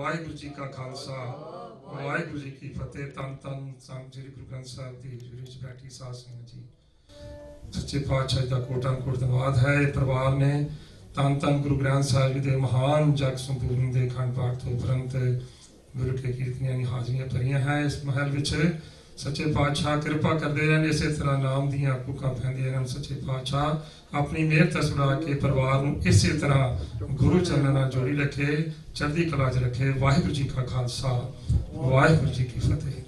ਵਾਹਿਗੁਰੂ ਜੀ ਕਾ ਖਾਲਸਾ ਵਾਹਿਗੁਰੂ ਜੀ ਕੀ ਫਤਿਹ। ਧੰਨ ਧੰਨ ਸੰਤ ਸ੍ਰੀ ਗੁਰੂ ਗ੍ਰੰਥ ਸਾਹਿਬ ਦੀ ਹਜ਼ੂਰੀ ਵਿੱਚ ਬੈਠੀ ਸਾਧ ਸੰਗਤ ਜੀ, ਸੱਚੇ ਪਾਤਸ਼ਾਹ ਦਾ ਕੋਟਾਂ ਕੋਟ ਧੰਨਵਾਦ ਹੈ। ਇਹ ਪਰਿਵਾਰ ਨੇ ਧੰਨ ਧੰਨ ਗੁਰੂ ਗ੍ਰੰਥ ਸਾਹਿਬ ਜੀ ਦੇ ਮਹਾਨ ਜਗ ਸੰਪੂਰਨ ਦੇ ਅਖੰਡ ਪਾਠ ਤੋਂ ਉਪਰੰਤ ਗੁਰੂ ਕੇ ਕੀਰਤਨੀਆਂ ਦੀ ਹਾਜ਼ਰੀਆਂ ਭਰੀਆਂ ਹੈ। ਇਸ ਮਹਿਲ ਵਿੱਚ ਸੱਚੇ ਪਾਤਸ਼ਾਹ ਕਿਰਪਾ ਕਰਦੇ ਰਹਿਣ, ਇਸੇ ਤਰ੍ਹਾਂ ਨਾਮ ਦੀਆਂ ਕੁੱਕਾਂ ਪੈਂਦੀਆਂ ਰਹਿਣ। ਸੱਚੇ ਪਾਤਸ਼ਾਹ ਆਪਣੀ ਮਿਹਰ ਤਸਵਰਾ ਕੇ ਪਰਿਵਾਰ ਨੂੰ ਇਸੇ ਤਰ੍ਹਾਂ ਗੁਰੂ ਚਰਨਾਂ ਨਾਲ ਜੋੜੀ ਰੱਖੇ, ਚੜ੍ਹਦੀ ਕਲਾ 'ਚ ਰੱਖੇ। ਵਾਹਿਗੁਰੂ ਜੀ ਕਾ ਖਾਲਸਾ ਵਾਹਿਗੁਰੂ ਜੀ ਕੀ ਫਤਿਹ।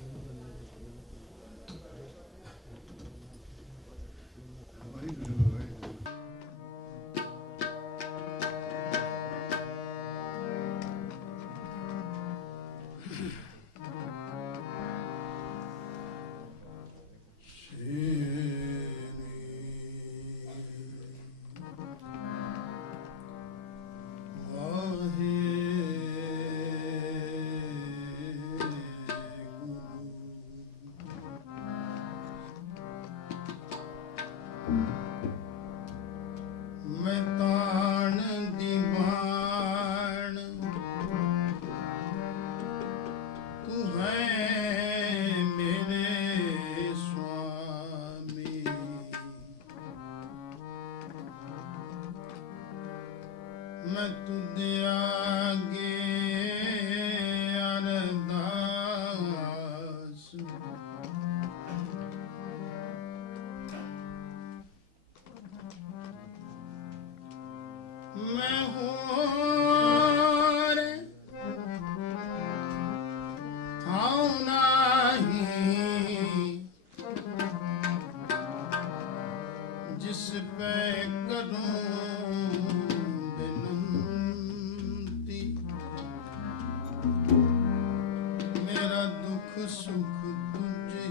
सुख तुझ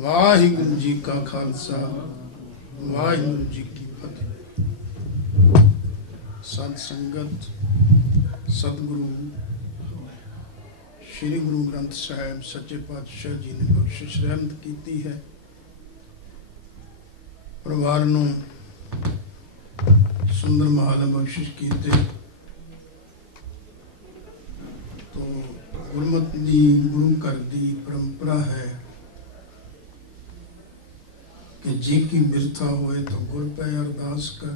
ਵਾਹਿਗੁਰੂ ਜੀ ਕਾ ਖਾਲਸਾ ਵਾਹਿਗੁਰੂ ਜੀ ਕੀ ਫਤਿਹ। ਸਤ ਸੰਗਤ ਸਤਿਗੁਰੂ ਸ਼੍ਰੀ ਗੁਰੂ ਗ੍ਰੰਥ ਸਾਹਿਬ ਸੱਚੇ ਪਾਤਸ਼ਾਹ ਜੀ ਨੇ ਬਖਸ਼ਿਸ਼ ਰਹਿਮਤ ਕੀਤੀ ਹੈ। ਪਰਿਵਾਰ ਨੂੰ ਸੁੰਦਰ ਮਹਾਲ ਬਖਸ਼ਿਸ਼ ਕੀਤੇ ਤੋ ਗੁਰਮਤਿ ਦੀ ਗੁਰੂ ਘਰ ਦੀ ਪਰੰਪਰਾ ਹੈ कि जी की बिरथा होए तो गुर पे अरदास कर।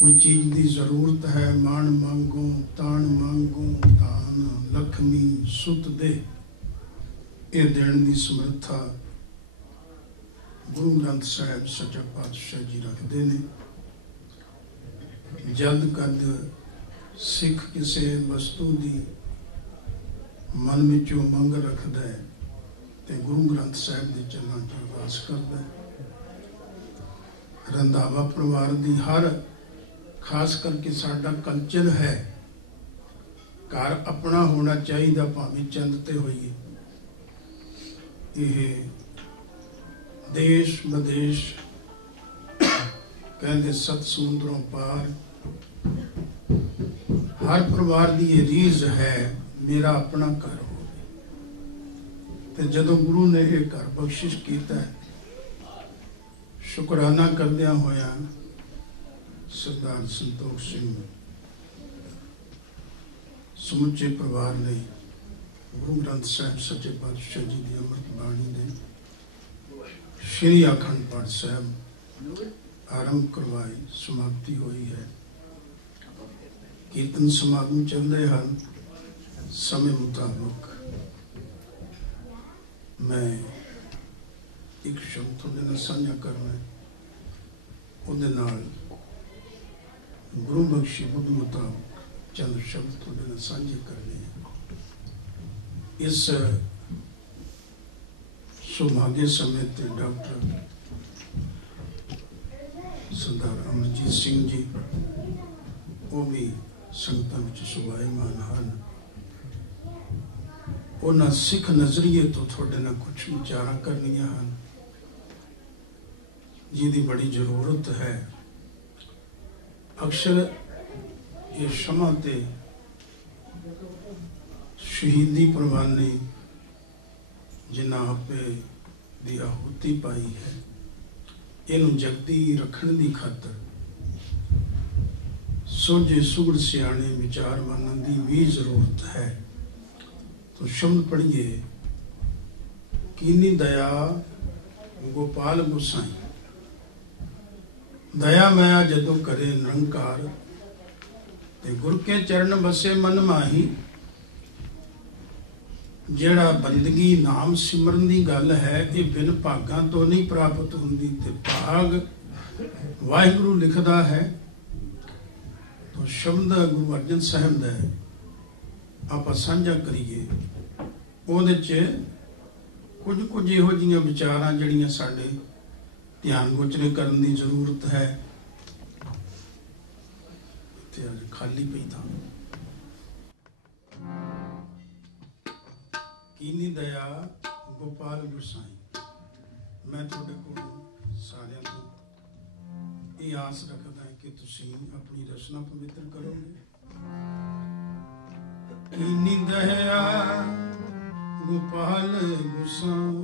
कोई चीज की जरूरत है मान मांगो तान मांगो दान लक्ष्मी सुत दे, ये देने की समर्था गुरु ग्रंथ साहिब सच्चा पातशाह जी रखते ने। जद कद सिख किसी वस्तु की मन में मंग रखता है ते गुरु ग्रंथ साहिब के चरणों च अरदास करता है। रंधावा परिवार की हर खास करके साडा कल्चर है घर अपना होना चाहिए भावें चंद ते होइए। ये देश विदेश कहते सत समुद्रों पार हर परिवार की ये रीझ है मेरा अपना घर हो। जदों गुरु ने यह घर बख्शिश किया शुकराना करदिया होया सरदार संतोख सिंह समुचे परिवार ने गुरु ग्रंथ साहिब सच्चे पातशाह जी की अमृत बाणी ने श्री अखंड पाठ साहिब आरंभ करवाई समाप्ति हुई है। कीर्तन समागम चलते हैं समय मुताबिक। मैं एक शब्द थोड़े नाल साझा करना उहदे नाल गुरु बख्शी बुद्ध मुताबिक चंद शब्द थोड़े नाल साझे करने हैं। इस सुभागे समय ते डॉक्टर सरदार अमरजीत सिंह जी वो भी संगतां विच सुभाईमान हैं। उन्होंने सिख नजरिए तो थोड़े ना कुछ विचार करनिया हैं जिहदी बड़ी जरूरत है। अक्सर ये क्षमा ते शहीदी परवानी जिन्हें आपे दी आहुति पाई है इनू जगती रखने की खातर सोझे सुगड़ सियाने विचार मानने की भी जरूरत है। तो शब्द पढ़िए कीनी दया गोपाल गुसाई। दया माया जदों करे निरंकार ते गुर के चरण बसे मन माही। जेड़ा बंदगी नाम सिमरन की गल है ये बिन भागां तो नहीं प्राप्त होंदी ते भाग वाहिगुरु लिखदा है। तो शब्द गुरु अर्जन साहिब दा आप साझा करिए। ਕੁਝ ਇਹੋ ਜਿਹੀਆਂ ਵਿਚਾਰਾਂ ਜਿਹੜੀਆਂ ਸਾਡੇ ਧਿਆਨ ਗੋਚਰੇ ਕਰਨ ਦੀ ਜ਼ਰੂਰਤ ਹੈ। ਤੇ ਅੱਜ ਖਾਲੀ ਪਈ ਥਾਂ ਕੀਨੀ ਦਇਆ ਗੋਪਾਲ ਗੁਸਾਈ। ਮੈਂ ਤੁਹਾਡੇ ਕੋਲ ਸਾਰਿਆਂ ਤੋਂ ਇਹ ਆਸ ਰੱਖਦਾ ਕਿ ਤੁਸੀਂ ਆਪਣੀ ਰਚਨਾ ਪਵਿੱਤਰ ਕਰੋਗੇ। ਕੀਨੀ ਦਇਆ ਗੋਪਾਲ ਗੁਸਾਈ,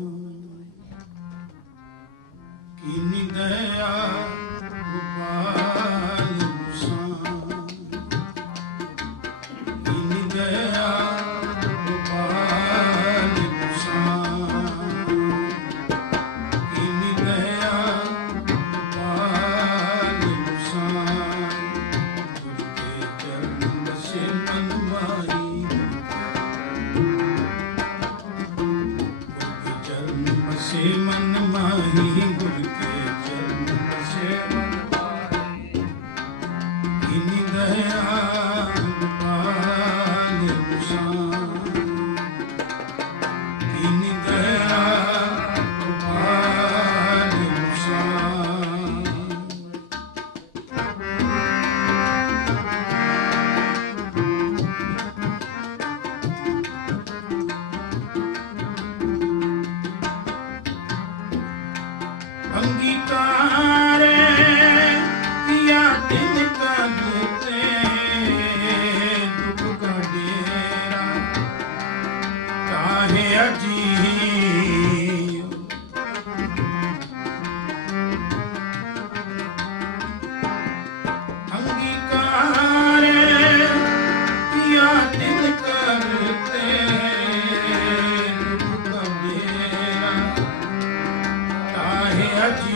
ਕੀਨੀ ਦਇਆ ਗੋਪਾਲ ਗੁਸਾਈ, ਕੀਨੀ ਦਇਆ ਗੋਪਾਲ ਗੁਸਾਈ, ਕੀਨੀ ਦਇਆ ਗੋਪਾਲ ਗੁਸਾਈ। ਗੁਰ ਕੇ ਚਰਨ ਬਸੇ ਮਨ ਮਾਹੀ, बसे मन माही, गुर के चरण बसे मन माही। कीनी दया गोपाल गुसाई, कीनी दया गोपाल गुसाई। अंगीकारे किया दिल का देते दुख का डेरा काहे अजीब। अंगीकारे किया दिल का देते दुख का डेरा काहे अजीब।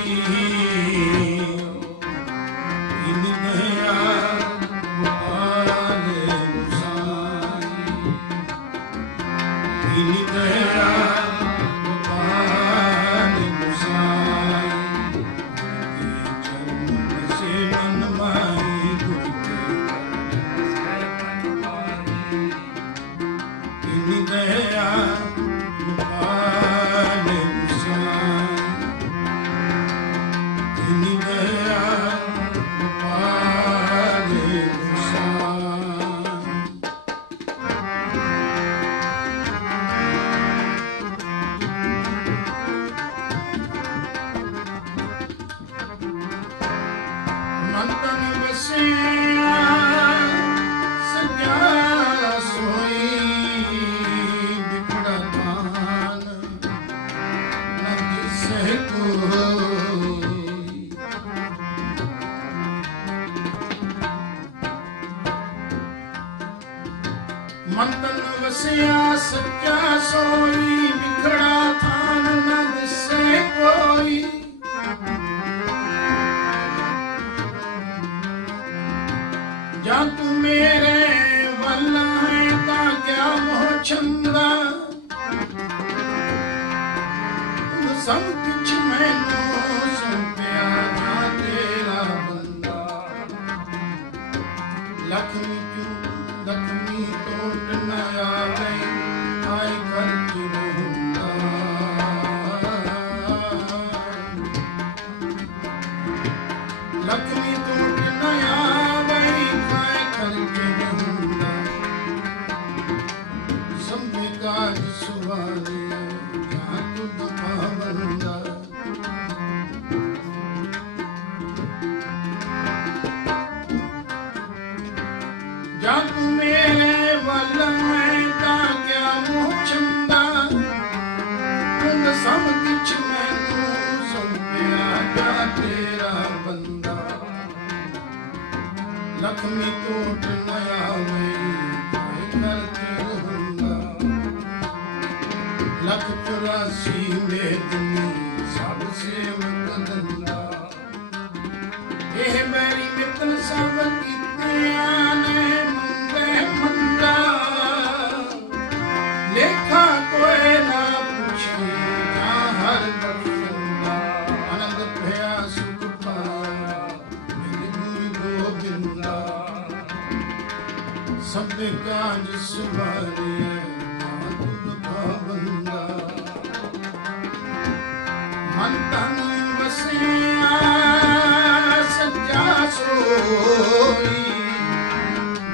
कीनी दया गोपाल गुसाई, कीनी दया गोपाल गुसाई। गुर के चरण बसे मन माही, गुर के कीनी दया गोपाल गुसाई, कीनी दया गोपाल गुसाई। मन तन बसिया सजा सोई, बिखड़ा थान न दिसे कोई। मन तन वसिया सच्चा सोई, बिखड़ा थान न दिसे कोई। जा तू मेरे वल है ता क्या मोह छंदा, सब कुछ मैनू सौंपिया जा तेरा बंदा। लक्ष्मी क्यों लक्ष्मी टोट न आवे, आए खर्च रहूंगा। लक्ष्मी टोट न आवे, आए खर्च रहूंगा। संभे काज सुवारे जहाँ तुद पावंदा। जा तू मेरे वल है ता क्या मोह छंदा, तुद सब कुछ मैनू सौंपिया जा तेरा बंदा। लक्ष्मी टोट न आवे, आए खर्च रहूंगा। लख 84 मेदनी सब सेवक दंदा। ਇਹ ਮੇਰੀ ਮਿੱਤਰ ਸਭ ਕੀਤਿਆਂ ਨੇ ਮੰਗੇ ਮੰਦਾ, ਲੇਖਾ ਕੋਈ ਨਾ ਪੁੱਛੇ ਜਾਂ ਹਰ ਦਰਸ਼ਨ ਦਾ। ਆਨੰਦ ਭਇਆ ਸੁਖ ਪਾਇਆ ਮੇਰੇ ਗੁਰੂ ਗੋਬਿੰਦਾ। ਸਭੇ ਕਾਜ ਸੁਵਾਰੇ ਤਾਂ ਤੁਧ ਪਾਵੰਦਾ। मन तन वसिया सच्चा सोई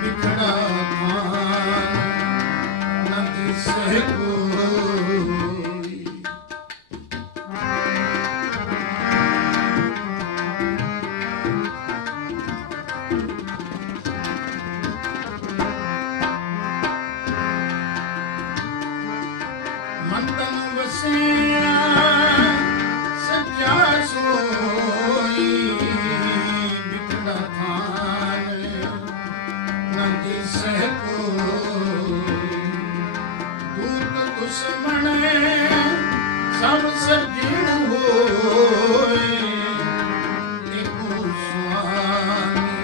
बिखड़ा मान न तिसे कोई। मन तन वसिया सच्चा सोई बिखड़ा थान न दिसे कोई। दूत दुश्मन सब सजीण होए एको स्वामी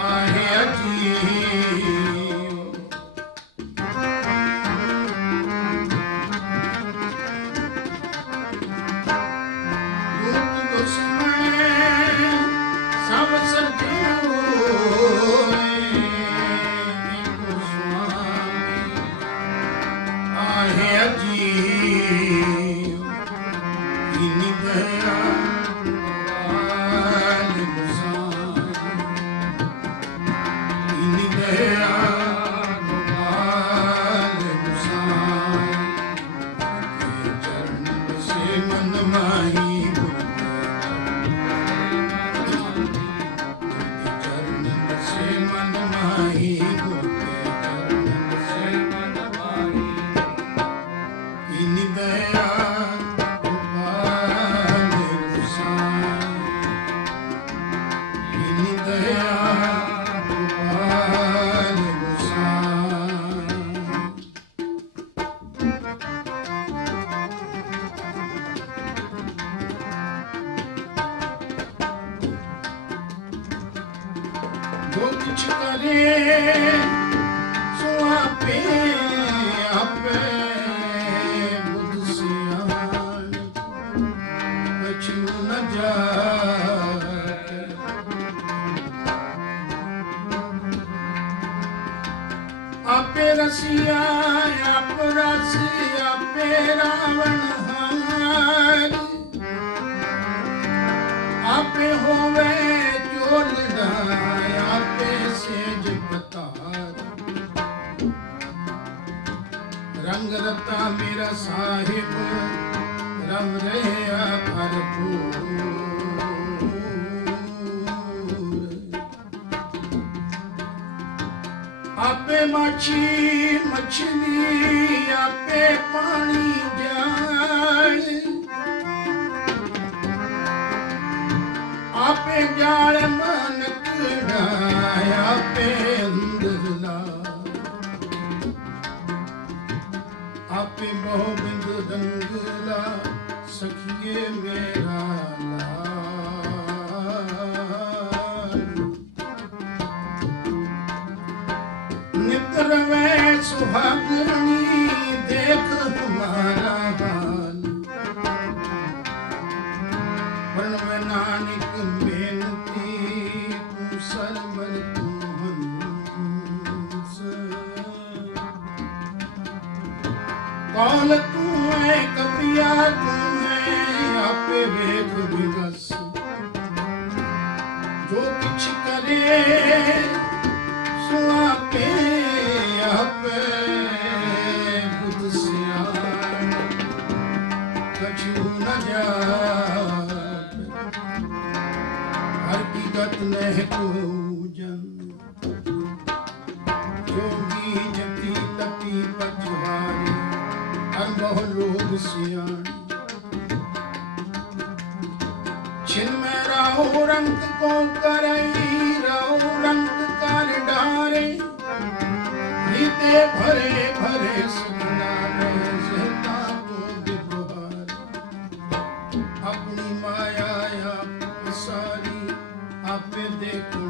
आहे अजीब। सब सजीव होए एको स्वामी आहे अजीब। इनी दया गोपाल गोसाई, इनी दया गोपाल गोसाई। के चरण से मन माही जो कुछ करे सो आपे आपे बुध सियान कछु न जाए। आपे रसिया आप रसी आपे रावण हार। आपे होवे चोल आपे सेज पतार। रंग रता मेरा साहिब रम रहे भरपूर। आपे माछी मछली आपे पानी जाए। आपे जाल मन किड़ाया आपे अंदरला। आपे बहु बिंद रंगला सखिए मेरा लाल। नित रवे सुहागनी देख हमारा हाल। प्रणव नानक बेनती तू सरवर तू हंस। कौन तू है कपिया तू है आपे वेख विवस। जो कुछ करे सो आपे आपे बुध सियान कछु न जाए। हर की गत नह को जन जोगी जति तपी पछवारी। हर बहु लोग सियान छिन में राहु रंग को करई राहु रंग कर डारे। रीते भरे भरे सुना में सहता को विद्वार। अपनी माया आप सारी आपे देखो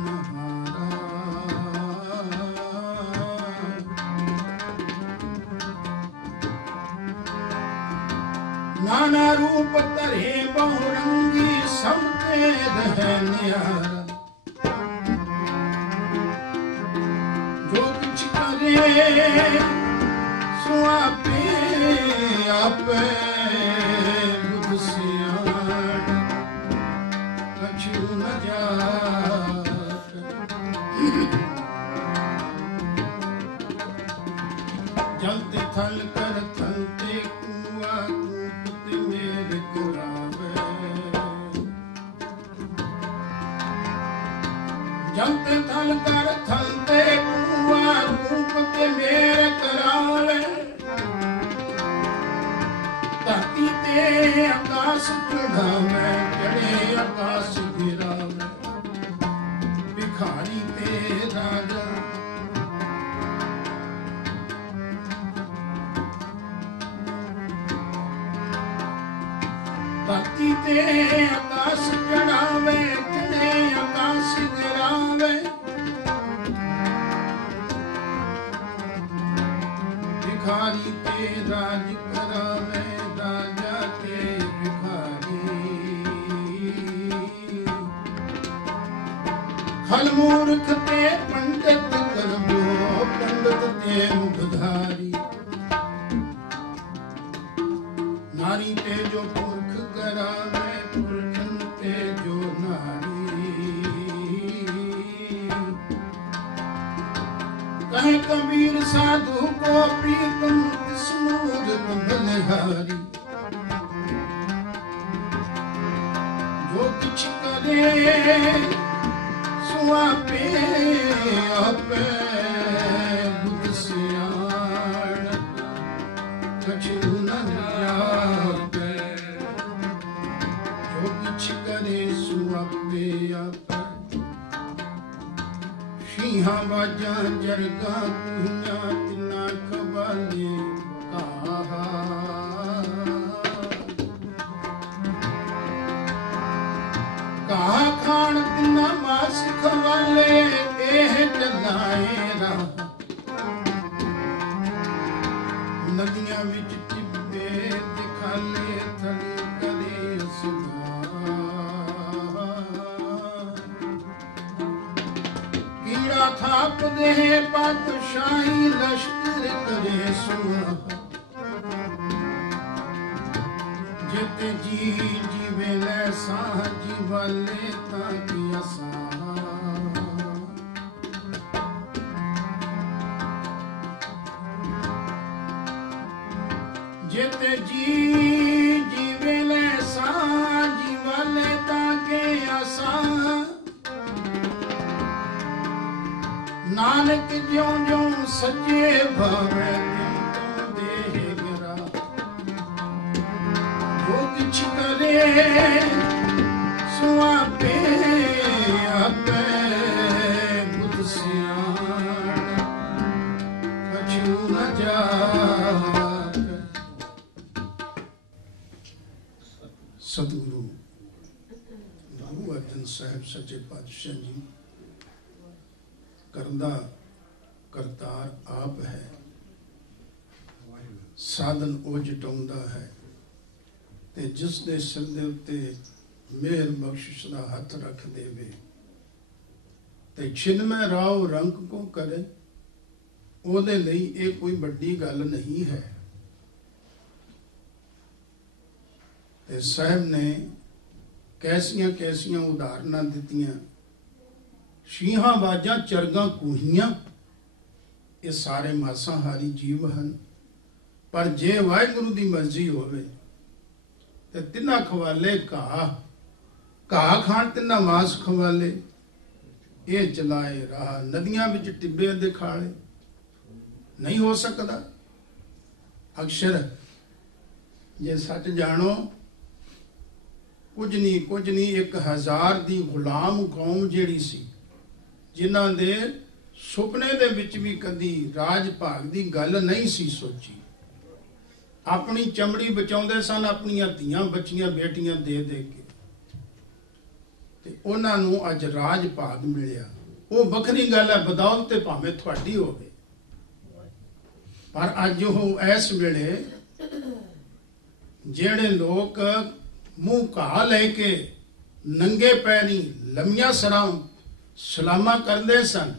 नाना रूप करे बहुरंगी सबके रहनियारा। जो कुछ करे सो आपे आपे बुध से ਵਿਕਰਾਵੇ। ਜੰਤ ਥਲ ਕਰ ਥਲ ਤੇ ਪੂਆ ਰੂਪ ਤੇ ਮੇਰ ਕਰਾਵੇ। ਧਰਤੀ ਤੇ ਆਕਾਸ਼ ਚੜਾਵੇ, ਚੜੇ ਆਕਾਸ਼ ਗਿਰਾਵੇ। ਭਿਖਾਰੀ ਤੇ ਰਾਜਾ ਧਰਤੀ ਤੇ ਆਕਾਸ਼ ਚੜਾਵੇ, ਚੜੇ ਆਕਾਸ਼ ਗਿਰਾਵੇ। ਭਿਖਾਰੀ ਤੇ ਰਾਜ ਕਰਾਵੇ, ਰਾਜਾ ਤੇ ਭਿਖਾਰੀ। ਖਲ ਮੂਰਖ ਤੇ ਪੰਡਿਤ ਕਰਮੋ, ਪੰਡਿਤ ਤੇ ਮੁਖਧਾਰੀ। ਨਾਰੀ ਤੇ ਜੋ ਪੁਰਖ ਕਰਾਵੇ, ਪੁਰਖਨ ਤੇ ਜੋ ਨਾਰੀ। ਕਹੇ ਕਬੀਰ ਸਾਧੂ ਕੋ ਪ੍ਰੀਤਮ, ਤਿਸ ਮੂਰਖ ਬਲਿਹਾਰੀ। ਜੋ ਕਿਛ ਕਰੇ ਸੋ ਆਪੇ ਆਪੇ, ਬੁੱਧ ਸਿਆਣ ਕਛੂ ਨ ਜਾਪੈ। ਜੋ ਕਿਛ ਕਰੇ ਸੋ ਆਪੇ ਆਪੇ। ਸ਼ੀਹਾਂ ਬਾਜਾਂ ਜਰਗਾਂ ਕੂਹੀਆਂ, ਤਿੰਨਾਂ ਖਵਾਲੇ ਕਾਹਾ। ਕਾਹ ਖਾਣ ਤਿੰਨਾਂ ਮਾਸ ਖਵਾਲੇ, ਇਹ ਚਲਾਏ ਰਾਹ। ਨਦੀਆਂ ਵਿੱਚ ਟਿੱਬੇ ਦਿਖਾਲੇ, ਥਲੀ ਕਰੇ ਸੁਧਾਰ। ਕੀੜਾ ਥਾਪਦੇ ਪਾਤਸ਼ਾਹੀ, ਲਸ਼ਕਰ ਕਰੇ ਸੁਆਹ। ਜਿਤੇ ਜੀ ਜੀਵੇ ਲੈ ਸਾਹ, ਜੀਵਾਲੇ ਤਾਂ ਕੀ ਅਸਾਂ। ਜਿਤੇ ਜੀ ਜੀਵੇ ਲੈ ਸਾਹ, ਜੀਵਾਲੇ ਤਾਂ ਕੀ ਅਸਾਂ। ਨਾਨਕ ਜਿਉਂ ਜਿਉਂ ਸੱਚੇ ਭਾਵੇ, ਤਿਉਂ ਤਿਉਂ ਦੇਹ ਗਿਰਾ। ਜੋ ਕਿਛ ਕਰੇ ਸੋ ਆਪੇ ਆਪੇ, ਬੁੱਧ ਸਿਆਣ ਕਛੂ ਨ ਜਾਪੈ। ਸਤਿਗੁਰੂ ਗੁਰੂ ਅਰਜਨ ਸਾਹਿਬ ਸੱਚੇ ਪਾਤਸ਼ਾਹ ਜੀ ਕਰਦਾ ਕਰਤਾਰ ਆਪ ਹੈ। ਸਾਧਨ ਉਹ ਜਟਾਉਂਦਾ ਹੈ, ਤੇ ਜਿਸ ਦੇ ਸਿਰ ਦੇ ਉੱਤੇ ਮਿਹਰ ਬਖਸ਼ਿਸ਼ ਦਾ ਹੱਥ ਰੱਖ ਦੇਵੇ, ਤੇ ਛਿਨਮੈ ਰਾਉ ਰੰਗ ਕੋ ਕਰੇ, ਉਹਦੇ ਲਈ ਇਹ ਕੋਈ ਵੱਡੀ ਗੱਲ ਨਹੀਂ ਹੈ। ਤੇ ਸਾਹਿਬ ਨੇ ਕੈਸੀਆਂ ਕੈਸੀਆਂ ਉਦਾਹਰਨਾਂ ਦਿੱਤੀਆਂ। ਸ਼ੀਹਾਂ ਬਾਜਾਂ ਚਰਗਾਂ ਕੂਹੀਆਂ, ਇਹ ਸਾਰੇ ਮਾਸਾਹਾਰੀ ਜੀਵ ਹਨ। ਪਰ ਜੇ ਵਾਹਿਗੁਰੂ ਦੀ ਮਰਜ਼ੀ ਹੋਵੇ ਤੇ ਤਿੰਨਾਂ ਖਵਾਲੇ ਘਾਹ, ਘਾਹ ਖਾਣ ਤਿੰਨਾਂ ਮਾਸ ਖਵਾਲੇ, ਇਹ ਚਲਾਏ ਰਾਹ। ਨਦੀਆਂ ਵਿੱਚ ਟਿੱਬੇ ਦਿਖਾਲੇ, ਨਹੀਂ ਹੋ ਸਕਦਾ। ਅਕਸ਼ਰ ਜੇ ਸੱਚ ਜਾਣੋ, ਕੁਝ ਨਹੀਂ 1000 ਦੀ ਗੁਲਾਮ ਕੌਮ ਜਿਹੜੀ ਸੀ, ਜਿਨ੍ਹਾਂ ਦੇ ਸੁਪਨੇ ਦੇ ਵਿੱਚ ਵੀ ਕਦੀ ਰਾਜ ਭਾਗ ਦੀ ਗੱਲ ਨਹੀਂ ਸੀ ਸੋਚੀ। ਆਪਣੀ ਚਮੜੀ ਬਚਾਉਂਦੇ ਸਨ, ਆਪਣੀਆਂ ਧੀਆਂ ਬੱਚੀਆਂ ਬੇਟੀਆਂ ਦੇ ਦੇ ਕੇ, ਤੇ ਉਹਨਾਂ ਨੂੰ ਅੱਜ ਰਾਜ ਭਾਗ ਮਿਲਿਆ। ਉਹ ਵੱਖਰੀ ਗੱਲ ਹੈ, ਬਦੌਲਤ ਤੇ ਭਾਵੇਂ ਤੁਹਾਡੀ ਹੋਵੇ। ਪਰ ਅੱਜ ਉਹ ਇਸ ਵੇਲੇ ਜਿਹੜੇ ਲੋਕ ਮੂੰਹ ਘਾ ਲੈ ਕੇ ਨੰਗੇ ਪੈਰੀ ਲੰਮੀਆਂ ਸਰਾਂ ਸਲਾਮਾਂ ਕਰਦੇ ਸਨ,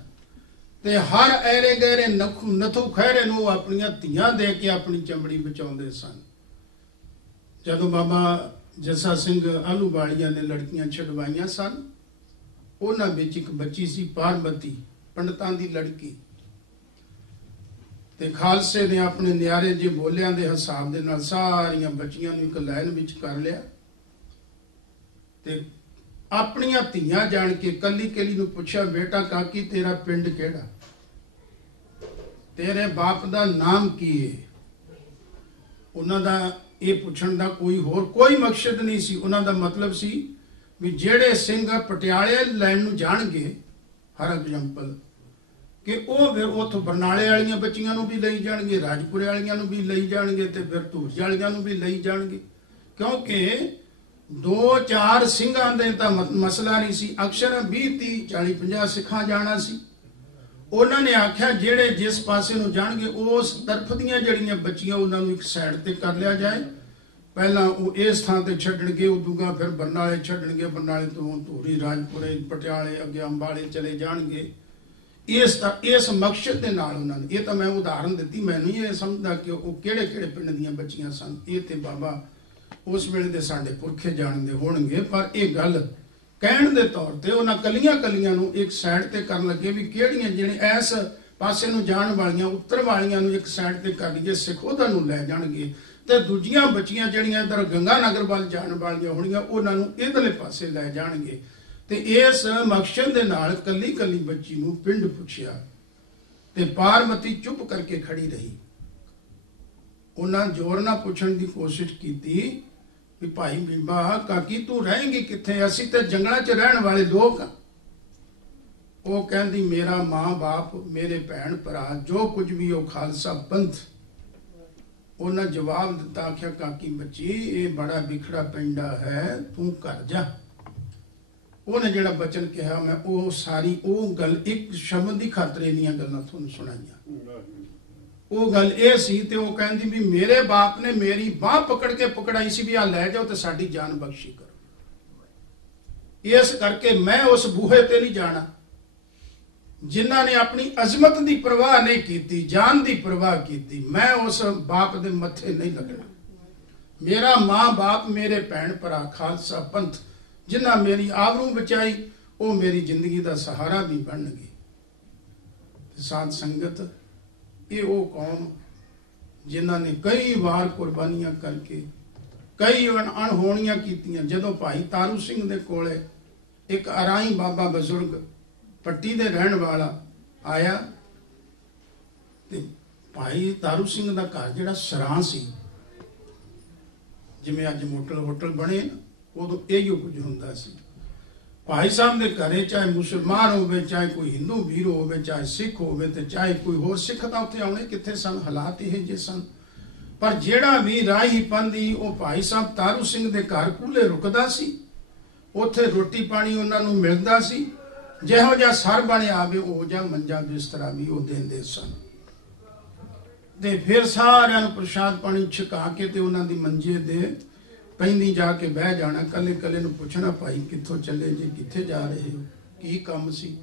ਤੇ ਹਰ ਐਰੇ ਗਹਿਰੇ ਨਥੂ ਖਹਿਰੇ ਨੂੰ ਆਪਣੀਆਂ ਧੀਆਂ ਦੇ ਕੇ ਆਪਣੀ ਚਮੜੀ ਬਚਾਉਂਦੇ ਸਨ। ਜਦੋਂ ਬਾਬਾ ਜੱਸਾ ਸਿੰਘ ਆਹਲੂਵਾਲੀਆ ਨੇ ਲੜਕੀਆਂ ਛਡਵਾਈਆਂ ਸਨ, ਉਹਨਾਂ ਵਿੱਚ ਇੱਕ ਬੱਚੀ ਸੀ ਪਾਰਬਤੀ, ਪੰਡਤਾਂ ਦੀ ਲੜਕੀ। ਤੇ ਖਾਲਸੇ ਨੇ ਆਪਣੇ ਨਿਆਰੇ ਜਿਹੇ ਬੋਲਿਆਂ ਦੇ ਹਿਸਾਬ ਦੇ ਨਾਲ ਸਾਰੀਆਂ ਬੱਚੀਆਂ ਨੂੰ ਇੱਕ ਲਾਈਨ ਵਿੱਚ ਕਰ ਲਿਆ ਤੇ ਆਪਣੀਆਂ ਧੀਆਂ ਜਾਣ ਕੇ ਕੱਲੀ ਕੱਲੀ ਨੂੰ ਪੁੱਛਿਆ, ਬੇਟਾ ਕਾਕੀ ਤੇਰਾ ਪਿੰਡ ਕਿਹੜਾ, ਤੇਰੇ ਬਾਪ ਦਾ ਨਾਮ ਕੀ ਹੈ। ਉਹਨਾਂ ਦਾ ਇਹ ਪੁੱਛਣ ਦਾ ਹੋਰ ਕੋਈ ਮਕਸਦ ਨਹੀਂ ਸੀ। ਉਹਨਾਂ ਦਾ ਮਤਲਬ ਸੀ ਵੀ ਜਿਹੜੇ ਸਿੰਘ ਪਟਿਆਲੇ ਲੈਣ ਨੂੰ ਜਾਣਗੇ, ਹਰ ਐਗਜ਼ਾਮਪਲ, ਕਿ ਉਹ ਫਿਰ ਉੱਥੋਂ ਬਰਨਾਲੇ ਵਾਲੀਆਂ ਬੱਚੀਆਂ ਨੂੰ ਵੀ ਲਈ ਜਾਣਗੇ, ਰਾਜਪੁਰੇ ਵਾਲੀਆਂ ਨੂੰ ਵੀ ਲਈ ਜਾਣਗੇ ਤੇ ਫਿਰ ਧੂਰੀ ਵਾਲੀਆਂ ਨੂੰ ਵੀ ਲਈ ਜਾਣਗੇ, ਕਿਉਂਕਿ 2-4 ਸਿੰਘਾਂ ਦੇ ਤਾਂ ਮਸਲਾ ਨਹੀਂ ਸੀ, ਅਕਸਰ 20-30-40-50 ਸਿੱਖਾਂ ਜਾਣਾ ਸੀ। ਉਹਨਾਂ ਨੇ ਆਖਿਆ ਜਿਹੜੇ ਜਿਸ ਪਾਸੇ ਨੂੰ ਜਾਣਗੇ ਉਸ ਤਰਫ ਦੀਆਂ ਜਿਹੜੀਆਂ ਬੱਚੀਆਂ ਉਹਨਾਂ ਨੂੰ ਇੱਕ ਸਾਈਡ ਤੇ ਕਰ ਲਿਆ ਜਾਏ। ਪਹਿਲਾਂ ਉਹ ਇਸ ਥਾਂ ਤੇ ਛੱਡਣਗੇ, ਉਦੋਂ ਫਿਰ ਬਰਨਾਲੇ ਛੱਡਣਗੇ, ਬਰਨਾਲੇ ਤੋਂ ਧੂਰੀ, ਰਾਜਪੁਰੇ, ਪਟਿਆਲੇ, ਅੱਗੇ ਅੰਬਾਲੇ ਚਲੇ ਜਾਣਗੇ। ਇਸ ਮਕਸਦ ਦੇ ਨਾਲ ਉਹਨਾਂ ਨੇ, ਇਹ ਤਾਂ ਮੈਂ ਉਦਾਹਰਨ ਦਿੱਤੀ, ਮੈਂ ਨਹੀਂ ਇਹ ਸਮਝਦਾ ਕਿ ਉਹ ਕਿਹੜੇ ਕਿਹੜੇ ਪਿੰਡ ਦੀਆਂ ਬੱਚੀਆਂ ਸਨ, ਇਹ ਤੇ ਬਾਬਾ ਉਸ ਵੇਲੇ ਦੇ ਸਾਡੇ ਪੁਰਖੇ ਜਾਣਦੇ ਹੋਣਗੇ, ਪਰ ਇਹ ਗੱਲ ਕਹਿਣ ਦੇ ਤੌਰ ਤੇ ਉਹਨਾਂ ਕੱਲੀਆਂ ਕੱਲੀਆਂ ਨੂੰ ਇੱਕ ਸਾਈਡ ਤੇ ਕਰਨ ਲੱਗੇ ਵੀ ਕਿਹੜੀਆਂ ਜਿਹੜੇ ਇਸ ਪਾਸੇ ਨੂੰ ਜਾਣ ਵਾਲੀਆਂ, ਉੱਤਰ ਵਾਲੀਆਂ ਨੂੰ ਇੱਕ ਸਾਈਡ ਤੇ ਕਰ ਲਈਏ, ਸਿੱਖ ਉਹਨਾਂ ਨੂੰ ਲੈ ਜਾਣਗੇ ਤੇ ਦੂਜੀਆਂ ਬੱਚੀਆਂ ਜਿਹੜੀਆਂ ਇਧਰ ਗੰਗਾ ਨਗਰ ਵੱਲ ਜਾਣ ਵਾਲੀਆਂ ਹੋਣਗੀਆਂ ਉਹਨਾਂ ਨੂੰ ਇਧਰਲੇ ਪਾਸੇ ਲੈ ਜਾਣਗੇ। ਤੇ ਇਸ ਮਕਸਦ ਦੇ ਨਾਲ ਕੱਲੀ ਕੱਲੀ ਬੱਚੀ ਨੂੰ ਪਿੰਡ ਪੁੱਛਿਆ ਤੇ ਪਾਰਵਤੀ ਚੁੱਪ ਕਰਕੇ ਖੜੀ ਰਹੀ। ਉਹਨਾਂ ਜ਼ੋਰ ਨਾਲ ਪੁੱਛਣ ਦੀ ਕੋਸ਼ਿਸ਼ ਕੀਤੀ ਵੀ ਭਾਈ ਬੀਬਾ ਕਾਕੀ ਤੂੰ ਰਹੇਂਗੀ ਕਿੱਥੇ, ਅਸੀਂ ਤੇ ਜੰਗਲਾਂ 'ਚ ਰਹਿਣ ਵਾਲੇ ਲੋਕ। ਉਹ ਕਹਿੰਦੀ ਮੇਰਾ ਮਾਂ ਬਾਪ, ਮੇਰੇ ਭੈਣ ਭਰਾ, ਜੋ ਕੁਝ ਵੀ ਉਹ ਖਾਲਸਾ ਪੰਥ। ਉਹਨਾਂ ਜਵਾਬ ਦਿੱਤਾ, ਆਖਿਆ ਕਾਕੀ ਬੱਚੀ ਇਹ ਬੜਾ ਵਿਖੜਾ ਪਿੰਡਾ ਹੈ, ਤੂੰ ਘਰ ਜਾ। ਉਹਨੇ ਜਿਹੜਾ ਬਚਨ ਕਿਹਾ, ਮੈਂ ਉਹ ਸਾਰੀ ਉਹ ਗੱਲ ਇੱਕ ਸ਼ਬਦ ਦੀ ਖਾਤਰ ਇੰਨੀਆਂ ਗੱਲਾਂ ਤੁਹਾਨੂੰ ਸੁਣਾਈਆਂ। ਉਹ ਗੱਲ ਇਹ ਸੀ ਤੇ ਉਹ ਕਹਿੰਦੀ ਵੀ ਮੇਰੇ ਬਾਪ ਨੇ ਮੇਰੀ ਬਾਹ ਪਕੜ ਕੇ ਪਕੜਾਈ ਸੀ ਵੀ ਆ ਲੈ ਜਾਓ ਤੇ ਸਾਡੀ ਜਾਨ ਬਖਸ਼ੀ ਕਰੋ, ਇਸ ਕਰਕੇ ਮੈਂ ਉਸ ਬੂਹੇ ਤੇ ਨਹੀਂ ਜਾਣਾ ਜਿਨ੍ਹਾਂ ਨੇ ਆਪਣੀ ਅਜ਼ਮਤ ਦੀ ਪਰਵਾਹ ਨਹੀਂ ਕੀਤੀ, ਜਾਨ ਦੀ ਪਰਵਾਹ ਕੀਤੀ। ਮੈਂ ਉਸ ਬਾਪ ਦੇ ਮੱਥੇ ਨਹੀਂ ਲੱਗਣਾ। ਮੇਰਾ ਮਾਂ ਬਾਪ, ਮੇਰੇ ਭੈਣ ਭਰਾ, ਖਾਲਸਾ ਪੰਥ ਜਿਨ੍ਹਾਂ ਮੇਰੀ ਆਬਰੂ ਬਚਾਈ, ਉਹ ਮੇਰੀ ਜ਼ਿੰਦਗੀ ਦਾ ਸਹਾਰਾ ਵੀ ਬਣਨਗੇ। ਸਾਧ ਸੰਗਤ, ਇਹ ਉਹ ਕੌਮ ਜਿਨ੍ਹਾਂ ਨੇ ਕਈ ਵਾਰ ਕੁਰਬਾਨੀਆਂ ਕਰਕੇ ਕਈ ਅਣਹੋਣੀਆਂ ਕੀਤੀਆਂ। ਜਦੋਂ ਭਾਈ ਤਾਰੂ ਸਿੰਘ ਦੇ ਕੋਲੇ ਇੱਕ ਅਰਾਈ ਬਾਬਾ ਬਜ਼ੁਰਗ ਪੱਟੀ ਦੇ ਰਹਿਣ ਵਾਲਾ ਆਇਆ ਤੇ ਭਾਈ ਤਾਰੂ ਸਿੰਘ ਦਾ ਘਰ ਜਿਹੜਾ ਸਰਾਂ ਸੀ, ਜਿਵੇਂ ਅੱਜ ਹੋਟਲ ਬਣੇ ਨਾ, ਉਦੋਂ ਇਹੋ ਕੁਝ ਹੁੰਦਾ ਸੀ। ਭਾਈ ਸਾਹਿਬ ਦੇ ਘਰੇ ਚਾਹੇ ਮੁਸਲਮਾਨ ਹੋਵੇ, ਚਾਹੇ ਕੋਈ ਹਿੰਦੂ ਵੀਰ ਹੋਵੇ, ਚਾਹੇ ਸਿੱਖ ਹੋਵੇ ਤੇ ਚਾਹੇ ਕੋਈ ਹੋਰ, ਸਿੱਖ ਤਾਂ ਉੱਥੇ ਆਉਣੇ ਕਿੱਥੇ ਸਨ, ਹਾਲਾਤ ਇਹ ਜਿਹੇ ਸਨ। ਪਰ ਜਿਹੜਾ ਵੀ ਰਾਹੀ ਪੰਦੀ ਉਹ ਭਾਈ ਸਾਹਿਬ ਤਾਰੂ ਸਿੰਘ ਦੇ ਘਰ ਕੂਲੇ ਰੁਕਦਾ ਸੀ, ਉੱਥੇ ਰੋਟੀ ਪਾਣੀ ਉਹਨਾਂ ਨੂੰ ਮਿਲਦਾ ਸੀ। ਜਿਹੋ ਜਿਹਾ ਸਰ ਬਣਿਆ ਆਵੇ ਉਹ ਜਿਹਾ ਮੰਜਾ ਬਿਸਤਰਾ ਵੀ ਉਹ ਦਿੰਦੇ ਸਨ। ਤੇ ਫਿਰ ਸਾਰਿਆਂ ਨੂੰ ਪ੍ਰਸ਼ਾਦ ਪਾਣੀ ਛਕਾ ਕੇ ਤੇ ਉਹਨਾਂ ਦੀ ਮੰਜੇ ਦੇ ਪੈਂਦੀ ਜਾ ਕੇ ਬਹਿ ਜਾਣਾ। ਕੱਲੇ ਕੱਲੇ ਨੂੰ ਪੁੱਛਣਾ, ਭਾਈ ਕਿੱਥੋਂ ਚੱਲੇ ਜੀ, ਕਿੱਥੇ ਜਾ ਰਹੇ ਹੋ, ਕੀ ਕੰਮ ਸੀ।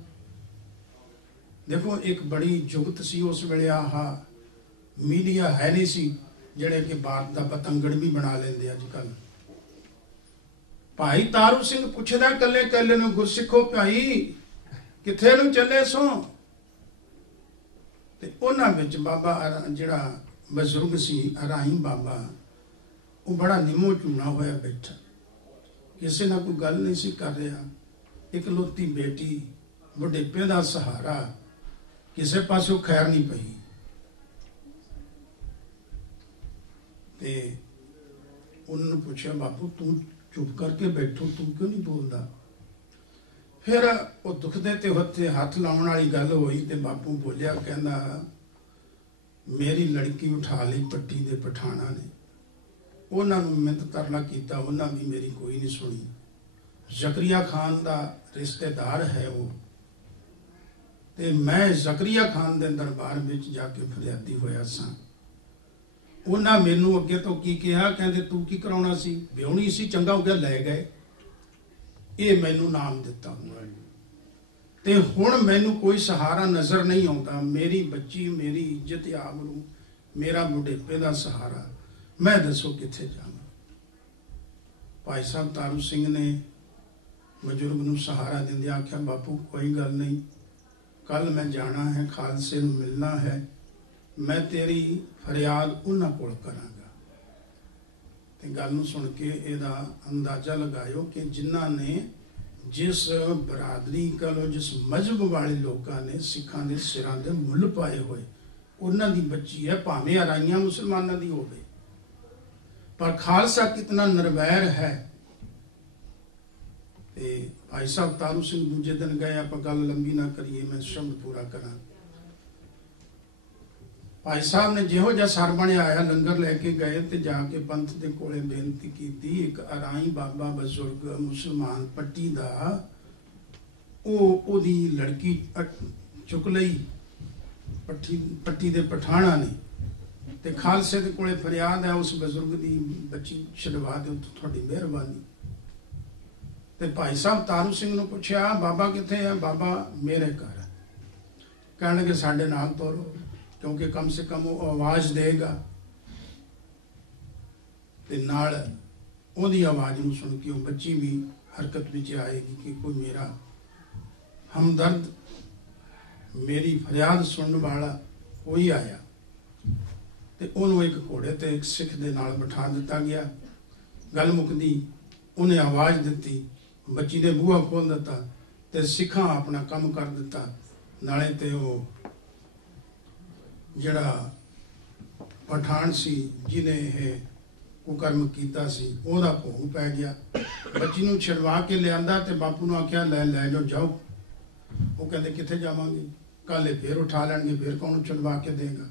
ਦੇਖੋ ਇੱਕ ਬੜੀ ਜੁਗਤ ਸੀ ਉਸ ਵੇਲੇ। ਆਹ ਮੀਡੀਆ ਹੈ ਨਹੀਂ ਸੀ ਜਿਹੜੇ ਕਿ ਭਾਰਤ ਦਾ ਪਤੰਗੜ ਵੀ ਬਣਾ ਲੈਂਦੇ ਅੱਜ ਕੱਲ। ਭਾਈ ਤਾਰੂ ਸਿੰਘ ਪੁੱਛਦਾ ਕੱਲੇ ਕੱਲੇ ਨੂੰ, ਗੁਰਸਿੱਖੋ ਭਾਈ ਕਿੱਥੇ ਨੂੰ ਚੱਲੇ ਸੋ। ਤੇ ਉਹਨਾਂ ਵਿੱਚ ਬਾਬਾ ਜਿਹੜਾ ਬਜ਼ੁਰਗ ਸੀ ਅਰਾਈ ਬਾਬਾ, ਉਹ ਬੜਾ ਨਿੰਮੋ ਝੂਣਾ ਹੋਇਆ ਬੈਠਾ, ਕਿਸੇ ਨਾਲ ਕੋਈ ਗੱਲ ਨਹੀਂ ਸੀ ਕਰ ਰਿਹਾ। ਇਕਲੌਤੀ ਬੇਟੀ, ਬੁਢੇਪੇ ਦਾ ਸਹਾਰਾ, ਕਿਸੇ ਪਾਸੋਂ ਖੈਰ ਨਹੀਂ ਪਈ। ਤੇ ਉਹਨਾਂ ਨੂੰ ਪੁੱਛਿਆ, ਬਾਪੂ ਤੂੰ ਚੁੱਪ ਕਰਕੇ ਬੈਠੋ, ਤੂੰ ਕਿਉਂ ਨਹੀਂ ਬੋਲਦਾ। ਫਿਰ ਉਹ ਦੁਖਦੇ ਤੇ ਹੱਥੇ ਹੱਥ ਲਾਉਣ ਵਾਲੀ ਗੱਲ ਹੋਈ ਤੇ ਬਾਪੂ ਬੋਲਿਆ, ਕਹਿੰਦਾ ਮੇਰੀ ਲੜਕੀ ਉਠਾ ਲਈ ਪੱਟੀ ਦੇ ਪਠਾਣਾ ਨੇ, ਉਹਨਾਂ ਨੂੰ ਮਿੰਤ ਤਰਲਾ ਕੀਤਾ, ਉਹਨਾਂ ਵੀ ਮੇਰੀ ਕੋਈ ਨਹੀਂ ਸੁਣੀ। ਜ਼ਕਰੀਆ ਖਾਨ ਦਾ ਰਿਸ਼ਤੇਦਾਰ ਹੈ ਉਹ, ਤੇ ਮੈਂ ਜ਼ਕਰੀਆ ਖਾਨ ਦੇ ਦਰਬਾਰ ਵਿੱਚ ਜਾ ਕੇ ਫਰਿਆਦੀ ਹੋਇਆ ਸਾਂ। ਉਹਨਾਂ ਮੈਨੂੰ ਅੱਗੇ ਤੋਂ ਕੀ ਕਿਹਾ, ਕਹਿੰਦੇ ਤੂੰ ਕੀ ਕਰਾਉਣਾ ਸੀ, ਵਿਆਹਣੀ ਸੀ, ਚੰਗਾ ਹੋ ਗਿਆ ਲੈ ਗਏ। ਇਹ ਮੈਨੂੰ ਨਾਮ ਦਿੱਤਾ ਤੇ ਹੁਣ ਮੈਨੂੰ ਕੋਈ ਸਹਾਰਾ ਨਜ਼ਰ ਨਹੀਂ ਆਉਂਦਾ। ਮੇਰੀ ਬੱਚੀ, ਮੇਰੀ ਇੱਜ਼ਤ ਆਬਰੂ, ਮੇਰਾ ਬੁਢੇਪੇ ਦਾ ਸਹਾਰਾ, ਮੈਂ ਦੱਸੋ ਕਿੱਥੇ ਜਾਵਾਂ। ਭਾਈ ਸਾਹਿਬ ਤਾਰੂ ਸਿੰਘ ਨੇ ਬਜ਼ੁਰਗ ਨੂੰ ਸਹਾਰਾ ਦਿੰਦੇ ਆਖਿਆ, ਬਾਪੂ ਕੋਈ ਗੱਲ ਨਹੀਂ, ਕੱਲ ਮੈਂ ਜਾਣਾ ਹੈ, ਖਾਲਸੇ ਨੂੰ ਮਿਲਣਾ ਹੈ, ਮੈਂ ਤੇਰੀ ਫਰਿਆਦ ਉਹਨਾਂ ਕੋਲ ਕਰਾਂਗਾ। ਤੇ ਗੱਲ ਨੂੰ ਸੁਣ ਕੇ ਇਹਦਾ ਅੰਦਾਜ਼ਾ ਲਗਾਇਓ ਕਿ ਜਿਨ੍ਹਾਂ ਨੇ, ਜਿਸ ਬਰਾਦਰੀ ਕਹ ਲਓ, ਜਿਸ ਮਜ਼ਹਬ ਵਾਲੇ ਲੋਕਾਂ ਨੇ ਸਿੱਖਾਂ ਦੇ ਸਿਰਾਂ ਦੇ ਮੁੱਲ ਪਾਏ ਹੋਏ, ਉਹਨਾਂ ਦੀ ਬੱਚੀ ਹੈ, ਭਾਵੇਂ ਅਰਾਈਆਂ ਮੁਸਲਮਾਨਾਂ ਦੀ ਹੋਵੇ। ਪਰ ਖਾਲਸਾ ਕਿਤਨਾ ਨਿਰਵੈਰ ਹੈ। ਤੇ ਭਾਈ ਸਾਹਿਬ ਤਾਰੂ ਸਿੰਘ ਦੂਜੇ ਦਿਨ ਗਏ, ਆਪਾਂ ਗੱਲ ਲੰਬੀ ਨਾ ਕਰੀਏ, ਮੈਂ ਸ਼ਬਦ ਪੂਰਾ ਕਰਾਂ। ਭਾਈ ਸਾਹਿਬ ਨੇ ਜਿਹੋ ਜਿਹਾ ਸਰ ਬਣਿਆ ਆਇਆ, ਲੰਗਰ ਲੈ ਕੇ ਗਏ ਤੇ ਜਾ ਕੇ ਪੰਥ ਦੇ ਕੋਲੇ ਬੇਨਤੀ ਕੀਤੀ। ਇੱਕ ਅਰਾਈ ਬਾਬਾ ਬਜ਼ੁਰਗ ਮੁਸਲਮਾਨ ਪੱਟੀ ਦਾ, ਉਹਦੀ ਲੜਕੀ ਚੁੱਕ ਲਈ ਪੱਟੀ ਦੇ ਪਠਾਣਾ ਨੇ, ਤੇ ਖਾਲਸੇ ਦੇ ਕੋਲੇ ਫਰਿਆਦ ਹੈ, ਉਸ ਬਜ਼ੁਰਗ ਦੀ ਬੱਚੀ ਛਡਵਾ ਦਿਓ, ਤੁਹਾਡੀ ਮਿਹਰਬਾਨੀ। ਤੇ ਭਾਈ ਸਾਹਿਬ ਤਾਰੂ ਸਿੰਘ ਨੂੰ ਪੁੱਛਿਆ, ਬਾਬਾ ਕਿੱਥੇ ਹੈ? ਬਾਬਾ ਮੇਰੇ ਘਰ ਹੈ। ਕਹਿਣ ਲੱਗੇ ਸਾਡੇ ਨਾਲ ਤੋਰੋ, ਕਿਉਂਕਿ ਕਮ ਸੇ ਕਮ ਉਹ ਆਵਾਜ਼ ਦੇਗਾ, ਤੇ ਨਾਲ ਉਹਦੀ ਆਵਾਜ਼ ਨੂੰ ਸੁਣ ਕੇ ਉਹ ਬੱਚੀ ਵੀ ਹਰਕਤ ਵਿੱਚ ਆਏਗੀ ਕਿ ਕੋਈ ਮੇਰਾ ਹਮਦਰਦ, ਮੇਰੀ ਫਰਿਆਦ ਸੁਣਨ ਵਾਲਾ ਕੋਈ ਆਇਆ। ਤੇ ਉਹਨੂੰ ਇੱਕ ਘੋੜੇ ਤੇ ਇੱਕ ਸਿੱਖ ਦੇ ਨਾਲ ਬਿਠਾ ਦਿੱਤਾ ਗਿਆ। ਗੱਲ ਮੁੱਕਦੀ, ਉਹਨੇ ਆਵਾਜ਼ ਦਿੱਤੀ, ਬੱਚੀ ਨੇ ਬੂਹਾ ਖੋਲ ਦਿੱਤਾ ਤੇ ਸਿੱਖਾਂ ਆਪਣਾ ਕੰਮ ਕਰ ਦਿੱਤਾ। ਨਾਲੇ ਤੇ ਉਹ ਜਿਹੜਾ ਪਠਾਨ ਸੀ ਜਿਹਨੇ ਇਹ ਕੁਕਰਮ ਕੀਤਾ ਸੀ, ਉਹਦਾ ਭੋਗ ਪੈ ਗਿਆ। ਬੱਚੀ ਨੂੰ ਛਡਵਾ ਕੇ ਲਿਆਂਦਾ ਤੇ ਬਾਪੂ ਨੂੰ ਆਖਿਆ ਲੈ ਜਾਓ। ਉਹ ਕਹਿੰਦੇ ਕਿੱਥੇ ਜਾਵਾਂਗੇ, ਕੱਲ ਫੇਰ ਉਠਾ ਲੈਣਗੇ, ਫੇਰ ਕੌਣ ਛਡਵਾ ਕੇ ਦੇਗਾ।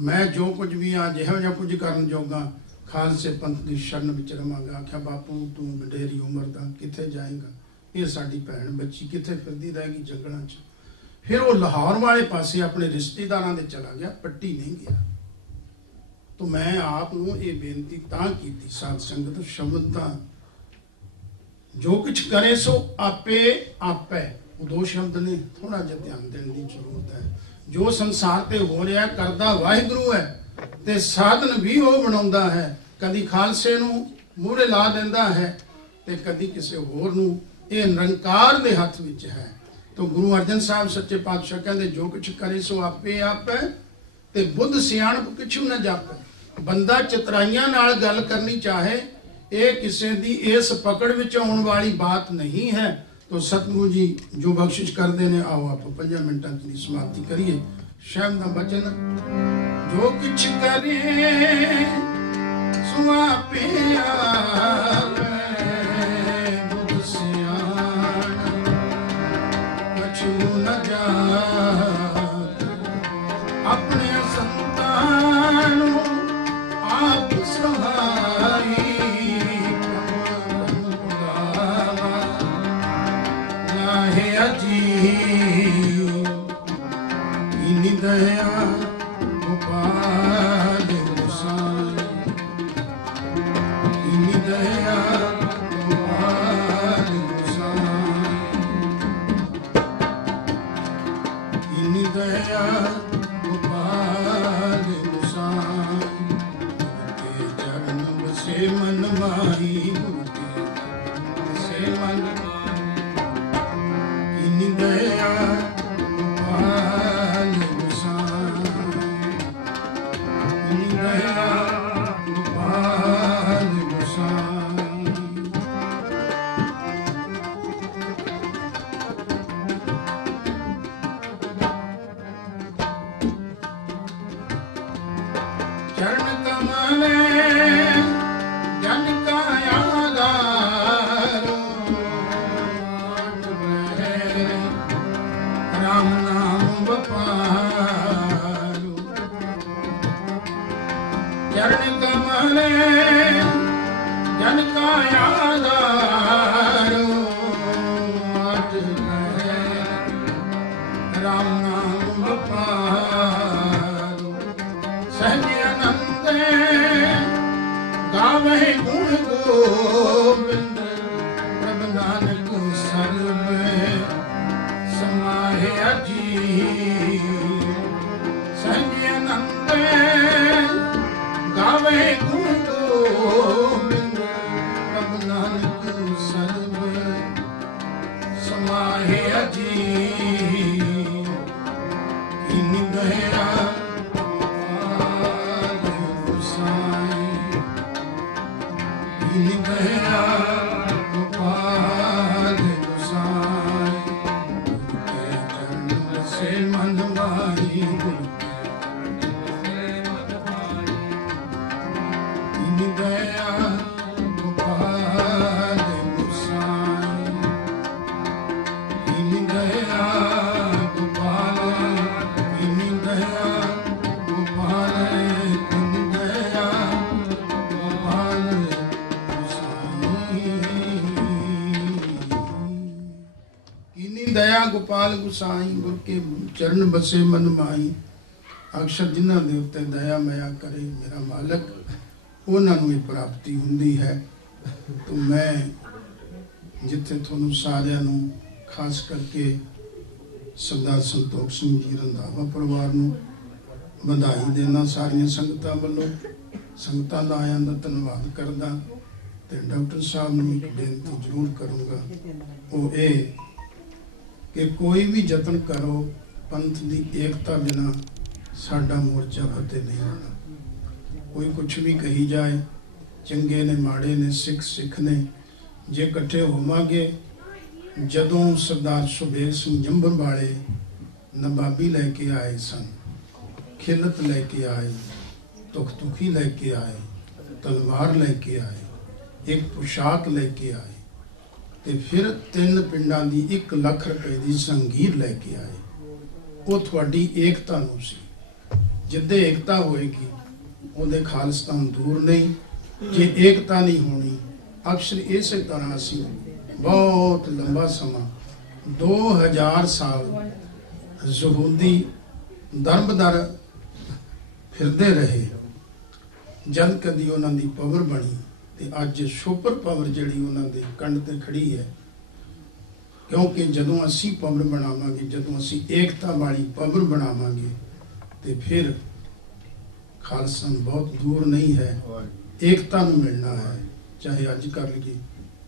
ਮੈਂ ਜੋ ਕੁਝ ਵੀ ਆ ਜਿਹੋ ਜਿਹਾ ਕੁਝ ਕਰਨ ਜੋਗਾ, ਖਾਲਸੇ ਪੰਥ ਦੀ ਸ਼ਰਨ ਵਿੱਚ ਰਵਾਂਗਾ। ਆਖਿਆ ਬਾਪੂ ਤੂੰ ਵਡੇਰੀ ਉਮਰ ਦਾ, ਕਿੱਥੇ ਜਾਏਗਾ? ਇਹ ਸਾਡੀ ਭੈਣ ਬੱਚੀ ਕਿੱਥੇ ਫਿਰਦੀ ਰਹੇਗੀ ਜੰਗਲਾਂ 'ਚ। ਫਿਰ ਉਹ ਲਾਹੌਰ ਵਾਲੇ ਪਾਸੇ ਆਪਣੇ ਰਿਸ਼ਤੇਦਾਰਾਂ ਦੇ ਚਲਾ ਗਿਆ, ਪੱਟੀ ਨਹੀਂ ਗਿਆ। ਤਾਂ ਮੈਂ ਆਪ ਨੂੰ ਇਹ ਬੇਨਤੀ ਤਾਂ ਕੀਤੀ, ਸਾਧ ਸੰਗਤ, ਸ਼ਬਦ ਤਾਂ ਜੋ ਕੁਛ ਕਰੇ ਸੋ ਆਪੇ, ਉਹ ਦੋ ਸ਼ਬਦ ਨੇ, ਥੋੜਾ ਜਿਹਾ ਧਿਆਨ ਦੇਣ ਦੀ ਜ਼ਰੂਰਤ ਹੈ। ਜੋ ਸੰਸਾਰ ਤੇ ਹੋ ਰਿਹਾ ਕਰਦਾ ਵਾਹਿਗੁਰੂ ਹੈ, ਤੇ ਸਾਧਨ ਵੀ ਉਹ ਬਣਾਉਂਦਾ ਹੈ। ਕਦੀ ਖਾਲਸੇ ਨੂੰ ਮੂਹਰੇ ਲਾ ਦਿੰਦਾ ਹੈ ਤੇ ਕਦੀ ਕਿਸੇ ਹੋਰ ਨੂੰ। ਇਹ ਨਿਰੰਕਾਰ ਦੇ ਹੱਥ ਵਿੱਚ ਹੈ। तो गुरु अर्जन साहब सच्चे पातशाह कहते जो कुछ करे सो आपे आप है, ते बुद्ध सियाणप किछू न जापे। बंदा चितराइयां नाल गल करनी चाहे, ये किसी दी इस पकड़ विच आउण वाली बात नहीं है। तो सतगुरु जी जो बख्शिश करते हैं, आओ आप 5 मिनटां की समाप्ति करिए। शब्द दा वचन, जो किछ करे सो आपे आप अपने संतान आप सहाई नाहे अजी इनी दया गोपाल गोसाई, इनी दया गोपाल गोसाई, इनी दया मन माही से मन इनी दया गोपाल गोसाई, इनी दया गोपाल गोसाई। चरण कमले जन का आधार, राम नाम बपारो। चरण कमल जन का आधार, राम नाम बपारो। सहज आनंद गावे गुण गोविंद, प्रभ नानक सर्व समाहे अजी। संग आनंद गावे गुण गोविंद, प्रभ नानक सर्व समाहे अजी। इन दया दया गोपाल गोसाई गुरु के चरण से मन माही गुरु कीनी दया गोपाल गोसाई कीनी दया गोपाल कीनी दया गोपाल कीनी दया गोपाल गोसाई कीनी दया गोपाल गोसाई गुर के चरण बसे मन माही ਅਕਸਰ ਜਿਨ੍ਹਾਂ ਦੇ ਉੱਤੇ ਦਇਆ ਮਾਇਆ ਕਰੇ ਮੇਰਾ ਮਾਲਕ ਉਹਨਾਂ ਨੂੰ ਇਹ ਪ੍ਰਾਪਤੀ ਹੁੰਦੀ ਹੈ। तो मैं ਜਿੱਥੇ ਤੁਹਾਨੂੰ ਸਾਰਿਆਂ ਨੂੰ ਖਾਸ ਕਰਕੇ ਸਰਦਾਰ ਸੰਤੋਖ ਸਿੰਘ ਜੀ ਰੰਧਾਵਾ ਪਰਿਵਾਰ ਨੂੰ ਵਧਾਈ ਦੇਣਾ ਸਾਰੀਆਂ ਸੰਗਤਾਂ ਵੱਲੋਂ ਸੰਗਤਾਂ ਦਾ ਆਇਆਂ ਦਾ ਧੰਨਵਾਦ ਕਰਦਾ ਤੇ ਡਾਕਟਰ ਸਾਹਿਬ ਨੂੰ ਇੱਕ ਬੇਨਤੀ ਜ਼ਰੂਰ ਕਰੂੰਗਾ ਉਹ ਇਹ ਕਿ ਕੋਈ ਵੀ ਯਤਨ ਕਰੋ ਪੰਥ ਦੀ ਏਕਤਾ ਬਿਨਾਂ ਸਾਡਾ ਮੋਰਚਾ ਫਤਿਹ ਨਹੀਂ ਹੋਣਾ। ਕੋਈ ਕੁਛ ਵੀ ਕਹੀ ਜਾਏ ਚੰਗੇ ਨੇ ਮਾੜੇ ਨੇ ਸਿੱਖ ਸਿੱਖ ਨੇ ਜੇ ਇਕੱਠੇ ਹੋਵਾਂਗੇ। ਜਦੋਂ ਸਰਦਾਰ ਸੁਬੇਗ ਸਿੰਘ ਜੰਬਰ ਵਾਲੇ ਨਵਾਬੀ ਲੈ ਕੇ ਆਏ ਸਨ ਖਿਲਤ ਲੈ ਕੇ ਆਏ ਤੁਖ ਤੁਖੀ ਲੈ ਕੇ ਆਏ ਤਲਵਾਰ ਲੈ ਕੇ ਆਏ ਇੱਕ ਪੁਸ਼ਾਕ ਲੈ ਕੇ ਆਏ ਤੇ ਫਿਰ 3 ਪਿੰਡਾਂ ਦੀ 1 ਲੱਖ ਰੁਪਏ ਦੀ ਸੰਗੀਰ ਲੈ ਕੇ ਆਏ। ਉਹ ਤੁਹਾਡੀ ਏਕਤਾ ਨੂੰ ਸੀ। ਜਿੱਦੇ ਏਕਤਾ ਹੋਏਗੀ ਉਹਦੇ ਖਾਲਿਸਤਾਨ ਦੂਰ ਨਹੀਂ। ਜੇ ਏਕਤਾ ਨਹੀਂ ਹੋਣੀ ਅਕਸਰ ਇਸੇ ਤਰ੍ਹਾਂ ਅਸੀਂ ਬਹੁਤ ਲੰਬਾ ਸਮਾਂ 2000 ਸਾਲ ਯਹੂਦੀ ਦਰਬਦਰ ਫਿਰਦੇ ਰਹੇ ਜਦ ਕਦੀ ਉਹਨਾਂ ਦੀ ਪਾਵਰ ਬਣੀ ਤੇ ਅੱਜ ਸੁਪਰ ਪਾਵਰ ਜਿਹੜੀ ਉਹਨਾਂ ਦੇ ਕੰਡ ਤੇ ਖੜੀ ਹੈ। ਕਿਉਂਕਿ ਜਦੋਂ ਅਸੀਂ ਪਾਵਰ ਬਣਾਵਾਂਗੇ ਜਦੋਂ ਅਸੀਂ ਏਕਤਾ ਵਾਲੀ ਪਾਵਰ ਬਣਾਵਾਂਗੇ ਤੇ ਫਿਰ ਖਾਲਸਾ ਬਹੁਤ ਦੂਰ ਨਹੀਂ ਹੈ। ਏਕਤਾ ਨੂੰ ਮਿਲਣਾ ਹੈ ਚਾਹੇ ਅੱਜ ਕਰ ਲਈਏ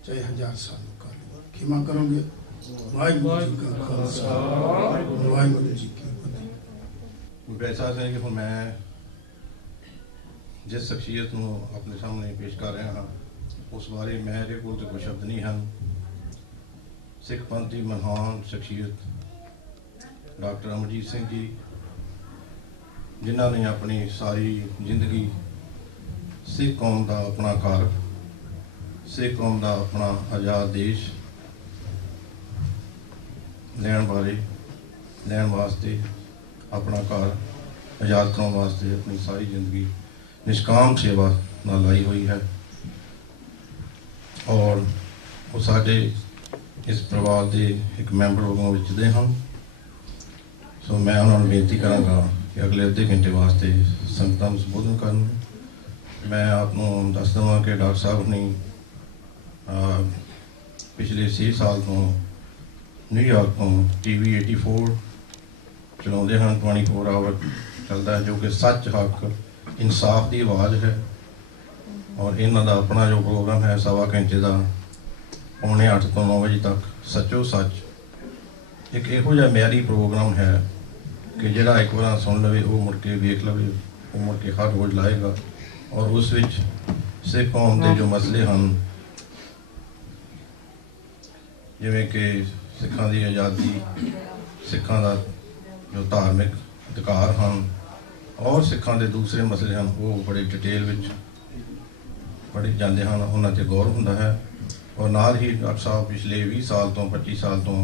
ਚਾਹੇ 1000 ਸਾਲ ਨੂੰ ਕਰ ਲਈਏ। ਖਿਮਾ ਕਰੋਗੇ। ਵਾਹਿਗੁਰੂ ਜੀ ਕਾ ਖਾਲਸਾ ਵਾਹਿਗੁਰੂ ਜੀ ਕੀ ਫਤਿਹ। ਐਸਾ ਹੈ ਕਿ ਹੁਣ ਮੈਂ ਜਿਸ ਸ਼ਖਸੀਅਤ ਨੂੰ ਆਪਣੇ ਸਾਹਮਣੇ ਪੇਸ਼ ਕਰ ਰਿਹਾ ਹਾਂ ਉਸ ਬਾਰੇ ਮੇਰੇ ਕੋਲ ਤੇ ਕੋਈ ਸ਼ਬਦ ਨਹੀਂ ਹਨ। ਸਿੱਖ ਪੰਥ ਦੀ ਮਹਾਨ ਸ਼ਖਸੀਅਤ ਡਾਕਟਰ ਅਮਰਜੀਤ ਸਿੰਘ ਜੀ ਜਿਨ੍ਹਾਂ ਨੇ ਆਪਣੀ ਸਾਰੀ ਜ਼ਿੰਦਗੀ ਸਿੱਖ ਕੌਮ ਦਾ ਆਪਣਾ ਘਰ ਸਿੱਖ ਕੌਮ ਦਾ ਆਪਣਾ ਆਜ਼ਾਦ ਦੇਸ਼ ਲੈਣ ਵਾਸਤੇ ਆਪਣਾ ਘਰ ਆਜ਼ਾਦ ਕਰਾਉਣ ਵਾਸਤੇ ਆਪਣੀ ਸਾਰੀ ਜ਼ਿੰਦਗੀ ਨਿਸ਼ਕਾਮ ਸੇਵਾ ਨਾਲ ਲਾਈ ਹੋਈ ਹੈ ਔਰ ਉਹ ਸਾਡੇ ਇਸ ਪਰਿਵਾਰ ਦੇ ਇੱਕ ਮੈਂਬਰ ਵਜੋਂ ਵਿਚਦੇ ਹਨ। ਸੋ ਮੈਂ ਉਹਨਾਂ ਨੂੰ ਬੇਨਤੀ ਕਰਾਂਗਾ ਕਿ ਅਗਲੇ ਅੱਧੇ ਘੰਟੇ ਵਾਸਤੇ ਸੰਗਤਾਂ ਨੂੰ ਸੰਬੋਧਨ ਕਰਨ। ਮੈਂ ਆਪ ਨੂੰ ਦੱਸ ਦੇਵਾਂ ਕਿ ਡਾਕਟਰ ਸਾਹਿਬ ਨੇ ਪਿਛਲੇ 6 ਸਾਲ ਤੋਂ ਨਿਊਯਾਰਕ ਤੋਂ TV 84 ਚਲਾਉਂਦੇ ਹਨ। 24 ਆਵਰ ਚੱਲਦਾ ਹੈ ਜੋ ਕਿ ਸੱਚ ਹੱਕ ਇਨਸਾਫ ਦੀ ਆਵਾਜ਼ ਹੈ ਔਰ ਇਹਨਾਂ ਦਾ ਆਪਣਾ ਜੋ ਪ੍ਰੋਗਰਾਮ ਹੈ 1.25 ਘੰਟੇ ਦਾ 8:45 ਤੋਂ 9 ਵਜੇ ਤੱਕ ਸੱਚੋ ਸੱਚ ਇੱਕ ਇਹੋ ਜਿਹਾ ਮਿਆਰੀ ਪ੍ਰੋਗਰਾਮ ਹੈ ਕਿ ਜਿਹੜਾ ਇੱਕ ਵਾਰ ਸੁਣ ਲਵੇ ਉਹ ਮੁੜ ਕੇ ਵੇਖ ਲਵੇ ਉਹ ਮੁੜ ਕੇ ਹਰ ਰੋਜ਼ ਲਾਏਗਾ ਔਰ ਉਸ ਵਿੱਚ ਸਿੱਖ ਕੌਮ ਦੇ ਜੋ ਮਸਲੇ ਹਨ ਜਿਵੇਂ ਕਿ ਸਿੱਖਾਂ ਦੀ ਆਜ਼ਾਦੀ ਸਿੱਖਾਂ ਦਾ ਜੋ ਧਾਰਮਿਕ ਅਧਿਕਾਰ ਹਨ ਔਰ ਸਿੱਖਾਂ ਦੇ ਦੂਸਰੇ ਮਸਲੇ ਹਨ ਉਹ ਬੜੇ ਡਿਟੇਲ ਵਿੱਚ ਪੜ੍ਹੇ ਜਾਂਦੇ ਹਨ ਉਹਨਾਂ 'ਤੇ ਗੌਰ ਹੁੰਦਾ ਹੈ। ਔਰ ਨਾਲ ਹੀ ਡਾਕਟਰ ਸਾਹਿਬ ਪਿਛਲੇ 20 ਸਾਲ ਤੋਂ 25 ਸਾਲ ਤੋਂ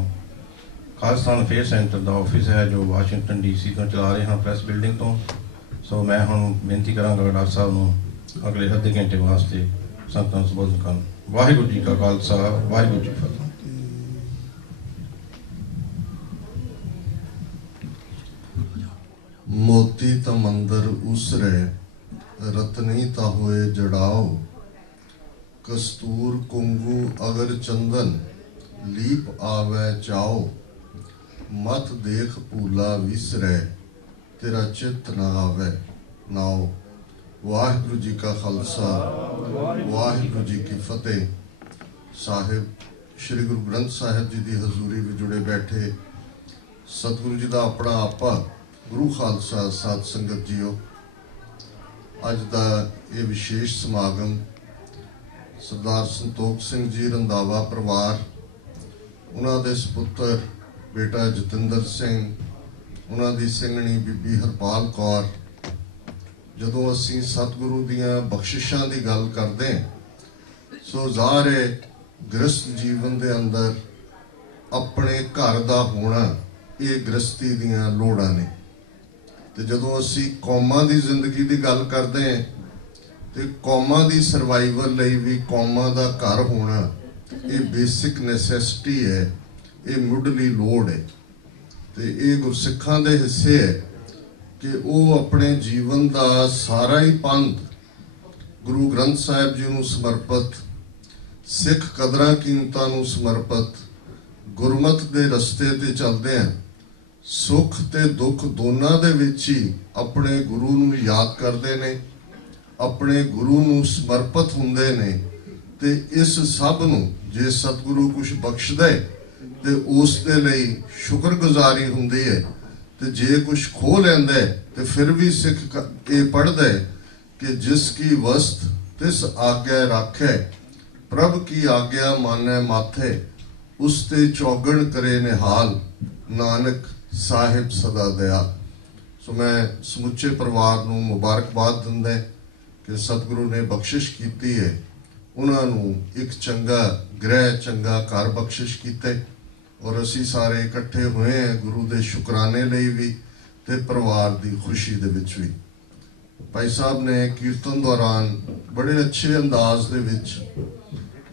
ਖਾਲਿਸਤਾਨ ਅਫੇਅਰ ਸੈਂਟਰ ਦਾ ਆਫਿਸ ਹੈ ਜੋ ਵਾਸ਼ਿੰਗਟਨ DC ਤੋਂ ਚਲਾ ਰਹੇ ਹਨ ਪ੍ਰੈਸ ਬਿਲਡਿੰਗ ਤੋਂ। ਸੋ ਮੈਂ ਹੁਣ ਬੇਨਤੀ ਕਰਾਂਗਾ ਡਾਕਟਰ ਸਾਹਿਬ ਨੂੰ ਅਗਲੇ ਅੱਧੇ ਘੰਟੇ ਵਾਸਤੇ ਸੰਗਤਾਂ ਨੂੰ ਸੰਬੋਧਨ ਕਰਨ। ਵਾਹਿਗੁਰੂ ਜੀ ਕਾ ਖਾਲਸਾ ਵਾਹਿਗੁਰੂ ਜੀ ਕੀ ਫਤਿਹ। मोती तमंदर उसरे रत्नी ता हुए जड़ाओ कस्तूर कुंगू अगर चंदन लीप आवे चाओ मत देख भूला विसरे तेरा चित ना आवे नाओ। वाहिगुरु जी का खालसा वाहिगुरु जी की फतेह। साहिब श्री गुरु ग्रंथ साहिब जी की हजूरी में जुड़े बैठे सतगुरु जी का अपना आपा गुरु खालसा साध संगत जीओ अज का ये विशेष समागम ਸਰਦਾਰ ਸੰਤੋਖ ਸਿੰਘ ਜੀ ਰੰਧਾਵਾ ਪਰਿਵਾਰ, ਉਹਨਾਂ ਦੇ ਸੁਪੁੱਤਰ ਬੇਟਾ ਜਤਿੰਦਰ ਸਿੰਘ, ਉਹਨਾਂ ਦੀ ਸਿੰਘਣੀ ਬੀਬੀ ਹਰਪਾਲ ਕੌਰ, ਜਦੋਂ ਅਸੀਂ ਸਤਿਗੁਰੂ ਦੀਆਂ ਬਖਸ਼ਿਸ਼ਾਂ ਦੀ ਗੱਲ ਕਰਦੇ ਹਾਂ ਸੋ ਜ਼ਾਹਰ ਹੈ ਗ੍ਰਸਤ ਜੀਵਨ ਦੇ ਅੰਦਰ ਆਪਣੇ ਘਰ ਦਾ ਹੋਣਾ ਇਹ ਗ੍ਰਸਤੀ ਦੀਆਂ ਲੋੜਾਂ ਨੇ। ਤੇ ਜਦੋਂ ਅਸੀਂ ਕੌਮਾਂ ਦੀ ਜ਼ਿੰਦਗੀ ਦੀ ਗੱਲ ਕਰਦੇ ਹਾਂ ਤੇ ਕੌਮਾਂ ਦੀ ਸਰਵਾਈਵਲ ਲਈ ਵੀ ਕੌਮਾਂ ਦਾ ਘਰ ਹੋਣਾ ਇਹ ਬੇਸਿਕ ਨੈਸੈਸਿਟੀ ਹੈ, ਇਹ ਮੁੱਢਲੀ ਲੋੜ ਹੈ। ਤੇ ਇਹ ਗੁਰਸਿੱਖਾਂ ਦੇ ਹਿੱਸੇ ਹੈ ਕਿ ਉਹ ਆਪਣੇ ਜੀਵਨ ਦਾ ਸਾਰਾ ਹੀ ਪੰਥ ਗੁਰੂ ਗ੍ਰੰਥ ਸਾਹਿਬ ਜੀ ਨੂੰ ਸਮਰਪਿਤ, ਸਿੱਖ ਕਦਰਾਂ ਕੀਮਤਾਂ ਨੂੰ ਸਮਰਪਿਤ, ਗੁਰਮਤ ਦੇ ਰਸਤੇ ਤੇ ਚੱਲਦੇ ਹਨ। ਸੁੱਖ ਤੇ ਦੁੱਖ ਦੋਨਾਂ ਦੇ ਵਿੱਚ ਹੀ ਆਪਣੇ ਗੁਰੂ ਨੂੰ ਯਾਦ ਕਰਦੇ ਨੇ, ਆਪਣੇ ਗੁਰੂ ਨੂੰ ਸਮਰਪਿਤ ਹੁੰਦੇ ਨੇ। ਤੇ ਇਸ ਸਭ ਨੂੰ ਜੇ ਸਤਿਗੁਰੂ ਕੁਝ ਬਖਸ਼ਦਾ ਤੇ ਉਸ ਦੇ ਲਈ ਸ਼ੁਕਰਗੁਜ਼ਾਰੀ ਹੁੰਦੀ ਹੈ, ਤੇ ਜੇ ਕੁਝ ਖੋਹ ਲੈਂਦਾ ਤੇ ਫਿਰ ਵੀ ਸਿੱਖ ਇਹ ਪੜ੍ਹਦਾ ਕਿ ਜਿਸ ਕੀ ਵਸਤ ਤਿਸ ਆਗਿਆ ਰਾਖੈ, ਪ੍ਰਭ ਕੀ ਆਗਿਆ ਮਾਨੈ ਮਾਥੇ, ਉਸ ਤੇ ਚੌਗਣ ਕਰੇ ਨਿਹਾਲ, ਨਾਨਕ ਸਾਹਿਬ ਸਦਾ ਦਿਆਲ। ਸੋ ਮੈਂ ਸਮੁੱਚੇ ਪਰਿਵਾਰ ਨੂੰ ਮੁਬਾਰਕਬਾਦ ਦਿੰਦਾ ਕਿ ਸਤਿਗੁਰੂ ਨੇ ਬਖਸ਼ਿਸ਼ ਕੀਤੀ ਹੈ, ਉਹਨਾਂ ਨੂੰ ਇੱਕ ਚੰਗਾ ਗ੍ਰਹਿ, ਚੰਗਾ ਘਰ ਬਖਸ਼ਿਸ਼ ਕੀਤਾ। ਔਰ ਅਸੀਂ ਸਾਰੇ ਇਕੱਠੇ ਹੋਏ ਹਾਂ ਗੁਰੂ ਦੇ ਸ਼ੁਕਰਾਨੇ ਲਈ ਵੀ ਤੇ ਪਰਿਵਾਰ ਦੀ ਖੁਸ਼ੀ ਦੇ ਵਿੱਚ ਵੀ। ਭਾਈ ਸਾਹਿਬ ਨੇ ਕੀਰਤਨ ਦੌਰਾਨ ਬੜੇ ਅੱਛੇ ਅੰਦਾਜ਼ ਦੇ ਵਿੱਚ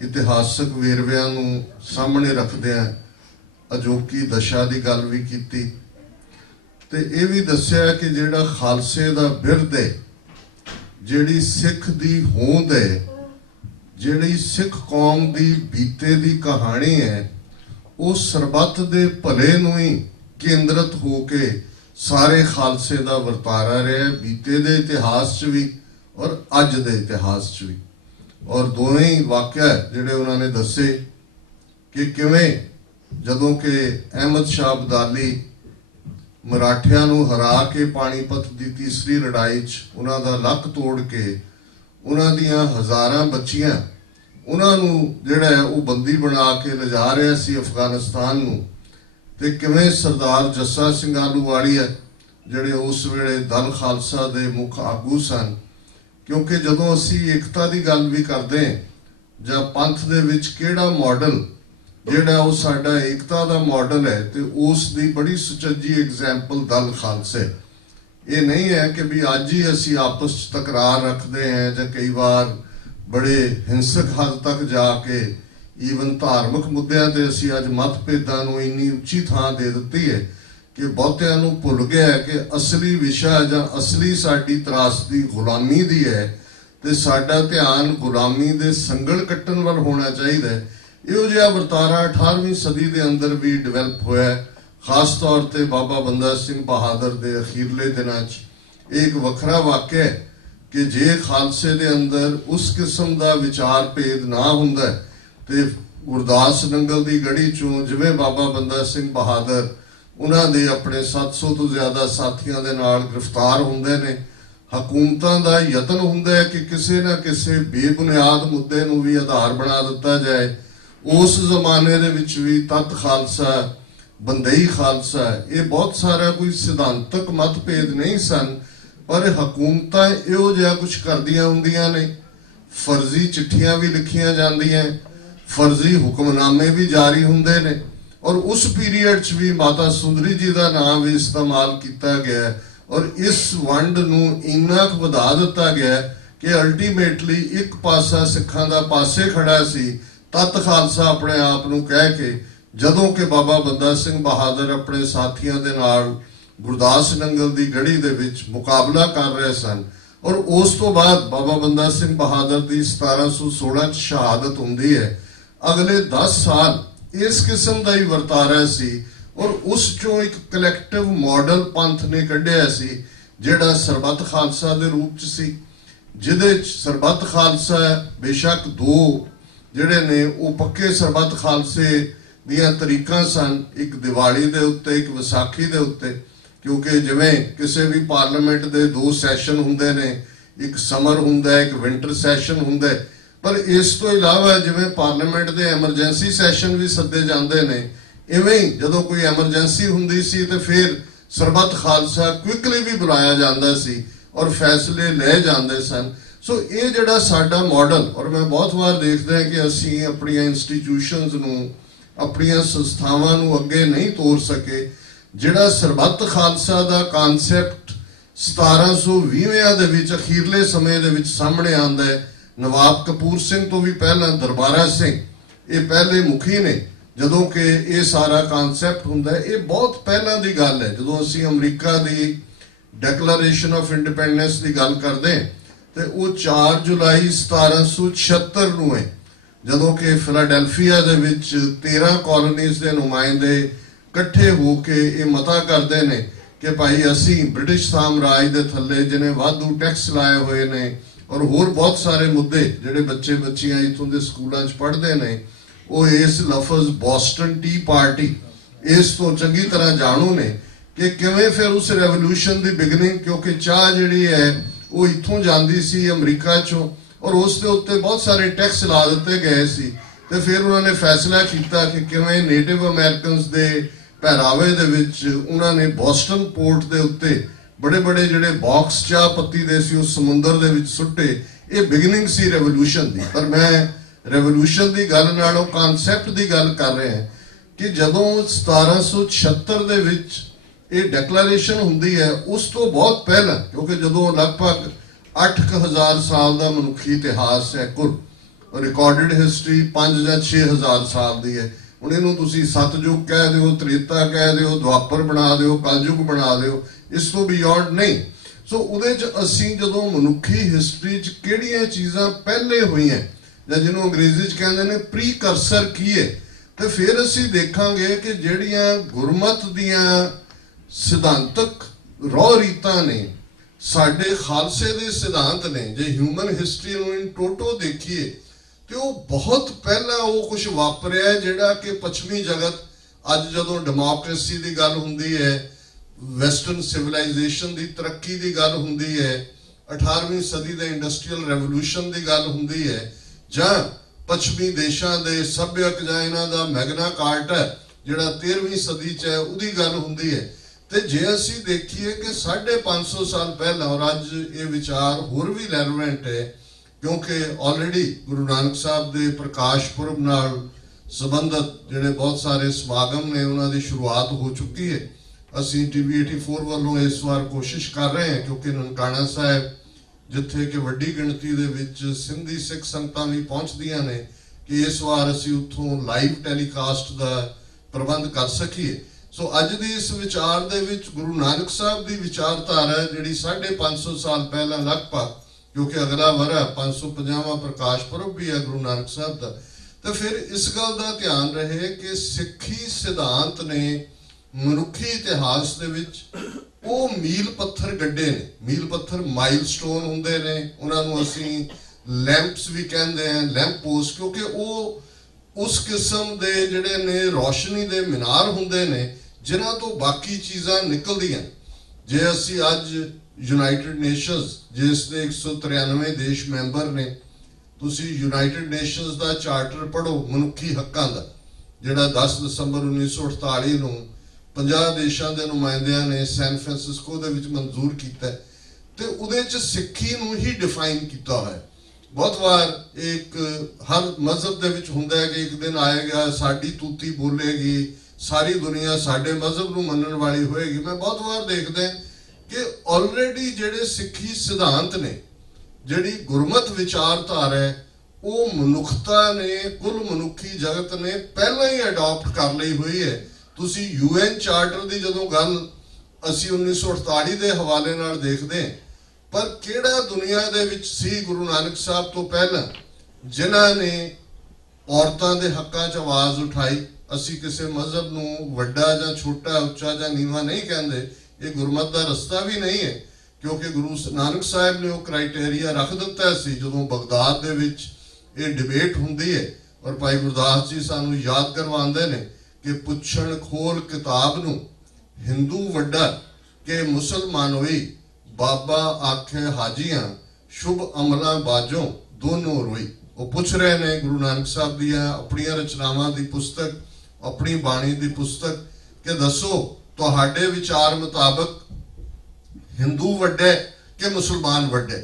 ਇਤਿਹਾਸਕ ਵੇਰਵਿਆਂ ਨੂੰ ਸਾਹਮਣੇ ਰੱਖਦਿਆਂ ਅਜੋਕੀ ਦਸ਼ਾ ਦੀ ਗੱਲ ਵੀ ਕੀਤੀ ਤੇ ਇਹ ਵੀ ਦੱਸਿਆ ਕਿ ਜਿਹੜਾ ਖਾਲਸੇ ਦਾ ਬਿਰਦ ਹੈ, ਜਿਹੜੀ ਸਿੱਖ ਦੀ ਹੋਂਦ ਹੈ, ਜਿਹੜੀ ਸਿੱਖ ਕੌਮ ਦੀ ਬੀਤੇ ਦੀ ਕਹਾਣੀ ਹੈ, ਉਹ ਸਰਬੱਤ ਦੇ ਭਲੇ ਨੂੰ ਹੀ ਕੇਂਦਰਿਤ ਹੋ ਕੇ ਸਾਰੇ ਖਾਲਸੇ ਦਾ ਵਰਤਾਰਾ ਰਿਹਾ, ਬੀਤੇ ਦੇ ਇਤਿਹਾਸ 'ਚ ਵੀ ਔਰ ਅੱਜ ਦੇ ਇਤਿਹਾਸ 'ਚ ਵੀ। ਔਰ ਦੋਵੇਂ ਹੀ ਵਾਕਿਆ ਜਿਹੜੇ ਉਹਨਾਂ ਨੇ ਦੱਸੇ ਕਿ ਕਿਵੇਂ ਜਦੋਂ ਕਿ ਅਹਿਮਦ ਸ਼ਾਹ ਅਬਦਾਲੀ ਮਰਾਠਿਆਂ ਨੂੰ ਹਰਾ ਕੇ ਪਾਣੀਪਤ ਦੀ ਤੀਸਰੀ ਲੜਾਈ 'ਚ ਉਹਨਾਂ ਦਾ ਲੱਕ ਤੋੜ ਕੇ ਉਹਨਾਂ ਦੀਆਂ ਹਜ਼ਾਰਾਂ ਬੱਚੀਆਂ, ਉਹਨਾਂ ਨੂੰ ਜਿਹੜਾ ਹੈ ਉਹ ਬੰਦੀ ਬਣਾ ਕੇ ਲਿਜਾ ਰਿਹਾ ਸੀ ਅਫਗਾਨਿਸਤਾਨ ਨੂੰ। ਤੇ ਕਿਵੇਂ ਸਰਦਾਰ ਜੱਸਾ ਸਿੰਘ ਆਹਲੂਵਾਲੀਆ ਜਿਹੜੇ ਉਸ ਵੇਲੇ ਦਲ ਖਾਲਸਾ ਦੇ ਮੁੱਖ ਆਗੂ ਸਨ, ਕਿਉਂਕਿ ਜਦੋਂ ਅਸੀਂ ਏਕਤਾ ਦੀ ਗੱਲ ਵੀ ਕਰਦੇ ਜਾਂ ਪੰਥ ਦੇ ਵਿੱਚ ਕਿਹੜਾ ਮਾਡਲ ਜਿਹੜਾ ਉਹ ਸਾਡਾ ਏਕਤਾ ਦਾ ਮਾਡਲ ਹੈ, ਤੇ ਉਸ ਦੀ ਬੜੀ ਸੁਚੱਜੀ ਐਗਜ਼ਾਮਪਲ ਦਲ ਖਾਲਸੇ। ਇਹ ਨਹੀਂ ਹੈ ਕਿ ਵੀ ਅੱਜ ਹੀ ਅਸੀਂ ਆਪਸ 'ਚ ਤਕਰਾਰ ਰੱਖਦੇ ਹਾਂ ਜਾਂ ਕਈ ਵਾਰ ਬੜੇ ਹਿੰਸਕ ਹੱਦ ਤੱਕ ਜਾ ਕੇ ਈਵਨ ਧਾਰਮਿਕ ਮੁੱਦਿਆਂ ਤੇ ਅਸੀਂ ਅੱਜ ਮਤਭੇਦਾਂ ਨੂੰ ਇੰਨੀ ਉੱਚੀ ਥਾਂ ਦੇ ਦਿੱਤੀ ਹੈ ਕਿ ਬਹੁਤਿਆਂ ਨੂੰ ਭੁੱਲ ਗਿਆ ਕਿ ਅਸਲੀ ਵਿਸ਼ਾ ਜਾਂ ਅਸਲੀ ਸਾਡੀ ਤਰਾਸਦੀ ਗੁਲਾਮੀ ਦੀ ਹੈ ਤੇ ਸਾਡਾ ਧਿਆਨ ਗੁਲਾਮੀ ਦੇ ਸੰਗਲ ਕੱਟਣ ਵੱਲ ਹੋਣਾ ਚਾਹੀਦਾ ਹੈ। ਇਹੋ ਜਿਹਾ ਵਰਤਾਰਾ 18ਵੀਂ ਸਦੀ ਦੇ ਅੰਦਰ ਵੀ ਡਿਵੈਲਪ ਹੋਇਆ, ਖਾਸ ਤੌਰ ਤੇ ਬਾਬਾ ਬੰਦਾ ਸਿੰਘ ਬਹਾਦਰ ਦੇ ਅਖੀਰਲੇ ਦਿਨਾਂ 'ਚ। ਇਹ ਇੱਕ ਵੱਖਰਾ ਵਾਕਿਆ ਹੈ ਕਿ ਜੇ ਖਾਲਸੇ ਦੇ ਅੰਦਰ ਉਸ ਕਿਸਮ ਦਾ ਵਿਚਾਰ ਭੇਦ ਨਾ ਹੁੰਦਾ ਤੇ ਗੁਰਦਾਸ ਨੰਗਲ ਦੀ ਗੜੀ 'ਚੋਂ ਜਿਵੇਂ ਬਾਬਾ ਬੰਦਾ ਸਿੰਘ ਬਹਾਦਰ ਉਹਨਾਂ ਦੇ ਆਪਣੇ 700 ਤੋਂ ਜ਼ਿਆਦਾ ਸਾਥੀਆਂ ਦੇ ਨਾਲ ਗ੍ਰਿਫਤਾਰ ਹੁੰਦੇ ਨੇ, ਹਕੂਮਤਾਂ ਦਾ ਯਤਨ ਹੁੰਦਾ ਹੈ ਕਿ ਕਿਸੇ ਨਾ ਕਿਸੇ ਬੇਬੁਨਿਆਦ ਮੁੱਦੇ ਨੂੰ ਵੀ ਆਧਾਰ ਬਣਾ ਦਿੱਤਾ ਜਾਏ। ਉਸ ਜ਼ਮਾਨੇ ਦੇ ਵਿੱਚ ਵੀ ਤਤ ਖਾਲਸਾ, ਬੰਦਈ ਖਾਲਸਾ, ਇਹ ਬਹੁਤ ਸਾਰਾ ਕੋਈ ਸਿਧਾਂਤਕ ਮਤਭੇਦ ਨਹੀਂ ਸਨ, ਪਰ ਹਕੂਮਤਾਂ ਇਹੋ ਜਿਹਾ ਕੁਝ ਕਰਦੀਆਂ ਹੁੰਦੀਆਂ ਨੇ। ਫਰਜ਼ੀ ਚਿੱਠੀਆਂ ਵੀ ਲਿਖੀਆਂ ਜਾਂਦੀਆਂ, ਫਰਜ਼ੀ ਹੁਕਮਨਾਮੇ ਵੀ ਜਾਰੀ ਹੁੰਦੇ ਨੇ। ਔਰ ਉਸ ਪੀਰੀਅਡ 'ਚ ਵੀ ਮਾਤਾ ਸੁੰਦਰੀ ਜੀ ਦਾ ਨਾਮ ਵੀ ਇਸਤੇਮਾਲ ਕੀਤਾ ਗਿਆ ਔਰ ਇਸ ਵੰਡ ਨੂੰ ਇੰਨਾ ਕੁ ਵਧਾ ਦਿੱਤਾ ਗਿਆ ਕਿ ਅਲਟੀਮੇਟਲੀ ਇੱਕ ਪਾਸਾ ਸਿੱਖਾਂ ਦਾ ਪਾਸੇ ਖੜਾ ਸੀ ਤਤ ਖਾਲਸਾ ਆਪਣੇ ਆਪ ਨੂੰ ਕਹਿ ਕੇ, ਜਦੋਂ ਕਿ ਬਾਬਾ ਬੰਦਾ ਸਿੰਘ ਬਹਾਦਰ ਆਪਣੇ ਸਾਥੀਆਂ ਦੇ ਨਾਲ ਗੁਰਦਾਸ ਨੰਗਲ ਦੀ ਗੜੀ ਦੇ ਵਿੱਚ ਮੁਕਾਬਲਾ ਕਰ ਰਹੇ ਸਨ। ਔਰ ਉਸ ਤੋਂ ਬਾਅਦ ਬਾਬਾ ਬੰਦਾ ਸਿੰਘ ਬਹਾਦਰ ਦੀ 1716 'ਚ ਸ਼ਹਾਦਤ ਹੁੰਦੀ ਹੈ। ਅਗਲੇ 10 ਸਾਲ ਇਸ ਕਿਸਮ ਦਾ ਹੀ ਵਰਤਾਰਾ ਸੀ ਔਰ ਉਸ ਚੋਂ ਇੱਕ ਕਲੈਕਟਿਵ ਮਾਡਲ ਪੰਥ ਨੇ ਕੱਢਿਆ ਸੀ ਜਿਹੜਾ ਸਰਬੱਤ ਖਾਲਸਾ ਦੇ ਰੂਪ 'ਚ ਸੀ, ਜਿਹਦੇ 'ਚ ਸਰਬੱਤ ਖਾਲਸਾ ਬੇਸ਼ੱਕ ਦੋ ਜਿਹੜੇ ਨੇ ਉਹ ਪੱਕੇ ਸਰਬੱਤ ਖਾਲਸੇ ਦੀਆਂ ਤਰੀਕਾਂ ਸਨ, ਇੱਕ ਦੀਵਾਲੀ ਦੇ ਉੱਤੇ, ਇੱਕ ਵਿਸਾਖੀ ਦੇ ਉੱਤੇ, ਕਿਉਂਕਿ ਜਿਵੇਂ ਕਿਸੇ ਵੀ ਪਾਰਲੀਮੈਂਟ ਦੇ 2 ਸੈਸ਼ਨ ਹੁੰਦੇ ਨੇ, ਇੱਕ ਸਮਰ ਹੁੰਦਾ, ਇੱਕ ਵਿੰਟਰ ਸੈਸ਼ਨ ਹੁੰਦਾ, ਪਰ ਇਸ ਤੋਂ ਇਲਾਵਾ ਜਿਵੇਂ ਪਾਰਲੀਮੈਂਟ ਦੇ ਐਮਰਜੈਂਸੀ ਸੈਸ਼ਨ ਵੀ ਸੱਦੇ ਜਾਂਦੇ ਨੇ, ਇਵੇਂ ਹੀ ਜਦੋਂ ਕੋਈ ਐਮਰਜੈਂਸੀ ਹੁੰਦੀ ਸੀ ਤੇ ਫਿਰ ਸਰਬੱਤ ਖਾਲਸਾ ਕੁਇਕਲੀ ਵੀ ਬੁਲਾਇਆ ਜਾਂਦਾ ਸੀ ਔਰ ਫੈਸਲੇ ਲਏ ਜਾਂਦੇ ਸਨ। ਸੋ ਇਹ ਜਿਹੜਾ ਸਾਡਾ ਮਾਡਲ, ਔਰ ਮੈਂ ਬਹੁਤ ਵਾਰ ਦੇਖਦਾ ਕਿ ਅਸੀਂ ਆਪਣੀਆਂ ਇੰਸਟੀਟਿਊਸ਼ਨਸ ਨੂੰ, ਆਪਣੀਆਂ ਸੰਸਥਾਵਾਂ ਨੂੰ ਅੱਗੇ ਨਹੀਂ ਤੋਰ ਸਕੇ। ਜਿਹੜਾ ਸਰਬੱਤ ਖਾਲਸਾ ਦਾ ਕਾਨਸੈਪਟ 1720 ਦੇ ਵਿੱਚ ਅਖੀਰਲੇ ਸਮੇਂ ਦੇ ਵਿੱਚ ਸਾਹਮਣੇ ਆਉਂਦਾ ਹੈ। ਨਵਾਬ ਕਪੂਰ ਸਿੰਘ ਤੋਂ ਵੀ ਪਹਿਲਾਂ ਦਰਬਾਰਾ ਸਿੰਘ ਇਹ ਪਹਿਲੇ ਮੁਖੀ ਨੇ ਜਦੋਂ ਕਿ ਇਹ ਸਾਰਾ ਕਾਨਸੈਪਟ ਹੁੰਦਾ ਹੈ। ਇਹ ਬਹੁਤ ਪਹਿਲਾਂ ਦੀ ਗੱਲ ਹੈ। ਜਦੋਂ ਅਸੀਂ America the declaration of independence ਦੀ ਗੱਲ ਕਰਦੇ ਤੇ ਉਹ 4 ਜੁਲਾਈ 1776 ਨੂੰ ਹੈ, ਜਦੋਂ ਕਿ ਫਿਲਾਡੈਲਫੀਆ ਦੇ ਵਿੱਚ 13 ਕਾਲੋਨੀਜ਼ ਦੇ ਨੁਮਾਇੰਦੇ ਇਕੱਠੇ ਹੋ ਕੇ ਇਹ ਮਤਾ ਕਰਦੇ ਨੇ ਕਿ ਭਾਈ ਅਸੀਂ ਬ੍ਰਿਟਿਸ਼ ਸਾਮਰਾਜ ਦੇ ਥੱਲੇ ਜਿਹਨੇ ਵਾਧੂ ਟੈਕਸ ਲਾਏ ਹੋਏ ਨੇ ਔਰ ਹੋਰ ਬਹੁਤ ਸਾਰੇ ਮੁੱਦੇ ਜਿਹੜੇ ਬੱਚੇ ਬੱਚੀਆਂ ਇੱਥੋਂ ਦੇ ਸਕੂਲਾਂ 'ਚ ਪੜ੍ਹਦੇ ਨੇ, ਉਹ ਇਸ ਲਫ਼ਜ਼ ਬੋਸਟਨ ਟੀ ਪਾਰਟੀ ਇਸ ਤੋਂ ਚੰਗੀ ਤਰ੍ਹਾਂ ਜਾਣੂ ਨੇ ਕਿ ਕਿਵੇਂ ਫਿਰ ਉਸ ਰੈਵੋਲੂਸ਼ਨ ਦੀ ਬਿਗਨਿੰਗ, ਕਿਉਂਕਿ ਚਾਹ ਜਿਹੜੀ ਹੈ ਉਹ ਇੱਥੋਂ ਜਾਂਦੀ ਸੀ ਅਮਰੀਕਾ 'ਚੋਂ ਔਰ ਉਸ ਦੇ ਉੱਤੇ ਬਹੁਤ ਸਾਰੇ ਟੈਕਸ ਲਾ ਦਿੱਤੇ ਗਏ ਸੀ। ਤੇ ਫਿਰ ਉਹਨਾਂ ਨੇ ਫੈਸਲਾ ਕੀਤਾ ਕਿ ਕਿਵੇਂ ਨੇਟਿਵ ਅਮਰੀਕਨਸ ਦੇ ਪਹਿਰਾਵੇ ਦੇ ਵਿੱਚ ਉਹਨਾਂ ਨੇ ਬੋਸਟਨ ਪੋਰਟ ਦੇ ਉੱਤੇ ਬੜੇ ਬੜੇ ਜਿਹੜੇ ਬਾਕਸ ਚਾਹ ਪੱਤੀ ਦੇ ਸੀ ਉਹ ਸਮੁੰਦਰ ਦੇ ਵਿੱਚ ਸੁੱਟੇ। ਇਹ ਬਿਗਨਿੰਗ ਸੀ ਰੈਵੋਲੂਸ਼ਨ ਦੀ। ਪਰ ਮੈਂ ਰੈਵੋਲੂਸ਼ਨ ਦੀ ਗੱਲ ਨਾਲੋਂ ਕਾਨਸੈਪਟ ਦੀ ਗੱਲ ਕਰ ਰਿਹਾ ਕਿ ਜਦੋਂ 1776 ਦੇ ਵਿੱਚ ਇਹ ਡੈਕਲੇਰੇਸ਼ਨ ਹੁੰਦੀ ਹੈ, ਉਸ ਤੋਂ ਬਹੁਤ ਪਹਿਲਾਂ, ਕਿਉਂਕਿ ਜਦੋਂ ਲਗਭਗ 8000 ਸਾਲ ਦਾ ਮਨੁੱਖੀ ਇਤਿਹਾਸ ਹੈ, ਕੁੱਲ ਰਿਕਾਰਡਡ ਹਿਸਟਰੀ 5 ਜਾਂ 6000 ਸਾਲ ਦੀ ਹੈ। ਹੁਣ ਇਹਨੂੰ ਤੁਸੀਂ ਸਤਯੁਗ ਕਹਿ ਦਿਓ, ਤ੍ਰੇਤਾ ਕਹਿ ਦਿਓ, ਦੁਆਪਰ ਬਣਾ ਦਿਓ, ਕਲਯੁਗ ਬਣਾ ਦਿਓ, ਇਸ ਤੋਂ ਬਿਯੋਂਡ ਨਹੀਂ। ਸੋ ਉਹਦੇ 'ਚ ਅਸੀਂ ਜਦੋਂ ਮਨੁੱਖੀ ਹਿਸਟਰੀ 'ਚ ਕਿਹੜੀਆਂ ਚੀਜ਼ਾਂ ਪਹਿਲੇ ਹੋਈਆਂ ਜਾਂ ਜਿਹਨੂੰ ਅੰਗਰੇਜ਼ੀ 'ਚ ਕਹਿੰਦੇ ਨੇ ਪ੍ਰੀਕਰਸਰ ਕੀ ਹੈ, ਤੇ ਫਿਰ ਅਸੀਂ ਦੇਖਾਂਗੇ ਕਿ ਜਿਹੜੀਆਂ ਗੁਰਮਤ ਦੀਆਂ ਸਿਧਾਂਤਕ ਰੌ ਰੀਤਾਂ ਨੇ, ਸਾਡੇ ਖਾਲਸੇ ਦੇ ਸਿਧਾਂਤ ਨੇ, ਜੇ ਹਿਊਮਨ ਹਿਸਟਰੀ ਨੂੰ ਇਨ ਟੋਟੋ ਦੇਖੀਏ ਤੇ ਉਹ ਬਹੁਤ ਪਹਿਲਾਂ ਉਹ ਕੁਝ ਵਾਪਰਿਆ ਜਿਹੜਾ ਕਿ ਪੱਛਮੀ ਜਗਤ ਅੱਜ ਜਦੋਂ ਡੈਮੋਕ੍ਰੇਸੀ ਦੀ ਗੱਲ ਹੁੰਦੀ ਹੈ, ਵੈਸਟਰਨ ਸਿਵਲਾਈਜੇਸ਼ਨ ਦੀ ਤਰੱਕੀ ਦੀ ਗੱਲ ਹੁੰਦੀ ਹੈ, 18ਵੀਂ ਸਦੀ ਦੇ ਇੰਡਸਟਰੀਅਲ ਰੈਵੋਲੂਸ਼ਨ ਦੀ ਗੱਲ ਹੁੰਦੀ ਹੈ, ਜਾਂ ਪੱਛਮੀ ਦੇਸ਼ਾਂ ਦੇ ਸੱਭਿਅਕ ਜਾਂ ਇਹਨਾਂ ਦਾ ਮੈਗਨਾ ਕਾਰਟਾ ਜਿਹੜਾ 13ਵੀਂ ਸਦੀ 'ਚ ਹੈ ਉਹਦੀ ਗੱਲ ਹੁੰਦੀ ਹੈ। ਤੇ ਜੇ ਅਸੀਂ ਦੇਖੀਏ ਕਿ 550 ਸਾਲ ਪਹਿਲਾਂ, ਔਰ ਅੱਜ ਇਹ ਵਿਚਾਰ ਹੋਰ ਵੀ ਰੈਲੇਵੈਂਟ ਹੈ ਕਿਉਂਕਿ ਆਲਰੇਡੀ ਗੁਰੂ ਨਾਨਕ ਸਾਹਿਬ ਦੇ ਪ੍ਰਕਾਸ਼ ਪੁਰਬ ਨਾਲ ਸੰਬੰਧਿਤ ਜਿਹੜੇ ਬਹੁਤ ਸਾਰੇ ਸਮਾਗਮ ਨੇ ਉਹਨਾਂ ਦੀ ਸ਼ੁਰੂਆਤ ਹੋ ਚੁੱਕੀ ਹੈ। ਅਸੀਂ TV 84 ਵੱਲੋਂ ਇਸ ਵਾਰ ਕੋਸ਼ਿਸ਼ ਕਰ ਰਹੇ ਹਾਂ ਕਿਉਂਕਿ ਨਨਕਾਣਾ ਸਾਹਿਬ ਜਿੱਥੇ ਕਿ ਵੱਡੀ ਗਿਣਤੀ ਦੇ ਵਿੱਚ ਸਿੰਧੀ ਸਿੱਖ ਸੰਗਤਾਂ ਵੀ ਪਹੁੰਚਦੀਆਂ ਨੇ ਕਿ ਇਸ ਵਾਰ ਅਸੀਂ ਉੱਥੋਂ ਲਾਈਵ ਟੈਲੀਕਾਸਟ ਦਾ ਪ੍ਰਬੰਧ ਕਰ ਸਕੀਏ। ਸੋ ਅੱਜ ਦੀ ਇਸ ਵਿਚਾਰ ਦੇ ਵਿੱਚ ਗੁਰੂ ਨਾਨਕ ਸਾਹਿਬ ਦੀ ਵਿਚਾਰਧਾਰਾ ਜਿਹੜੀ 550 ਸਾਲ ਪਹਿਲਾਂ ਲਗਭਗ, ਕਿਉਂਕਿ ਅਗਲਾ ਵਰ੍ਹਾ 550ਵਾਂ ਪ੍ਰਕਾਸ਼ ਪੁਰਬ ਵੀ ਹੈ ਗੁਰੂ ਨਾਨਕ ਸਾਹਿਬ ਦਾ, ਤੇ ਫਿਰ ਇਸ ਗੱਲ ਦਾ ਧਿਆਨ ਰਹੇ ਕਿ ਸਿੱਖੀ ਸਿਧਾਂਤ ਨੇ ਮਨੁੱਖੀ ਇਤਿਹਾਸ ਦੇ ਵਿੱਚ ਉਹ ਮੀਲ ਪੱਥਰ ਗੱਡੇ ਨੇ। ਮੀਲ ਪੱਥਰ ਮਾਈਲਸਟੋਨ ਹੁੰਦੇ ਨੇ, ਉਹਨਾਂ ਨੂੰ ਅਸੀਂ ਲੈਂਪਸ ਵੀ ਕਹਿੰਦੇ ਹਾਂ, ਲੈਂਪ ਪੋਸਟ, ਕਿਉਂਕਿ ਉਹ ਉਸ ਕਿਸਮ ਦੇ ਜਿਹੜੇ ਨੇ ਰੋਸ਼ਨੀ ਦੇ ਮੀਨਾਰ ਹੁੰਦੇ ਨੇ ਜਿਨ੍ਹਾਂ ਤੋਂ ਬਾਕੀ ਚੀਜ਼ਾਂ ਨਿਕਲਦੀਆਂ। ਜੇ ਅਸੀਂ ਅੱਜ ਯੂਨਾਈਟਿਡ ਨੇਸ਼ਨਸ ਜਿਸ ਦੇ 193 ਦੇਸ਼ ਮੈਂਬਰ ਨੇ, ਤੁਸੀਂ ਯੂਨਾਈਟਿਡ ਨੇਸ਼ਨਸ ਦਾ ਚਾਰਟਰ ਪੜ੍ਹੋ ਮਨੁੱਖੀ ਹੱਕਾਂ ਦਾ, ਜਿਹੜਾ 10 ਦਸੰਬਰ 1948 ਨੂੰ 50 ਦੇਸ਼ਾਂ ਦੇ ਨੁਮਾਇੰਦਿਆਂ ਨੇ ਸੈਨ ਫਰਾਂਸਿਸਕੋ ਦੇ ਵਿੱਚ ਮਨਜ਼ੂਰ ਕੀਤਾ, ਤੇ ਉਹਦੇ 'ਚ ਸਿੱਖੀ ਨੂੰ ਹੀ ਡਿਫਾਈਨ ਕੀਤਾ ਹੋਇਆ। ਬਹੁਤ ਵਾਰ ਇੱਕ ਹਰ ਮਜ਼ਹਬ ਦੇ ਵਿੱਚ ਹੁੰਦਾ ਹੈ ਕਿ ਇੱਕ ਦਿਨ ਆਏਗਾ ਸਾਡੀ ਤੂਤੀ ਬੋਲੇਗੀ, ਸਾਰੀ ਦੁਨੀਆ ਸਾਡੇ ਮਜ਼ਹਬ ਨੂੰ ਮੰਨਣ ਵਾਲੀ ਹੋਏਗੀ। ਮੈਂ ਬਹੁਤ ਵਾਰ ਦੇਖਦਾ ਕਿ ਆਲਰੇਡੀ ਜਿਹੜੇ ਸਿੱਖੀ ਸਿਧਾਂਤ ਨੇ, ਜਿਹੜੀ ਗੁਰਮਤ ਵਿਚਾਰਧਾਰਾ ਹੈ, ਉਹ ਮਨੁੱਖਤਾ ਨੇ, ਕੁੱਲ ਮਨੁੱਖੀ ਜਗਤ ਨੇ ਪਹਿਲਾਂ ਹੀ ਅਡਾਪਟ ਕਰ ਲਈ ਹੋਈ ਹੈ। ਤੁਸੀਂ UN ਚਾਰਟਰ ਦੀ ਜਦੋਂ ਗੱਲ ਅਸੀਂ 1948 ਦੇ ਹਵਾਲੇ ਨਾਲ ਦੇਖਦੇ ਹਾਂ, ਪਰ ਕਿਹੜਾ ਦੁਨੀਆ ਦੇ ਵਿੱਚ ਸੀ ਗੁਰੂ ਨਾਨਕ ਸਾਹਿਬ ਤੋਂ ਪਹਿਲਾਂ ਜਿਨ੍ਹਾਂ ਨੇ ਔਰਤਾਂ ਦੇ ਹੱਕਾਂ 'ਚ ਆਵਾਜ਼ ਉਠਾਈ? ਅਸੀਂ ਕਿਸੇ ਮਜ਼ਹਬ ਨੂੰ ਵੱਡਾ ਜਾਂ ਛੋਟਾ, ਉੱਚਾ ਜਾਂ ਨੀਵਾਂ ਨਹੀਂ ਕਹਿੰਦੇ, ਇਹ ਗੁਰਮਤ ਦਾ ਰਸਤਾ ਵੀ ਨਹੀਂ ਹੈ, ਕਿਉਂਕਿ ਗੁਰੂ ਨਾਨਕ ਸਾਹਿਬ ਨੇ ਉਹ ਕ੍ਰਾਈਟੇਰੀਆ ਰੱਖ ਦਿੱਤਾ ਸੀ ਜਦੋਂ ਬਗਦਾਦ ਦੇ ਵਿੱਚ ਇਹ ਡਿਬੇਟ ਹੁੰਦੀ ਹੈ। ਔਰ ਭਾਈ ਗੁਰਦਾਸ ਜੀ ਸਾਨੂੰ ਯਾਦ ਕਰਵਾਉਂਦੇ ਨੇ ਕਿ ਪੁੱਛਣ ਖੋਲ ਕਿਤਾਬ ਨੂੰ ਹਿੰਦੂ ਵੱਡਾ ਕਿ ਮੁਸਲਮਾਨ ਹੋਈ, ਬਾਬਾ ਆਖੇ ਹਾਜੀਆਂ ਸ਼ੁਭ ਅਮਲਾਂ ਬਾਜੋਂ ਦੋਨੋਂ ਰੋਈ। ਉਹ ਪੁੱਛ ਰਹੇ ਨੇ ਗੁਰੂ ਨਾਨਕ ਸਾਹਿਬ ਦੀਆਂ ਆਪਣੀਆਂ ਰਚਨਾਵਾਂ ਦੀ ਪੁਸਤਕ, ਆਪਣੀ ਬਾਣੀ ਦੀ ਪੁਸਤਕ, ਕਿ ਦੱਸੋ ਤੁਹਾਡੇ ਵਿਚਾਰ ਮੁਤਾਬਕ ਹਿੰਦੂ ਵੱਡੇ ਕਿ ਮੁਸਲਮਾਨ ਵੱਡੇ?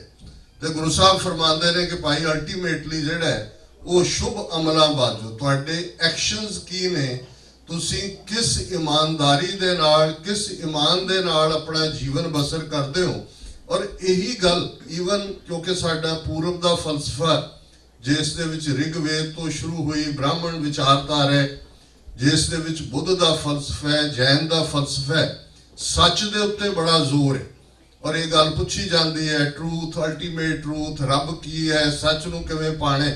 ਤੇ ਗੁਰੂ ਸਾਹਿਬ ਫਰਮਾਉਂਦੇ ਨੇ ਕਿ ਭਾਈ ਅਲਟੀਮੇਟਲੀ ਜਿਹੜਾ ਹੈ ਉਹ ਸ਼ੁਭ ਅਮਲਾਂ ਬਾਝੋਂ, ਤੁਹਾਡੇ ਐਕਸ਼ਨਸ ਕੀ ਨੇ, ਤੁਸੀਂ ਕਿਸ ਇਮਾਨਦਾਰੀ ਦੇ ਨਾਲ, ਕਿਸ ਈਮਾਨ ਦੇ ਨਾਲ ਆਪਣਾ ਜੀਵਨ ਬਸਰ ਕਰਦੇ ਹੋ। ਔਰ ਇਹੀ ਗੱਲ ਈਵਨ ਕਿਉਂਕਿ ਸਾਡਾ ਪੂਰਬ ਦਾ ਫਲਸਫਾ ਜਿਸ ਦੇ ਵਿੱਚ ਰਿਗਵੇਦ ਤੋਂ ਸ਼ੁਰੂ ਹੋਈ ਬ੍ਰਾਹਮਣ ਵਿਚਾਰਧਾਰਾ ਹੈ, ਜਿਸ ਦੇ ਵਿੱਚ ਬੁੱਧ ਦਾ ਫਲਸਫਾ ਹੈ, ਜੈਨ ਦਾ ਫਲਸਫਾ ਹੈ, ਸੱਚ ਦੇ ਉੱਤੇ ਬੜਾ ਜ਼ੋਰ ਹੈ। ਔਰ ਇਹ ਗੱਲ ਪੁੱਛੀ ਜਾਂਦੀ ਹੈ ਟਰੂਥ, ਅਲਟੀਮੇਟ ਟਰੂਥ, ਰੱਬ ਕੀ ਹੈ, ਸੱਚ ਨੂੰ ਕਿਵੇਂ ਪਾਣੇ।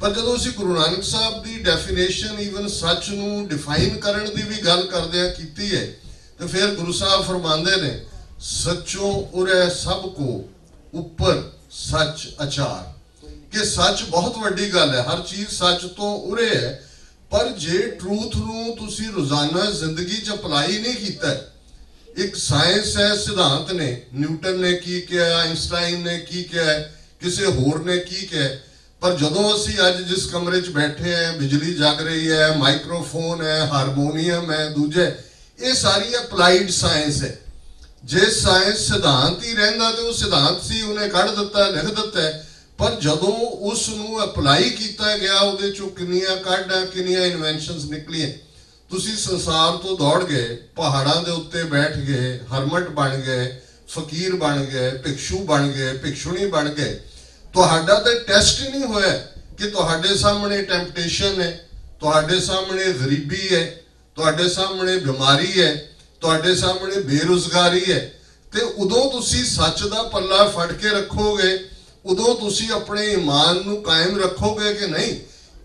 ਪਰ ਜਦੋਂ ਅਸੀਂ ਗੁਰੂ ਨਾਨਕ ਸਾਹਿਬ ਦੀ ਡੈਫੀਨੇਸ਼ਨ ਈਵਨ ਸੱਚ ਨੂੰ ਡਿਫਾਈਨ ਕਰਨ ਦੀ ਵੀ ਗੱਲ ਕਰਦਿਆਂ ਕੀਤੀ ਹੈ, ਤੇ ਫਿਰ ਗੁਰੂ ਸਾਹਿਬ ਫਰਮਾਉਂਦੇ ਨੇ ਸੱਚੋਂ ਉਰੇ ਸਭ ਕੋ ਉੱਪਰ ਸੱਚ ਅਚਾਰ, ਕਿ ਸੱਚ ਬਹੁਤ ਵੱਡੀ ਗੱਲ ਹੈ, ਹਰ ਚੀਜ਼ ਸੱਚ ਤੋਂ ਉਰੇ ਹੈ। ਪਰ ਜੇ ਟਰੂਥ ਨੂੰ ਤੁਸੀਂ ਰੋਜ਼ਾਨਾ ਜ਼ਿੰਦਗੀ 'ਚ ਅਪਲਾਈ ਨਹੀਂ ਕੀਤਾ, ਇੱਕ ਸਾਇੰਸ ਹੈ, ਸਿਧਾਂਤ ਨੇ, ਨਿਊਟਨ ਨੇ ਕੀ ਕਿਹਾ, ਆਇਨਸਟਾਈਨ ਨੇ ਕੀ ਕਿਹਾ, ਕਿਸੇ ਹੋਰ ਨੇ ਕੀ ਕਿਹਾ, ਪਰ ਜਦੋਂ ਅਸੀਂ ਅੱਜ ਜਿਸ ਕਮਰੇ 'ਚ ਬੈਠੇ ਹਾਂ, ਬਿਜਲੀ ਜਗ ਰਹੀ ਹੈ, ਮਾਈਕ੍ਰੋਫੋਨ ਹੈ, ਹਾਰਮੋਨੀਅਮ ਹੈ, ਦੂਜੇ, ਇਹ ਸਾਰੀ ਅਪਲਾਈਡ ਸਾਇੰਸ ਹੈ। ਜੇ ਸਾਇੰਸ ਸਿਧਾਂਤ ਹੀ ਰਹਿੰਦਾ ਤੇ ਉਹ ਸਿਧਾਂਤ ਸੀ, ਉਹਨੇ ਕੱਢ ਦਿੱਤਾ, ਲਿਖ ਦਿੱਤਾ, ਪਰ ਜਦੋਂ ਉਸ ਨੂੰ ਅਪਲਾਈ ਕੀਤਾ ਗਿਆ ਉਹਦੇ ਚੋਂ ਕਿੰਨੀਆਂ ਕਾਢਾਂ, ਕਿੰਨੀਆਂ ਇਨਵੈਂਸ਼ਨਸ ਨਿਕਲੀਆਂ। ਤੁਸੀਂ ਸੰਸਾਰ ਤੋਂ ਦੌੜ ਗਏ, ਪਹਾੜਾਂ ਦੇ ਉੱਤੇ ਬੈਠ ਗਏ, ਹਰਮਟ ਬਣ ਗਏ, ਫਕੀਰ ਬਣ ਗਏ, ਭਿਕਸ਼ੂ ਬਣ ਗਏ, ਭਿਕਸ਼ੁਣੀ ਬਣ ਗਏ। ਤੁਹਾਡਾ ਤਾਂ ਟੈਸਟ ਹੀ ਨਹੀਂ ਹੋਇਆ ਕਿ ਤੁਹਾਡੇ ਸਾਹਮਣੇ ਟੈਂਪਟੇਸ਼ਨ ਹੈ, ਤੁਹਾਡੇ ਸਾਹਮਣੇ ਗਰੀਬੀ ਹੈ, ਤੁਹਾਡੇ ਸਾਹਮਣੇ ਬਿਮਾਰੀ ਹੈ, ਤੁਹਾਡੇ ਸਾਹਮਣੇ ਬੇਰੁਜ਼ਗਾਰੀ ਹੈ। ਤੇ ਉਦੋਂ ਤੁਸੀਂ ਸੱਚ ਦਾ ਪੱਲਾ ਫੜ ਕੇ ਰੱਖੋਗੇ, ਉਦੋਂ ਤੁਸੀਂ ਆਪਣੇ ਈਮਾਨ ਨੂੰ ਕਾਇਮ ਰੱਖੋਗੇ ਕਿ ਨਹੀਂ।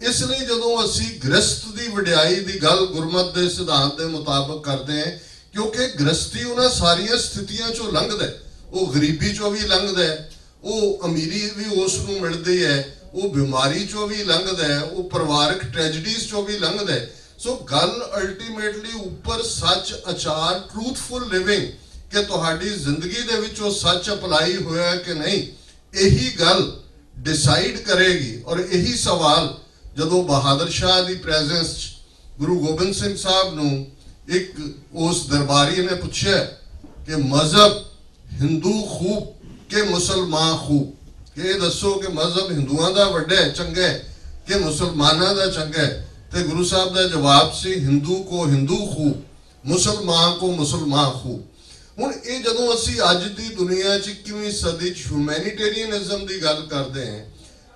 ਇਸ ਲਈ ਜਦੋਂ ਅਸੀਂ ਗ੍ਰਸਤ ਦੀ ਵਡਿਆਈ ਦੀ ਗੱਲ ਗੁਰਮਤਿ ਦੇ ਸਿਧਾਂਤ ਦੇ ਮੁਤਾਬਕ ਕਰਦੇ ਹਾਂ, ਕਿਉਂਕਿ ਗ੍ਰਸਤੀ ਉਹਨਾਂ ਸਾਰੀਆਂ ਸਥਿਤੀਆਂ ਚੋਂ ਲੰਘਦਾ, ਉਹ ਗਰੀਬੀ ਚੋਂ ਵੀ ਲੰਘਦਾ, ਉਹ ਅਮੀਰੀ ਵੀ ਉਸ ਨੂੰ ਮਿਲਦੀ ਹੈ, ਉਹ ਬਿਮਾਰੀ ਚੋਂ ਵੀ ਲੰਘਦਾ, ਉਹ ਪਰਿਵਾਰਕ ਟ੍ਰੈਜਡੀਜ਼ ਚੋਂ ਵੀ ਲੰਘਦਾ। ਸੋ ਗੱਲ ਅਲਟੀਮੇਟਲੀ ਉੱਪਰ ਸੱਚ ਅਚਾਰ, ਟਰੂਥਫੁਲ ਲਿਵਿੰਗ, ਕਿ ਤੁਹਾਡੀ ਜ਼ਿੰਦਗੀ ਦੇ ਵਿੱਚ ਉਹ ਸੱਚ ਅਪਲਾਈ ਹੋਇਆ ਕਿ ਨਹੀਂ, ਇਹੀ ਗੱਲ ਡਿਸਾਈਡ ਕਰੇਗੀ। ਔਰ ਇਹੀ ਸਵਾਲ ਜਦੋਂ ਬਹਾਦਰ ਸ਼ਾਹ ਦੀ ਪ੍ਰੈਜ਼ੈਂਸ 'ਚ ਗੁਰੂ ਗੋਬਿੰਦ ਸਿੰਘ ਸਾਹਿਬ ਨੂੰ ਇੱਕ ਉਸ ਦਰਬਾਰੀ ਨੇ ਪੁੱਛਿਆ ਕਿ ਮਜ਼ਹਬ ਹਿੰਦੂ ਖੂਬ ਕਿ ਮੁਸਲਮਾਨ ਖੂਬ, ਕਿ ਇਹ ਦੱਸੋ ਕਿ ਮਜ਼ਹਬ ਹਿੰਦੂਆਂ ਦਾ ਵੱਡਾ ਹੈ, ਚੰਗਾ ਹੈ, ਕਿ ਮੁਸਲਮਾਨਾਂ ਦਾ ਚੰਗਾ ਹੈ। ਤੇ ਗੁਰੂ ਸਾਹਿਬ ਦਾ ਜਵਾਬ ਸੀ ਹਿੰਦੂ ਕੋ ਹਿੰਦੂ ਖੂਬ, ਮੁਸਲਮਾਨ ਕੋ ਮੁਸਲਮਾਨ ਖੂਬ। ਹੁਣ ਇਹ ਜਦੋਂ ਅਸੀਂ ਅੱਜ ਦੀ ਦੁਨੀਆ 'ਚ 21ਵੀਂ ਸਦੀ 'ਚ ਹਿਊਮੈਨਿਟੇਰੀਅਨਿਜ਼ਮ ਦੀ ਗੱਲ ਕਰਦੇ ਹਾਂ,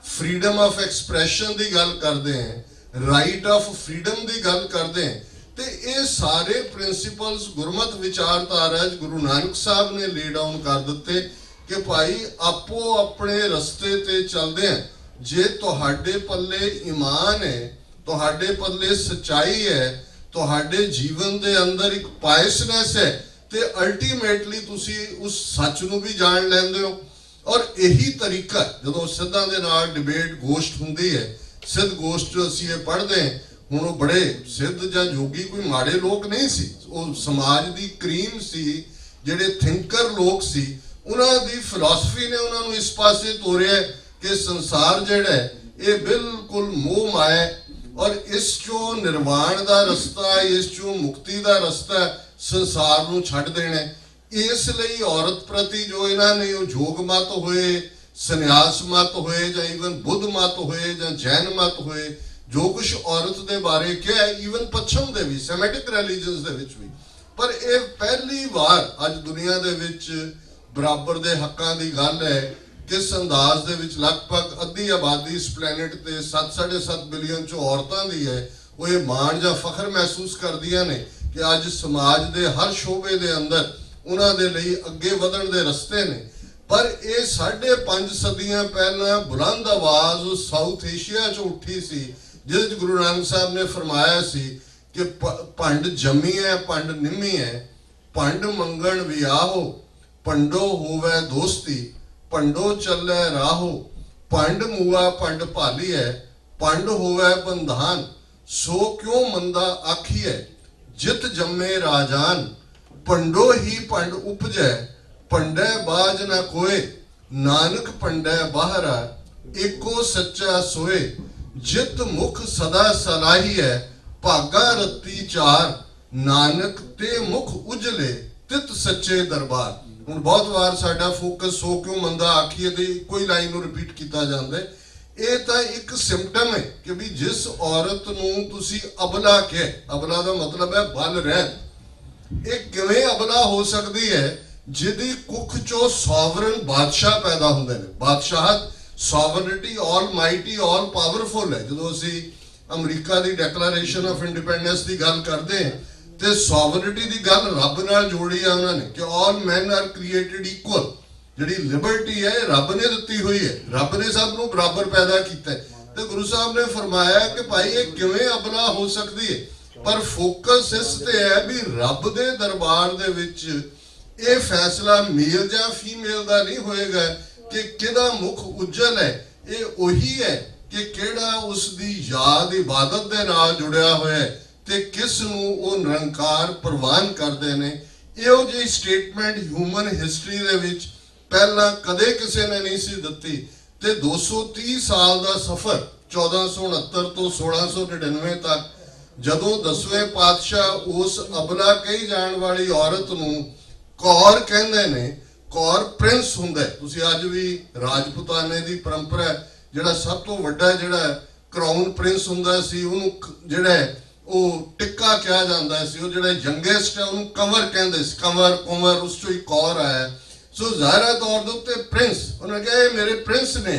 ਫਰੀडम ਆਫ ਐਕਸਪ੍ਰੈਸ਼ਨ ਦੀ ਗੱਲ ਕਰਦੇ ਹਾਂ, ਰਾਈਟ ਆਫ ਫਰੀडम ਦੀ ਗੱਲ ਕਰਦੇ ਹਾਂ, ਤੇ ਇਹ ਸਾਰੇ ਪ੍ਰਿੰਸੀਪਲਸ ਗੁਰਮਤਿ ਵਿਚਾਰਧਾਰਾ 'ਚ ਗੁਰੂ ਨਾਨਕ ਸਾਹਿਬ ਨੇ ਲੇ ਡਾਊਨ ਕਰ ਦਿੱਤੇ ਕਿ ਭਾਈ ਆਪੋ ਆਪਣੇ ਰਸਤੇ ਤੇ ਚੱਲਦੇ ਆ। ਜੇ ਤੁਹਾਡੇ ਪੱਲੇ ਈਮਾਨ ਹੈ, ਤੁਹਾਡੇ ਪੱਲੇ ਸੱਚਾਈ ਹੈ, ਤੁਹਾਡੇ ਜੀਵਨ ਦੇ ਅੰਦਰ ਇੱਕ ਪਾਇਸਨੈਸ ਹੈ, ਤੇ ਅਲਟੀਮੇਟਲੀ ਤੁਸੀਂ ਉਸ ਸੱਚ ਨੂੰ ਵੀ ਜਾਣ ਲੈਂਦੇ ਹੋ। ਔਰ ਇਹੀ ਤਰੀਕਾ ਜਦੋਂ ਸਿੱਧਾਂ ਦੇ ਨਾਲ ਡਿਬੇਟ ਗੋਸ਼ਟ ਹੁੰਦੀ ਹੈ, ਸਿੱਧ ਗੋਸ਼ਟ ਅਸੀਂ ਇਹ ਪੜ੍ਹਦੇ ਹਾਂ, ਹੁਣ ਉਹ ਬੜੇ ਸਿੱਧ ਜਾਂ ਜੋਗੀ ਕੋਈ ਮਾੜੇ ਲੋਕ ਨਹੀਂ ਸੀ, ਉਹ ਸਮਾਜ ਦੀ ਕਰੀਮ ਸੀ, ਜਿਹੜੇ ਥਿੰਕਰ ਲੋਕ ਸੀ, ਉਹਨਾਂ ਦੀ ਫਿਲਾਸਫੀ ਨੇ ਉਹਨਾਂ ਨੂੰ ਇਸ ਪਾਸੇ ਤੋਰਿਆ ਕਿ ਸੰਸਾਰ ਜਿਹੜਾ ਹੈ ਇਹ ਬਿਲਕੁਲ ਮੋਹ ਮਾਇਆ, ਔਰ ਇਸ ਚੋਂ ਨਿਰਵਾਣ ਦਾ ਰਸਤਾ, ਇਸ ਚੋਂ ਮੁਕਤੀ ਦਾ ਰਸਤਾ ਸੰਸਾਰ ਨੂੰ ਛੱਡ ਦੇਣਾ। ਇਸ ਲਈ ਔਰਤ ਪ੍ਰਤੀ ਜੋ ਇਹਨਾਂ ਨੇ ਉਹ ਜੋਗ ਮਤ ਹੋਏ, ਸੰਨਿਆਸ ਮਤ ਹੋਏ, ਜਾਂ ਈਵਨ ਬੁੱਧ ਮਤ ਹੋਏ, ਜਾਂ ਜੈਨ ਮਤ ਹੋਏ, ਜੋ ਕੁਝ ਔਰਤ ਦੇ ਬਾਰੇ ਕਿਹਾ, ਈਵਨ ਪੱਛਮ ਦੇ ਵੀ ਸੈਮੈਟਿਕ ਰਿਲੀਜਨਸ ਦੇ ਵਿੱਚ ਵੀ, ਪਰ ਇਹ ਪਹਿਲੀ ਵਾਰ ਅੱਜ ਦੁਨੀਆ ਦੇ ਵਿੱਚ ਬਰਾਬਰ ਦੇ ਹੱਕਾਂ ਦੀ ਗੱਲ ਹੈ। ਕਿਸ ਅੰਦਾਜ਼ ਦੇ ਵਿੱਚ ਲਗਭਗ ਅੱਧੀ ਆਬਾਦੀ ਇਸ ਪਲੈਨਟ ਤੇ 7.5 ਬਿਲੀਅਨ ਚੋਂ ਔਰਤਾਂ ਦੀ ਹੈ, ਉਹ ਇਹ ਮਾਣ ਜਾਂ ਫਖਰ ਮਹਿਸੂਸ ਕਰਦੀਆਂ ਨੇ ਕਿ ਅੱਜ ਸਮਾਜ ਦੇ ਹਰ ਸ਼ੋਬੇ ਦੇ ਅੰਦਰ ਉਹਨਾਂ ਦੇ ਲਈ ਅੱਗੇ ਵਧਣ ਦੇ ਰਸਤੇ ਨੇ। ਪਰ ਇਹ 5.5 ਸਦੀਆਂ ਪਹਿਲਾਂ ਬੁਲੰਦ ਆਵਾਜ਼ ਉਸ ਸਾਊਥ ਏਸ਼ੀਆ 'ਚ ਉੱਠੀ ਸੀ, ਜਿਹਦੇ 'ਚ ਗੁਰੂ ਨਾਨਕ ਸਾਹਿਬ ਨੇ ਫਰਮਾਇਆ ਸੀ ਕਿ ਭੰਡ ਜੰਮੀ ਹੈ, ਭੰਡ ਨਿੰਮੀ ਹੈ, ਭੰਡ ਮੰਗਣ ਵਿਆਹੋ, ਭੰਡੋ ਹੋਵੇ ਦੋਸਤੀ, ਭੰਡੋ ਚੱਲੇ ਰਾਹੋ, ਭੰਡ ਮੂਆ ਭੰਡ ਭਾਲੀ ਹੈ, ਭੰਡ ਹੋਵੇ ਬੰਧਾਨ, ਸੋ ਕਿਉਂ ਮੰਦਾ ਆਖੀਐ, ਜਿਤ ਜੰਮੇ ਰਾਜਾਨ, ਭੰਡੋ ਹੀ ਭੰਡ ਉਪਜੈ, ਭੰਡੈ ਬਾਜ ਨਾ ਕੋਏ, ਨਾਨਕ ਭੰਡੈ ਬਾਹਰਾ, एको सच्चा सोए जित मुख सदा सलाही है भागा रत्ती चार नानक ते मुख उजले तित सच्चे दरबार। ਹੁਣ ਬਹੁਤ ਵਾਰ ਸਾਡਾ ਫੋਕਸ ਸੋ ਕਿਉਂ ਮੰਦਾ ਆਖੀਏ ਦੀ ਕੋਈ ਲਾਈਨ ਨੂੰ ਰਿਪੀਟ ਕੀਤਾ ਜਾਂਦਾ ਹੈ। ਇਹ ਤਾਂ ਇੱਕ ਸਿੰਪਟਮ ਹੈ ਕਿ ਵੀ ਜਿਸ ਔਰਤ ਨੂੰ ਤੁਸੀਂ ਅਬਲਾ ਕਹੇ, ਅਬਲਾ ਦਾ ਮਤਲਬ ਹੈ ਬਲ ਰਹਿਤ, ਇਹ ਕਿਵੇਂ ਅਬਲਾ ਹੋ ਸਕਦੀ ਹੈ ਜਿਹਦੀ ਕੁੱਖ ਚੋਂ ਸੋਵਰਨ ਬਾਦਸ਼ਾਹ ਪੈਦਾ ਹੁੰਦੇ ਨੇ। ਬਾਦਸ਼ਾਹਤ, ਸੋਵਰਨਿਟੀ, ਆਲ ਮਾਈਟੀ, ਆਲ ਪਾਵਰਫੁਲ ਹੈ। ਜਦੋਂ ਅਸੀਂ America the declaration of independence ਦੀ ਗੱਲ ਕਰਦੇ ਹਾਂ ਤੇ ਸੋਵਰਨਿਟੀ ਦੀ ਗੱਲ ਰੱਬ ਨਾਲ ਜੋੜੀ ਆ ਉਹਨਾਂ ਨੇ ਕਿ ਆਲ ਮੈਨ ਆਰ ਕ੍ਰੀਏਟਡ ਇਕੁਅਲ। ਜਿਹੜੀ ਲਿਬਰਟੀ ਹੈ ਰੱਬ ਨੇ ਦਿੱਤੀ ਹੋਈ ਹੈ, ਰੱਬ ਨੇ ਸਭ ਨੂੰ ਬਰਾਬਰ ਪੈਦਾ ਕੀਤਾ ਹੈ। ਤੇ ਗੁਰੂ ਸਾਹਿਬ ਨੇ ਫਰਮਾਇਆ ਕਿ ਭਾਈ ਇਹ ਕਿਵੇਂ ਅਬਲਾ ਹੋ ਸਕਦੀ ਹੈ, ਪਰ ਫੋਕਸ ਇਸ ਤੇ ਹੈ ਵੀ ਰੱਬ ਦੇ ਦਰਬਾਰ ਦੇ ਵਿੱਚ ਇਹ ਫੈਸਲਾ ਮੇਲ ਜਾਂ ਫੀਮੇਲ ਦਾ ਨਹੀਂ ਹੋਏਗਾ ਕਿ ਕਿਹਦਾ ਮੁਖ ਉਜਲ ਹੈ। ਇਹ ਉਹੀ ਹੈ ਕਿ ਕਿਹੜਾ ਉਸ ਦੀ ਯਾਦ ਇਬਾਦਤ ਦੇ ਨਾਲ ਜੁੜਿਆ ਹੋਇਆ ਹੈ ਤੇ ਕਿਸ ਨੂੰ ਉਹ ਨਿਰੰਕਾਰ ਪ੍ਰਵਾਨ ਕਰਦੇ ਨੇ। ਇਹੋ ਜਿਹੀ ਸਟੇਟਮੈਂਟ ਹਿਊਮਨ ਹਿਸਟਰੀ ਦੇ ਵਿੱਚ ਪਹਿਲਾਂ ਕਦੇ ਕਿਸੇ ਨੇ ਨਹੀਂ ਸੀ ਦਿੱਤੀ। ਤੇ 230 ਸਾਲ ਦਾ ਸਫ਼ਰ 1469 ਤੋਂ 1699 ਤੱਕ, ਜਦੋਂ 10ਵੇਂ ਪਾਤਸ਼ਾਹ ਉਸ ਅਬਲਾ ਕਹੀ ਜਾਣ ਵਾਲੀ ਔਰਤ ਨੂੰ ਕੌਰ ਕਹਿੰਦੇ ਨੇ, ਕੌਰ ਪ੍ਰਿੰਸ ਹੁੰਦਾ। ਤੁਸੀਂ ਅੱਜ ਵੀ ਰਾਜਪੂਤਾਨੇ ਦੀ ਪਰੰਪਰਾ, ਜਿਹੜਾ ਸਭ ਤੋਂ ਵੱਡਾ ਜਿਹੜਾ ਕਰਾਊਨ ਪ੍ਰਿੰਸ ਹੁੰਦਾ ਸੀ ਉਹਨੂੰ ਜਿਹੜਾ ਉਹ ਟਿੱਕਾ ਕਿਹਾ ਜਾਂਦਾ ਸੀ, ਉਹ ਜਿਹੜਾ ਯੰਗੈਸਟ ਹੈ ਉਹਨੂੰ ਕੰਵਰ ਕਹਿੰਦੇ ਸੀ, ਕੰਵਰ ਕੁੰਵਰ, ਉਸ ਚੋਂ ਹੀ ਕੌਰ ਆਇਆ। ਸੋ ਜ਼ਾਹਿਰਾ ਤੌਰ ਦੇ ਉੱਤੇ ਪ੍ਰਿੰਸ, ਉਹਨਾਂ ਨੇ ਕਿਹਾ ਇਹ ਮੇਰੇ ਪ੍ਰਿੰਸ ਨੇ,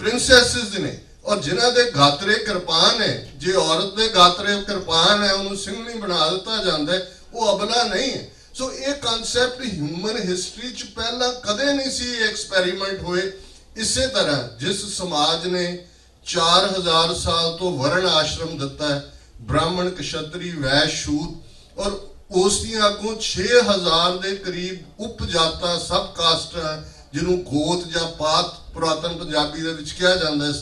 ਪ੍ਰਿੰਸੈਸਿਸ ਨੇ, ਔਰ ਜਿਨ੍ਹਾਂ ਦੇ ਗਾਤਰੇ ਕਿਰਪਾਨ ਹੈ। ਜੇ ਔਰਤ ਦੇ ਗਾਤਰੇ ਕਿਰਪਾਨ ਹੈ ਉਹਨੂੰ ਸਿੰਘਣੀ ਬਣਾ ਦਿੱਤਾ ਜਾਂਦਾ ਹੈ, ਉਹ ਅਬਲਾ ਨਹੀਂ ਹੈ। ਸੋ ਇਹ ਕਨਸੈਪਟ ਹਿਊਮਨ ਹਿਸਟਰੀ 'ਚ ਪਹਿਲਾਂ ਕਦੇ ਨਹੀਂ ਸੀ ਐਕਸਪੈਰੀਮੈਂਟ ਹੋਏ। ਇਸੇ ਤਰ੍ਹਾਂ ਜਿਸ ਸਮਾਜ ਨੇ 4000 ਸਾਲ ਤੋਂ ਵਰਣ ਆਸ਼ਰਮ ਦਿੱਤਾ ਹੈ, ब्राह्मण, क्षत्रि, वैश्य, शूद्र, और उस ਦੀਆਂ ਅੱਗੋਂ 6000 ਦੇ ਕਰੀਬ ਉਪਜਾਤਾਂ ਸਬ ਕਾਸਟਾਂ ਜਿਹਨੂੰ ਗੋਤ ਜਾਂ ਪਾਤ ਪੁਰਾਤਨ ਪੰਜਾਬੀ ਦੇ ਵਿੱਚ ਕਿਹਾ ਜਾਂਦਾ ਹੈ।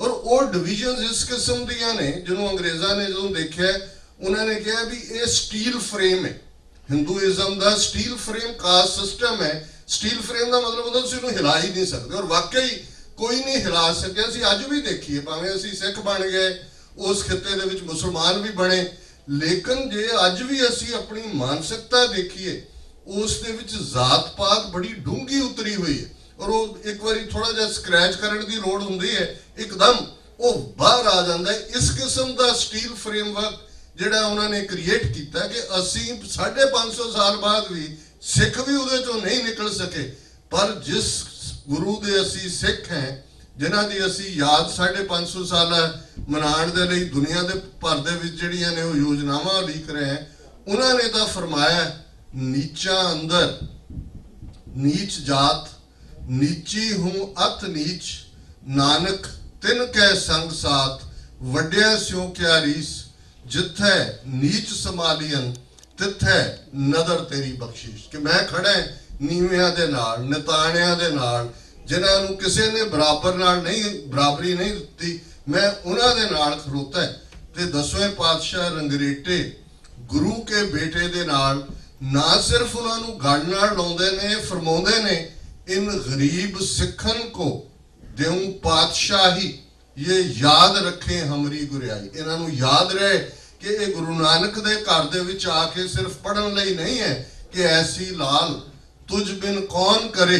ਔਰ ਉਹ ਡਿਵੀਜ਼ਨਸ ਇਸ ਕਿਸਮ ਦੀਆਂ ਨੇ ਜਿਹਨੂੰ ਅੰਗਰੇਜ਼ਾਂ ਨੇ ਜਦੋਂ ਦੇਖਿਆ ਉਹਨਾਂ ਨੇ ਕਿਹਾ ਵੀ ਇਹ ਸਟੀਲ ਫਰੇਮ ਹੈ। ਹਿੰਦੂਇਜ਼ਮ ਦਾ ਸਟੀਲ ਫਰੇਮ ਕਾਸਟ ਸਿਸਟਮ ਹੈ। ਸਟੀਲ ਫਰੇਮ ਦਾ ਮਤਲਬ ਹੁੰਦਾ ਤੁਸੀਂ ਇਹਨੂੰ ਹਿਲਾ ਹੀ ਨਹੀਂ ਸਕਦੇ, ਔਰ ਵਾਕਈ ਕੋਈ ਨਹੀਂ ਹਿਲਾ ਸਕਿਆ। ਅਸੀਂ ਅੱਜ ਵੀ ਦੇਖੀਏ, ਭਾਵੇਂ ਅਸੀਂ ਸਿੱਖ ਬਣ ਗਏ, ਉਸ ਖਿੱਤੇ ਦੇ ਵਿੱਚ ਮੁਸਲਮਾਨ ਵੀ ਬਣੇ, ਲੇਕਿਨ ਜੇ ਅੱਜ ਵੀ ਅਸੀਂ ਆਪਣੀ ਮਾਨਸਿਕਤਾ ਦੇਖੀਏ ਉਸ ਦੇ ਵਿੱਚ ਜ਼ਾਤ ਪਾਤ ਬੜੀ ਡੂੰਘੀ ਉਤਰੀ ਹੋਈ ਹੈ। ਔਰ ਉਹ ਇੱਕ ਵਾਰੀ ਥੋੜਾ ਜਿਹਾ ਸਕ੍ਰੈਚ ਕਰਨ ਦੀ ਲੋੜ ਹੁੰਦੀ ਹੈ, ਇੱਕਦਮ ਉਹ ਬਾਹਰ ਆ ਜਾਂਦਾ ਹੈ। ਇਸ ਕਿਸਮ ਦਾ ਸਟੀਲ ਫਰੇਮਵਰਕ ਜਿਹੜਾ ਉਹਨਾਂ ਨੇ ਕ੍ਰੀਏਟ ਕੀਤਾ ਕਿ ਅਸੀਂ 550 ਸਾਲ ਬਾਅਦ ਵੀ ਸਿੱਖ ਵੀ ਉਹਦੇ ਚੋਂ ਨਹੀਂ ਨਿਕਲ ਸਕੇ। ਪਰ ਜਿਸ ਗੁਰੂ ਦੇ ਅਸੀਂ ਸਿੱਖ ਹੈ, ਜਿਨ੍ਹਾਂ ਦੀ ਅਸੀਂ ਯਾਦ 550 ਸਾਲ ਮਨਾਉਣ ਦੇ ਲਈ ਦੁਨੀਆ ਦੇ ਭਰ ਦੇ ਵਿੱਚ ਜਿਹੜੀਆਂ ਨੇ ਉਹ ਯੋਜਨਾਵਾਂ ਉਲੀਕ ਰਹੇ ਹੈ, ਉਹਨਾਂ ਨੇ ਤਾਂ ਫਰਮਾਇਆ ਨੀਚਾ ਅੰਦਰ ਨੀਚ ਜਾਤ, ਨੀਚੀ ਹੂੰ ਅਤ ਨੀਚ, ਨਾਨਕ ਤਿੰਨ ਕੈ ਸੰਗ ਸਾਥ, ਵੱਡਿਆ ਸਿਉ ਕਿਆ ਰੀਸ, ਜਿੱਥੇ ਨੀਚ ਸੰਭਾਲੀਨ ਤਿੱਥੇ ਨਦਰ ਤੇਰੀ ਬਖਸ਼ਿਸ਼। ਕਿ ਮੈਂ ਖੜਾ ਨੀਵਿਆਂ ਦੇ ਨਾਲ, ਨਿਤਾਣਿਆਂ ਦੇ ਨਾਲ, ਜਿਨ੍ਹਾਂ ਨੂੰ ਕਿਸੇ ਨੇ ਬਰਾਬਰੀ ਨਹੀਂ ਦਿੱਤੀ, ਮੈਂ ਉਹਨਾਂ ਦੇ ਨਾਲ ਖਲੋਤਾ। ਤੇ 10ਵੇਂ ਪਾਤਸ਼ਾਹ ਰੰਗਰੇਟੇ ਗੁਰੂ ਕੇ ਬੇਟੇ ਦੇ ਨਾਲ ਨਾ ਸਿਰਫ ਉਹਨਾਂ ਨੂੰ ਗੜ ਨਾਲ ਲਾਉਂਦੇ ਨੇ, ਫਰਮਾਉਂਦੇ ਨੇ ਇਨ ਗਰੀਬ ਸਿੱਖਨ ਕੋ ਦੇਉ ਪਾਤਸ਼ਾਹੀ, ਇਹ ਯਾਦ ਰੱਖੇ ਹਮਰੀ ਗੁਰਿਆਈ। ਇਹਨਾਂ ਨੂੰ ਯਾਦ ਰਹੇ ਕਿ ਇਹ ਗੁਰੂ ਨਾਨਕ ਦੇ ਘਰ ਦੇ ਵਿੱਚ ਆ ਕੇ ਸਿਰਫ ਪੜ੍ਹਨ ਲਈ ਨਹੀਂ ਹੈ ਕਿ ਐਸੀ ਲਾਲ ਤੁਝ ਬਿਨ ਕੌਣ ਕਰੇ,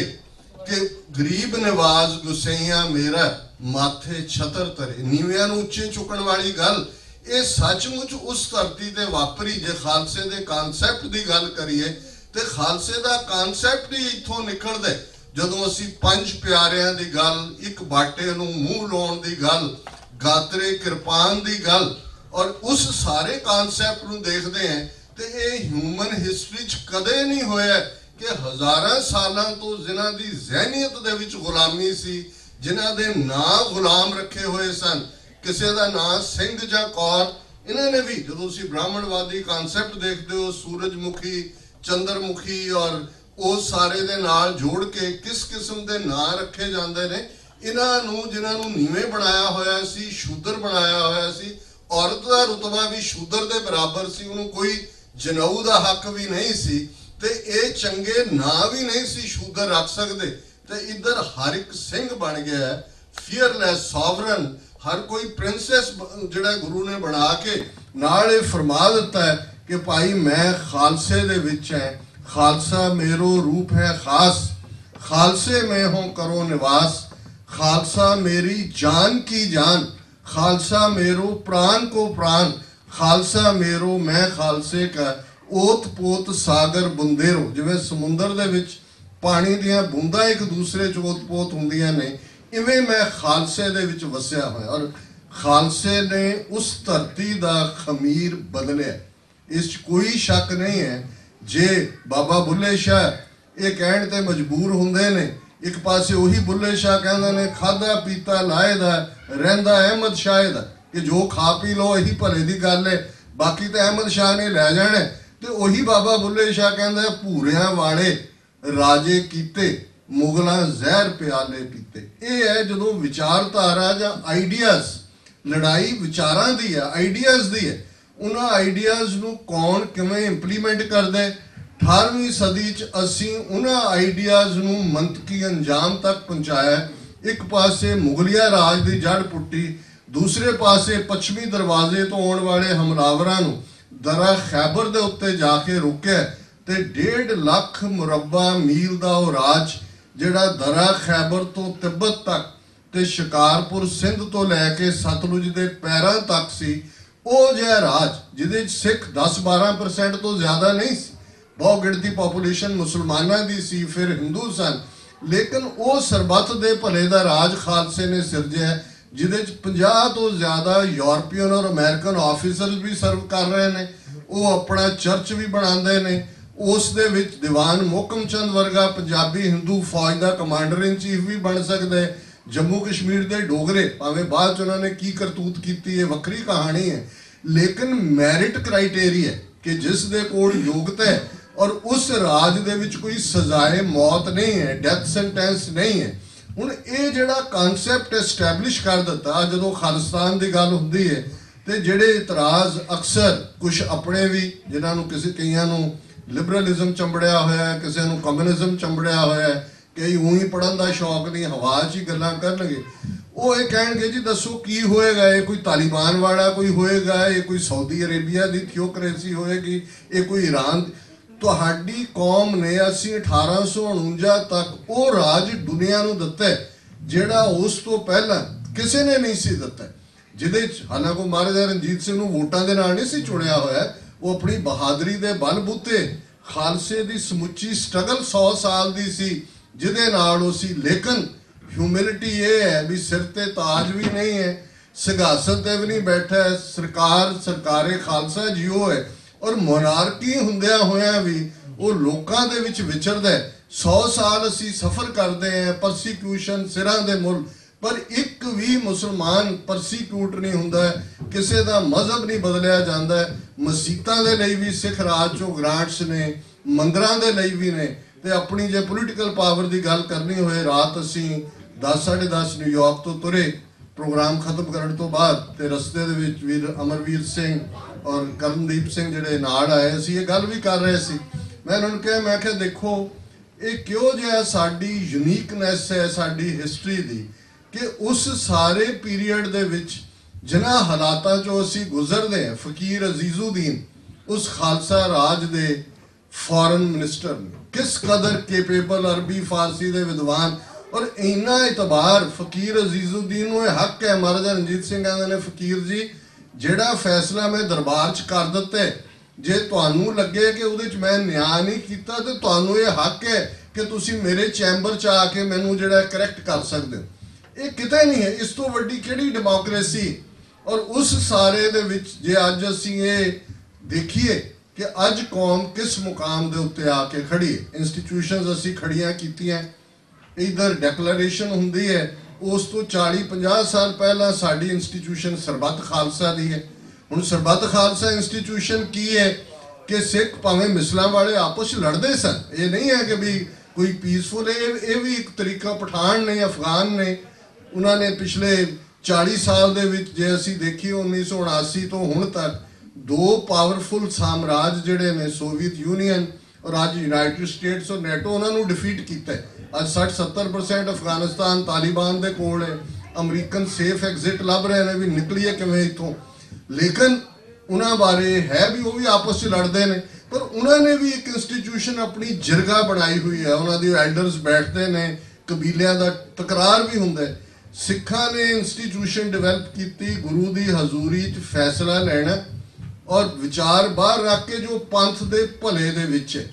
ਕਿ ਗਰੀਬ ਨਿਵਾਜ਼ ਗੁਸਈਆ ਮੇਰਾ ਮਾਥੇ ਛਤਰ ਤਰੇ। ਨੀਵਿਆਂ ਨੂੰ ਉੱਚੇ ਚੁੱਕਣ ਵਾਲੀ ਗੱਲ ਇਹ ਸੱਚਮੁੱਚ ਉਸ ਧਰਤੀ ਤੇ ਵਾਪਰੀ। ਜੇ ਖਾਲਸੇ ਦੇ ਕਨਸੈਪਟ ਦੀ ਗੱਲ ਕਰੀਏ ਤੇ ਖਾਲਸੇ ਦਾ ਕਨਸੈਪਟ ਹੀ ਇੱਥੋਂ ਨਿਕਲਦਾ। ਜਦੋਂ ਅਸੀਂ ਪੰਜ ਪਿਆਰਿਆਂ ਦੀ ਗੱਲ, ਇੱਕ ਬਾਟੇ ਨੂੰ ਮੂੰਹ ਲਾਉਣ ਦੀ ਗੱਲ, ਗਾਤਰੇ ਕਿਰਪਾਨ ਦੀ ਗੱਲ, ਔਰ ਉਸ ਸਾਰੇ ਕਨਸੈਪਟ ਨੂੰ ਦੇਖਦੇ ਹਾਂ ਤੇ ਇਹ ਹਿਊਮਨ ਹਿਸਟਰੀ 'ਚ ਕਦੇ ਨਹੀਂ ਹੋਇਆ ਕਿ ਹਜ਼ਾਰਾਂ ਸਾਲਾਂ ਤੋਂ ਜਿਨ੍ਹਾਂ ਦੀ ਜ਼ਹਿਨੀਅਤ ਦੇ ਵਿੱਚ ਗੁਲਾਮੀ ਸੀ, ਜਿਨ੍ਹਾਂ ਦੇ ਨਾਂ ਗੁਲਾਮ ਰੱਖੇ ਹੋਏ ਸਨ, ਕਿਸੇ ਦਾ ਨਾਂ ਸਿੰਘ ਜਾਂ ਕੌਰ, ਇਹਨਾਂ ਨੇ ਵੀ ਜਦੋਂ ਤੁਸੀਂ ਬ੍ਰਾਹਮਣਵਾਦੀ ਕਨਸੈਪਟ ਦੇਖਦੇ ਹੋ ਸੂਰਜਮੁਖੀ, ਚੰਦਰਮੁਖੀ ਔਰ ਉਹ ਸਾਰੇ ਦੇ ਨਾਲ ਜੋੜ ਕੇ ਕਿਸ ਕਿਸਮ ਦੇ ਨਾਂ ਰੱਖੇ ਜਾਂਦੇ ਨੇ। ਇਹਨਾਂ ਨੂੰ ਜਿਨ੍ਹਾਂ ਨੂੰ ਨੀਵੇਂ ਬਣਾਇਆ ਹੋਇਆ ਸੀ, ਸ਼ੂਦਰ ਬਣਾਇਆ ਹੋਇਆ ਸੀ, ਔਰਤ ਦਾ ਰੁਤਬਾ ਵੀ ਸ਼ੂਦਰ ਦੇ ਬਰਾਬਰ ਸੀ, ਉਹਨੂੰ ਕੋਈ ਜਨਊ ਦਾ ਹੱਕ ਵੀ ਨਹੀਂ ਸੀ ਤੇ ਇਹ ਚੰਗੇ ਨਾਂ ਵੀ ਨਹੀਂ ਸੀ ਸ਼ੂਦਰ ਰੱਖ ਸਕਦੇ। ਤੇ ਇੱਧਰ ਹਰ ਇੱਕ ਸਿੰਘ ਬਣ ਗਿਆ। ਫੀਅਰਲੈਸ ਸੋਵਰਨ, ਹਰ ਕੋਈ ਪ੍ਰਿੰਸੈਸ ਜਿਹੜਾ ਗੁਰੂ ਨੇ ਬਣਾ ਕੇ ਨਾਲ ਇਹ ਫਰਮਾ ਦਿੱਤਾ ਹੈ ਕਿ ਭਾਈ ਮੈਂ ਖਾਲਸੇ ਦੇ ਵਿੱਚ ਹੈ, ਖਾਲਸਾ मेरो रूप है खास, खालसे में हो करो निवास, खालसा मेरी जान की जान, खालसा मेरो प्राण को प्राण, खालसा मेरो मैं खालसे का ओत पोत सागर बुंदेरो। जिवें समुंदर दे विच पानी दियां बूंदां एक दूसरे च ओत पोत हुंदियां ने, इवें मैं खालसे दे विच वसिया होया और खालसे ने उस धरती दा खमीर बदलिया। इस कोई शक नहीं है। जे बाबा बुल्ले शाह ये कहण ते मजबूर हुंदे ने, एक पासे वही बुल्ले शाह कहंदे ने खादा पीता लाए दा रहिंदा अहमद शाह दा, कि जो खा पी लो यही भले दी गल है, बाकी तो अहमद शाह ने लै जाने। ते वही बाबा बुल्ले शाह कहंदा भूरियां वाले राजे कीते, मुगलां जहर प्याले पीते। ये है जदों विचारधारा जां आइडियाज़, लड़ाई विचारां दी है, आइडियाज़ दी है। उन्हां आइडियाज़ नूं कौन किवें इंप्लीमेंट करदा है। 18वीं सदी च असीं उन्हां आइडियाज़ नूं मंतकी अंजाम तक पहुंचाया। एक पासे मुगलिया राज की जड़ पुट्टी, दूसरे पासे पश्चिमी दरवाजे तो आने वाले हमलावरां नूं दरा खैबर दे उत्ते जाके रोकिया ते 1.5 लाख मुरब्बा मील दा ओह राज जिहड़ा दरा खैबर तो तिब्बत तक ते शिकारपुर सिंध तो लैके सतलुज दे पैरां तक सी, ਉਹ ਜਿਹਾ ਰਾਜ ਜਿਹਦੇ ਸਿੱਖ 10-12% ਤੋਂ ਜ਼ਿਆਦਾ ਨਹੀਂ ਸੀ, ਬਹੁਤ ਗਿਣਤੀ ਪੋਪੂਲੇਸ਼ਨ ਮੁਸਲਮਾਨਾਂ ਦੀ ਸੀ, ਫਿਰ ਹਿੰਦੂ ਸਨ, ਲੇਕਿਨ ਉਹ ਸਰਬੱਤ ਦੇ ਭਲੇ ਦਾ ਰਾਜ ਖਾਲਸੇ ਨੇ ਸਿਰਜਿਆ, ਜਿਹਦੇ 'ਚ 50 ਤੋਂ ਜ਼ਿਆਦਾ ਯੂਰਪੀਅਨ ਔਰ ਅਮਰੀਕਨ ਆਫੀਸਰਸ ਵੀ ਸਰਵ ਕਰ ਰਹੇ ਨੇ। ਉਹ ਆਪਣਾ ਚਰਚ ਵੀ ਬਣਾਉਂਦੇ ਨੇ। ਉਸ ਦੇ ਵਿੱਚ ਦੀਵਾਨ ਮੋਹਕਮ ਚੰਦ ਵਰਗਾ ਪੰਜਾਬੀ ਹਿੰਦੂ ਫੌਜ ਦਾ ਕਮਾਂਡਰ ਇਨ ਚੀਫ ਵੀ ਬਣ ਸਕਦਾ ਹੈ। जम्मू कश्मीर के डोगरे भावें बाद च उन्होंने की करतूत की है वक्री कहानी है, लेकिन मैरिट क्राइटेरिया कि जिस दे कोल योग्यता है और उस राज दे विच कोई सजाए मौत नहीं है, डेथ सेंटेंस नहीं है। हुण ये जिहड़ा कॉन्सैप्ट एस्टैबलिश कर दिता जदों खालिस्तान की गल हुंदी है ते जिहड़े इतराज़ अक्सर कुछ अपने भी जिन्हां नूं किसी कईयां नूं लिबरलिज्म चंबड़िया होया, किसी नूं कम्युनिज्म चंबड़िया होया, कई ऊँ ही पढ़न का शौक नहीं, हवा च ही गल्लां करनगे। वो ये कहणगे जी दसो की होएगा, ये कोई तालिबान वाला कोई होएगा, ये कोई सऊदी अरेबिया की थियोक्रेसी होएगी, ये कोई ईरान। तुहाडी कौम ने असीं 1849 तक वो राज दुनिया नूं दिता है जिहड़ा उस तो पहला किसी ने नहीं सी दिता, जिहदे हालांकि महाराजा रणजीत सिंह नूं वोटां दे नाल नहीं सी चुनिया होया, वो अपनी बहादरी दे बलबूते खालसे दी समुची स्ट्रगल 100 साल दी सी जिहदे नाल उह सी। लेकिन ह्यूमिलिटी ये है भी सिर ते ताज भी नहीं है, सिंघासन ते भी नहीं बैठा है, सरकार सरकारे खालसा जियो है और मोनार्की हुंदियां होया भी वो लोकां दे विच विचरदा है। 100 साल असीं सफ़र करते हैं, परसीक्यूशन सिरां दे मुल, पर एक भी मुसलमान परसीक्यूट नहीं हुंदा, किसी दा मजहब नहीं बदलिया जांदा। मसीतां दे लई भी सिख राज चों ग्रांट्स ने, मंदिरां दे लई भी ने। ते अपनी जे पोलिटिकल पावर की गल करनी होए, रात असीं 10-10:30 न्यूयॉर्क तो तुरे प्रोग्राम खत्म करने तो बाद, ते रस्ते दे विच वीर अमरवीर सिंह और करनदीप सिंह जिहड़े नाल आए, असीं ये गल भी कर रहे सी। मैं उन्होंने कहा, मैं क्या देखो ये क्यों जिहा साडी यूनीकनैस है साडी हिस्टरी दी कि उस सारे पीरीयड दे विच जिन्हां हालातां चों असीं गुजरदे हैं, फकीर अजीजुद्दीन उस खालसा राज दे फॉरेन मिनिस्टर ने, किस कदर केपेबल अरबी फारसी दे विद्वान, और इन्ना इतबार फकीर अजीजुद्दीन नूं हक है। महाराजा रणजीत सिंह कहंदे ने फकीर जी जिहड़ा फैसला मैं दरबार च कर दित्ता है, जे तुहानूं लगे कि उहदे च मैं न्याय नहीं कीता ते तुहानूं ये हक है कि तुसीं मेरे चैंबर च आके मैनूं जिहड़ा करैक्ट कर सकदे हो। ये किते नहीं है, इस तो वड्डी किहड़ी डेमोक्रेसी। और उस सारे दे विच जे अज असीं ये देखीए कि अज कौम किस मुकाम के उत्ते आके खड़ी है, इंस्टीट्यूशनस असीं खड़ियां कीतियां, इधर डिक्लेरेशन हुंदी है, उस तो 40-50 साल पहला साडी इंस्टीट्यूशन सरबत खालसा दी है। हुण सरबत खालसा इंस्टीट्यूशन की है कि सिख भावें मिसलां वाले आपस लड़ते सन, ये नहीं है कि भी कोई पीसफुल है, ये भी एक तरीका पठान ने अफगान ने उन्होंने पिछले 40 साल दे विच जे असीं देखीए 1979 तो हुण तक 2 पावरफुल साम्राज जिहड़े ने सोवियत यूनियन और अज यूनाइटेड स्टेट्स और नेटो उन्होंने डिफीट किया है। अज 60-70% अफगानिस्तान तालिबान दे कोल है, ਅਮਰੀਕਨ ਸੇਫ ਐਗਜ਼ਿਟ ਲੱਭ ਰਹੇ ਨੇ ਵੀ ਨਿਕਲੀਏ ਕਿਵੇਂ ਇੱਥੋਂ। ਲੇਕਿਨ ਉਹਨਾਂ ਬਾਰੇ ਹੈ ਵੀ ਉਹ ਵੀ ਆਪਸ 'ਚ ਲੜਦੇ ਨੇ, ਪਰ ਉਹਨਾਂ ਨੇ ਵੀ ਇੱਕ ਇੰਸਟੀਟਿਊਸ਼ਨ ਆਪਣੀ ਜਿਰਗਾ ਬਣਾਈ ਹੋਈ ਹੈ। ਉਹਨਾਂ ਦੀ ਐਲਡਰਸ ਬੈਠਦੇ ਨੇ, ਕਬੀਲਿਆਂ ਦਾ ਤਕਰਾਰ ਵੀ ਹੁੰਦਾ ਹੈ। ਸਿੱਖਾਂ ਨੇ ਇੰਸਟੀਟਿਊਸ਼ਨ ਡਿਵੈਲਪ ਕੀਤੀ, ਗੁਰੂ ਦੀ ਹਜ਼ੂਰੀ 'ਚ ਫੈਸਲਾ ਲੈਣਾ ਔਰ ਵਿਚਾਰ ਬਾਹਰ ਰੱਖ ਕੇ ਜੋ ਪੰਥ ਦੇ ਭਲੇ ਦੇ ਵਿੱਚ ਹੈ।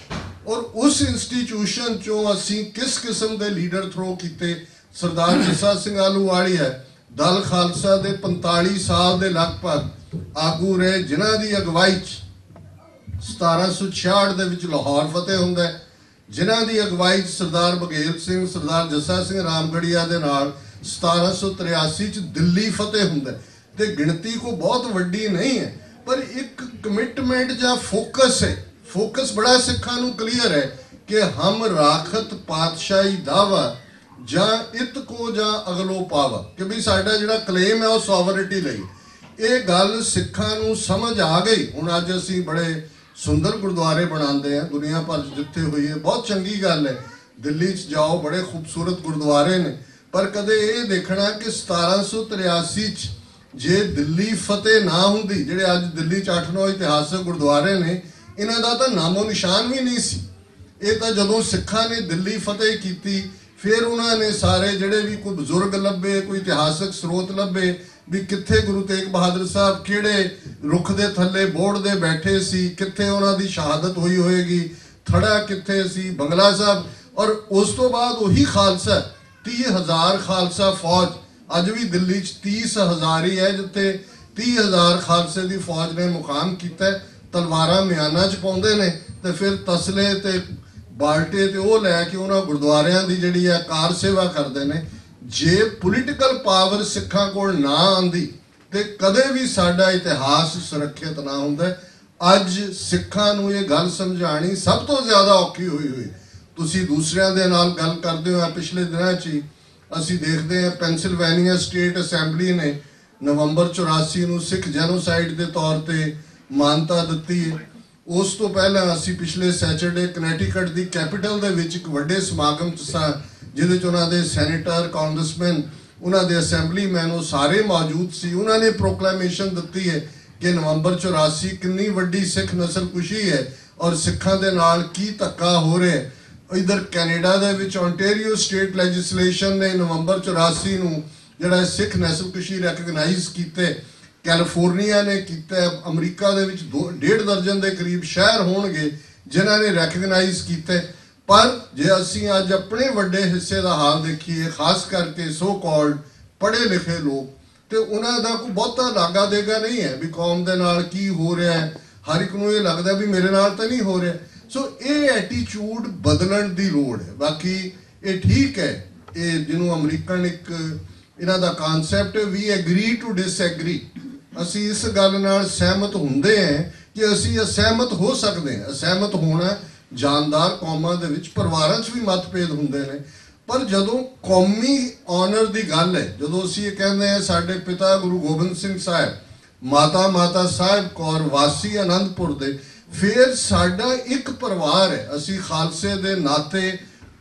ਔਰ ਉਸ ਇੰਸਟੀਟਿਊਸ਼ਨ 'ਚੋਂ ਅਸੀਂ ਕਿਸ ਕਿਸਮ ਦੇ ਲੀਡਰ ਥਰੋ ਕੀਤੇ। ਸਰਦਾਰ ਜੱਸਾ ਸਿੰਘ ਆਹਲੂਵਾਲੀਆ ਦਲ ਖਾਲਸਾ ਦੇ 45 ਸਾਲ ਦੇ ਲਗਭਗ ਆਗੂ ਰਹੇ, ਜਿਨ੍ਹਾਂ ਦੀ ਅਗਵਾਈ 'ਚ 1766 ਦੇ ਵਿੱਚ ਲਾਹੌਰ ਫਤਿਹ ਹੁੰਦਾ ਹੈ, ਜਿਨ੍ਹਾਂ ਦੀ ਅਗਵਾਈ 'ਚ ਸਰਦਾਰ ਬਘੇਲ ਸਿੰਘ, ਸਰਦਾਰ ਜੱਸਾ ਸਿੰਘ ਰਾਮਗੜੀਆ ਦੇ ਨਾਲ 1783 'ਚ ਦਿੱਲੀ ਫਤਿਹ ਹੁੰਦਾ ਹੈ। ਤੇ ਗਿਣਤੀ ਕੋ ਬਹੁਤ ਵੱਡੀ ਨਹੀਂ ਹੈ, ਪਰ ਇੱਕ ਕਮਿਟਮੈਂਟ ਜਾਂ ਫੋਕਸ ਹੈ। ਫੋਕਸ ਬੜਾ ਸਿੱਖਾਂ ਨੂੰ ਕਲੀਅਰ ਹੈ ਕਿ ਹਮ ਰਾਖਤ ਪਾਤਸ਼ਾਹੀ ਦਾਵਾ ਜਾਂ ਇਤ ਕੋ ਜਾਂ ਅਗਲੋ ਪਾਵਾ, ਕਿ ਵੀ ਸਾਡਾ ਜਿਹੜਾ ਕਲੇਮ ਹੈ ਉਹ ਸੋਵਰਿਟੀ ਲਈ। ਇਹ ਗੱਲ ਸਿੱਖਾਂ ਨੂੰ ਸਮਝ ਆ ਗਈ। ਹੁਣ ਅੱਜ ਅਸੀਂ ਬੜੇ ਸੁੰਦਰ ਗੁਰਦੁਆਰੇ ਬਣਾਉਂਦੇ ਹਾਂ, ਦੁਨੀਆ ਭਰ 'ਚ ਜਿੱਥੇ ਹੋਈ ਹੈ, ਬਹੁਤ ਚੰਗੀ ਗੱਲ ਹੈ। ਦਿੱਲੀ 'ਚ ਜਾਓ, ਬੜੇ ਖੂਬਸੂਰਤ ਗੁਰਦੁਆਰੇ ਨੇ, ਪਰ ਕਦੇ ਇਹ ਦੇਖਣਾ ਕਿ 1783 'ਚ ਜੇ ਦਿੱਲੀ ਫਤਿਹ ਨਾ ਹੁੰਦੀ, ਜਿਹੜੇ ਅੱਜ ਦਿੱਲੀ 'ਚ 8-9 ਇਤਿਹਾਸਕ ਗੁਰਦੁਆਰੇ ਨੇ, ਇਹਨਾਂ ਦਾ ਤਾਂ ਨਾਮੋ ਨਿਸ਼ਾਨ ਵੀ ਨਹੀਂ ਸੀ। ਇਹ ਤਾਂ ਜਦੋਂ ਸਿੱਖਾਂ ਨੇ ਦਿੱਲੀ ਫਤਿਹ ਕੀਤੀ, ਫਿਰ ਉਹਨਾਂ ਨੇ ਸਾਰੇ ਜਿਹੜੇ ਵੀ ਕੋਈ ਬਜ਼ੁਰਗ ਲੱਭੇ, ਕੋਈ ਇਤਿਹਾਸਕ ਸਰੋਤ ਲੱਭੇ ਵੀ ਕਿੱਥੇ ਗੁਰੂ ਤੇਗ ਬਹਾਦਰ ਸਾਹਿਬ ਕਿਹੜੇ ਰੁੱਖ ਦੇ ਥੱਲੇ ਬੋਹੜ ਦੇ ਬੈਠੇ ਸੀ, ਕਿੱਥੇ ਉਹਨਾਂ ਦੀ ਸ਼ਹਾਦਤ ਹੋਈ ਹੋਏਗੀ, ਥੜਾ ਕਿੱਥੇ ਸੀ, ਬੰਗਲਾ ਸਾਹਿਬ। ਔਰ ਉਸ ਤੋਂ ਬਾਅਦ ਉਹੀ ਖਾਲਸਾ 30,000 ਖਾਲਸਾ ਫੌਜ ਅੱਜ ਵੀ ਦਿੱਲੀ 'ਚ 30,000 ਹੀ ਹੈ, ਜਿੱਥੇ 30,000 ਖਾਲਸੇ ਦੀ ਫੌਜ ਨੇ ਮੁਕਾਮ ਕੀਤਾ। ਤਲਵਾਰਾਂ ਮਿਆਨਾਂ 'ਚ ਪਾਉਂਦੇ ਨੇ ਤੇ ਫਿਰ ਤਸਲੇ ਤੇ ਬਾਲਟੇ ਤੇ ਉਹ ਲੈ ਕੇ ਉਹਨਾਂ ਗੁਰਦੁਆਰਿਆਂ ਦੀ ਜਿਹੜੀ ਹੈ ਕਾਰ ਸੇਵਾ ਕਰਦੇ ਨੇ। ਜੇ ਪੋਲੀਟੀਕਲ ਪਾਵਰ ਸਿੱਖਾਂ ਕੋਲ ਨਾ ਆਉਂਦੀ ਤੇ ਕਦੇ ਵੀ ਸਾਡਾ ਇਤਿਹਾਸ ਸੁਰੱਖਿਅਤ ਨਾ ਹੁੰਦਾ। ਅੱਜ ਸਿੱਖਾਂ ਨੂੰ ਇਹ ਗੱਲ ਸਮਝਾਣੀ ਸਭ ਤੋਂ ਜ਼ਿਆਦਾ ਔਖੀ ਹੋਈ। ਤੁਸੀਂ ਦੂਸਰਿਆਂ ਦੇ ਨਾਲ ਗੱਲ ਕਰਦੇ ਹੋ, ਪਿਛਲੇ ਦਿਨਾਂ 'ਚ ਹੀ ਅਸੀਂ ਦੇਖਦੇ ਹਾਂ ਪੈਨਸਿਲਵੇਨੀਆ ਸਟੇਟ ਅਸੈਂਬਲੀ ਨੇ ਨਵੰਬਰ 84 ਨੂੰ ਸਿੱਖ ਜੈਨੋਸਾਈਡ ਦੇ ਤੌਰ ਤੇ ਮਾਨਤਾ ਦਿੱਤੀ ਹੈ। ਉਸ ਤੋਂ ਪਹਿਲਾਂ ਅਸੀਂ ਪਿਛਲੇ ਸੈਚਰਡੇ ਕਨੈਟੀਕਟ ਦੀ ਕੈਪੀਟਲ ਦੇ ਵਿੱਚ ਇੱਕ ਵੱਡੇ ਸਮਾਗਮ 'ਚ ਸਾਂ, ਜਿਹਦੇ 'ਚ ਉਹਨਾਂ ਦੇ ਸੈਨੇਟਰ, ਕਾਂਗਰਸਮੈਨ, ਉਹਨਾਂ ਦੇ ਅਸੈਂਬਲੀਮੈਨ ਉਹ ਸਾਰੇ ਮੌਜੂਦ ਸੀ। ਉਹਨਾਂ ਨੇ ਪ੍ਰੋਕਲੇਮੇਸ਼ਨ ਦਿੱਤੀ ਹੈ ਕਿ ਨਵੰਬਰ 84 ਕਿੰਨੀ ਵੱਡੀ ਸਿੱਖ ਨਸਲਕੁਸ਼ੀ ਹੈ ਔਰ ਸਿੱਖਾਂ ਦੇ ਨਾਲ ਕੀ ਧੱਕਾ ਹੋ ਰਿਹਾ ਹੈ। ਇਧਰ ਕੈਨੇਡਾ ਦੇ ਵਿੱਚ ਓਨਟਾਰੀਓ ਸਟੇਟ ਲੈਜਿਸਲੇਸ਼ਨ ਨੇ ਨਵੰਬਰ 84 ਨੂੰ ਜਿਹੜਾ ਸਿੱਖ ਨਸਲਕੁਸ਼ੀ ਰੈਕਗਨਾਈਜ਼ ਕੀਤੇ, ਕੈਲੀਫੋਰਨੀਆ ਨੇ ਕੀਤਾ, ਅਮਰੀਕਾ ਦੇ ਵਿੱਚ 1.5 ਦਰਜਨ ਦੇ ਕਰੀਬ ਸ਼ਹਿਰ ਹੋਣਗੇ ਜਿਨ੍ਹਾਂ ਨੇ ਰੈਕਗਨਾਈਜ਼ ਕੀਤੇ। ਪਰ ਜੇ ਅਸੀਂ ਅੱਜ ਆਪਣੇ ਵੱਡੇ ਹਿੱਸੇ ਦਾ ਹਾਲ ਦੇਖੀਏ, ਖਾਸ ਕਰਕੇ ਸੋ ਕਾਲਡ ਪੜ੍ਹੇ ਲਿਖੇ ਲੋਕ, ਤੇ ਉਹਨਾਂ ਦਾ ਕੋਈ ਬਹੁਤਾ ਲਾਗਾ ਦੇਗਾ ਨਹੀਂ ਹੈ ਵੀ ਕੌਮ ਦੇ ਨਾਲ ਕੀ ਹੋ ਰਿਹਾ ਹੈ। ਹਰ ਇੱਕ ਨੂੰ ਇਹ ਲੱਗਦਾ ਵੀ ਮੇਰੇ ਨਾਲ ਤਾਂ ਨਹੀਂ ਹੋ ਰਿਹਾ। ਸੋ ਇਹ ਐਟੀਚਿਊਡ ਬਦਲਣ ਦੀ ਲੋੜ ਹੈ। ਬਾਕੀ ਇਹ ਠੀਕ ਹੈ, ਇਹ ਜਿਹਨੂੰ ਅਮਰੀਕਨ ਇੱਕ ਇਹਨਾਂ ਦਾ ਕਨਸੈਪਟ ਵੀ ਐਗਰੀ ਟੂ ਡਿਸਐਗਰੀ। ਅਸੀਂ ਇਸ ਗੱਲ ਨਾਲ ਸਹਿਮਤ ਹੁੰਦੇ ਹਾਂ ਕਿ ਅਸੀਂ ਅਸਹਿਮਤ ਹੋ ਸਕਦੇ ਹਾਂ। ਅਸਹਿਮਤ ਹੋਣਾ ਜਾਨਦਾਰ ਕੌਮਾਂ ਦੇ ਵਿੱਚ, ਪਰਿਵਾਰਾਂ 'ਚ ਵੀ ਮਤਭੇਦ ਹੁੰਦੇ ਨੇ, ਪਰ ਜਦੋਂ ਕੌਮੀ ਆਨਰ ਦੀ ਗੱਲ ਹੈ, ਜਦੋਂ ਅਸੀਂ ਇਹ ਕਹਿੰਦੇ ਹਾਂ ਸਾਡੇ ਪਿਤਾ ਗੁਰੂ ਗੋਬਿੰਦ ਸਿੰਘ ਸਾਹਿਬ, ਮਾਤਾ ਸਾਹਿਬ ਕੌਰ ਵਾਸੀ ਆਨੰਦਪੁਰ ਦੇ, ਫਿਰ ਸਾਡਾ ਇੱਕ ਪਰਿਵਾਰ ਹੈ। ਅਸੀਂ ਖਾਲਸੇ ਦੇ ਨਾਤੇ,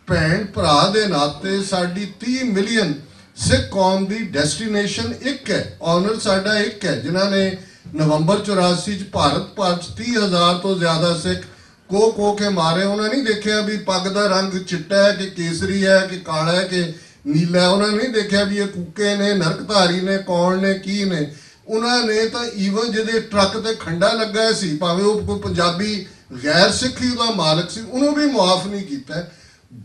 ਭੈਣ ਭਰਾ ਦੇ ਨਾਤੇ, ਸਾਡੀ 30 ਮਿਲੀਅਨ ਸਿੱਖ ਕੌਮ ਦੀ ਡੈਸਟੀਨੇਸ਼ਨ ਇੱਕ ਹੈ, ਆਨਰ ਸਾਡਾ ਇੱਕ ਹੈ। ਜਿਨ੍ਹਾਂ ਨੇ ਨਵੰਬਰ 84 'ਚ ਭਾਰਤ ਭਰ 'ਚ 30,000 ਤੋਂ ਜ਼ਿਆਦਾ ਸਿੱਖ ਕੋ ਕੇ ਮਾਰੇ। ਉਹਨਾਂ ਨਹੀਂ ਦੇਖਿਆ ਵੀ ਪੱਗ ਦਾ ਰੰਗ ਚਿੱਟਾ ਹੈ ਕਿ ਕੇਸਰੀ ਹੈ ਕਿ ਕਾਲਾ ਹੈ ਕਿ ਨੀਲਾ। ਉਹਨਾਂ ਨੇ ਨਹੀਂ ਦੇਖਿਆ ਵੀ ਇਹ ਕੂਕੇ ਨੇ, ਨਰਕਧਾਰੀ ਨੇ, ਕੌਣ ਨੇ, ਕੀ ਨੇ। ਉਹਨਾਂ ਨੇ ਤਾਂ ਈਵਨ ਜਿਹਦੇ ਟਰੱਕ ਤੇ ਖੰਡਾ ਲੱਗਾ ਸੀ, ਭਾਵੇਂ ਉਹ ਕੋਈ ਪੰਜਾਬੀ ਗੈਰ ਸਿੱਖੀ ਦਾ ਮਾਲਕ ਸੀ, ਉਹਨੂੰ ਵੀ ਮੁਆਫ ਨਹੀਂ ਕੀਤਾ।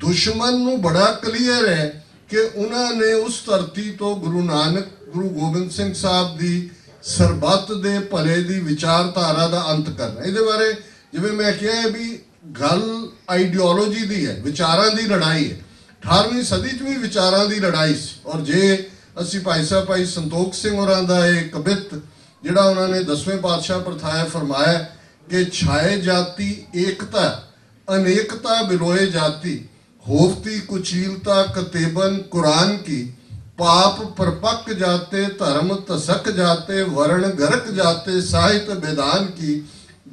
ਦੁਸ਼ਮਣ ਨੂੰ ਬੜਾ ਕਲੀਅਰ ਹੈ ਕਿ ਉਹਨਾਂ ਨੇ ਉਸ ਧਰਤੀ ਤੋਂ ਗੁਰੂ ਨਾਨਕ, ਗੁਰੂ ਗੋਬਿੰਦ ਸਿੰਘ ਸਾਹਿਬ ਦੀ ਸਰਬੱਤ ਦੇ ਭਲੇ ਦੀ ਵਿਚਾਰਧਾਰਾ ਦਾ ਅੰਤ ਕਰਨਾ। ਇਹਦੇ ਬਾਰੇ ਜਿਵੇਂ ਮੈਂ ਕਿਹਾ ਵੀ ਗੱਲ ਆਈਡੀਓਲੋਜੀ ਦੀ ਹੈ, ਵਿਚਾਰਾਂ ਦੀ ਲੜਾਈ ਹੈ। 18ਵੀਂ ਸਦੀ 'ਚ ਵੀ ਵਿਚਾਰਾਂ ਦੀ ਲੜਾਈ ਸੀ। ਔਰ ਜੇ ਅਸੀਂ ਭਾਈ ਸਾਹਿਬ ਭਾਈ ਸੰਤੋਖ ਸਿੰਘ ਹੋਰਾਂ ਦਾ ਇਹ ਕਵਿਤ ਜਿਹੜਾ ਉਹਨਾਂ ਨੇ 10ਵੇਂ ਪਾਤਸ਼ਾਹ ਪ੍ਰਥਾਇਆ ਫਰਮਾਇਆ ਕਿ ਛਾਏ ਜਾਤੀ ਏਕਤਾ अनेकता बिलोए जाति होती कुचीलता कतेबन कुरान की पाप परपक जाते धर्म तसक जाते वर्ण गरक जाते साहित्य वेदान की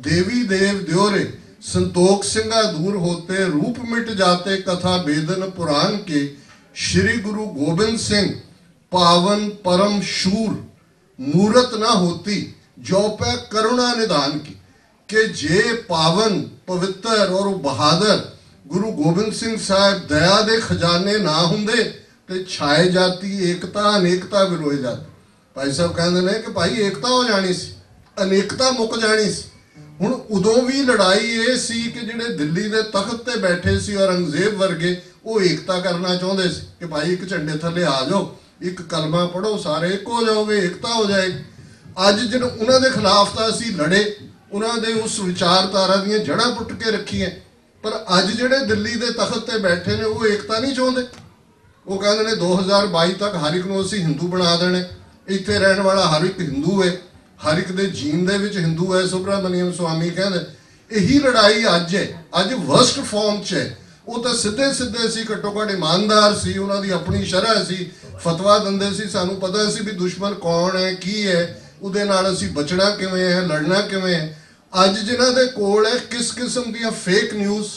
देवी देव द्योरे संतोख सिंगा दूर होते रूप मिट जाते कथा वेदन पुराण के श्री गुरु गोबिंद सिंह पावन परम शूर मूरत ना होती जो पे करुणा निदान की। कि जे पावन पवित्र और बहादुर गुरु गोबिंद सिंह साहब दया दे खजाने ना होंदे ते छाए जाती एकता अनेकता विलोए जाती। भाई साहब कहते हैं कि भाई एकता हो जानी सी, अनेकता मुक जानी सी। हुण उदों भी लड़ाई ये सी कि जिहड़े दिल्ली दे तख्त ते बैठे सी औरंगजेब वर्गे वो एकता करना चाहुंदे सी कि भाई एक झंडे थल्ले आ जाओ, एक कलमा पढ़ो, सारे एक हो जाओगे, एकता हो जाएगी। अज जिहड़े उन्हां दे खिलाफ तां असीं लड़े, उन्हां दे उस विचारधारा दीयां जड़ां पुੱਟ के रखीआं, पर अज जिहड़े दिल्ली दे तख्त ते बैठे ने वो एकता नहीं चाहुंदे। वो कहते ने 2022 तक हर एक नूं असीं हिंदू बना देणे, इत्थे रहण वाला हर एक हिंदू है, हर एक दे जीन दे विच हिंदू है। सुब्रमण्यम स्वामी कहंदे यही लड़ाई अज है, अज वर्स्ट फॉर्म च है। वो तो सीधे सीधे सी, घट्टो घट ईमानदार सी, उन्हां दी अपनी शरह सी, फतवा दिंदे सी, सानूं पता सी भी दुश्मन कौन है, की है, उहदे नाल असीं बचना किवें है, लड़ना किवें है। अज जिन्हां दे कोल है किस किस्म दीयां फेक न्यूज़।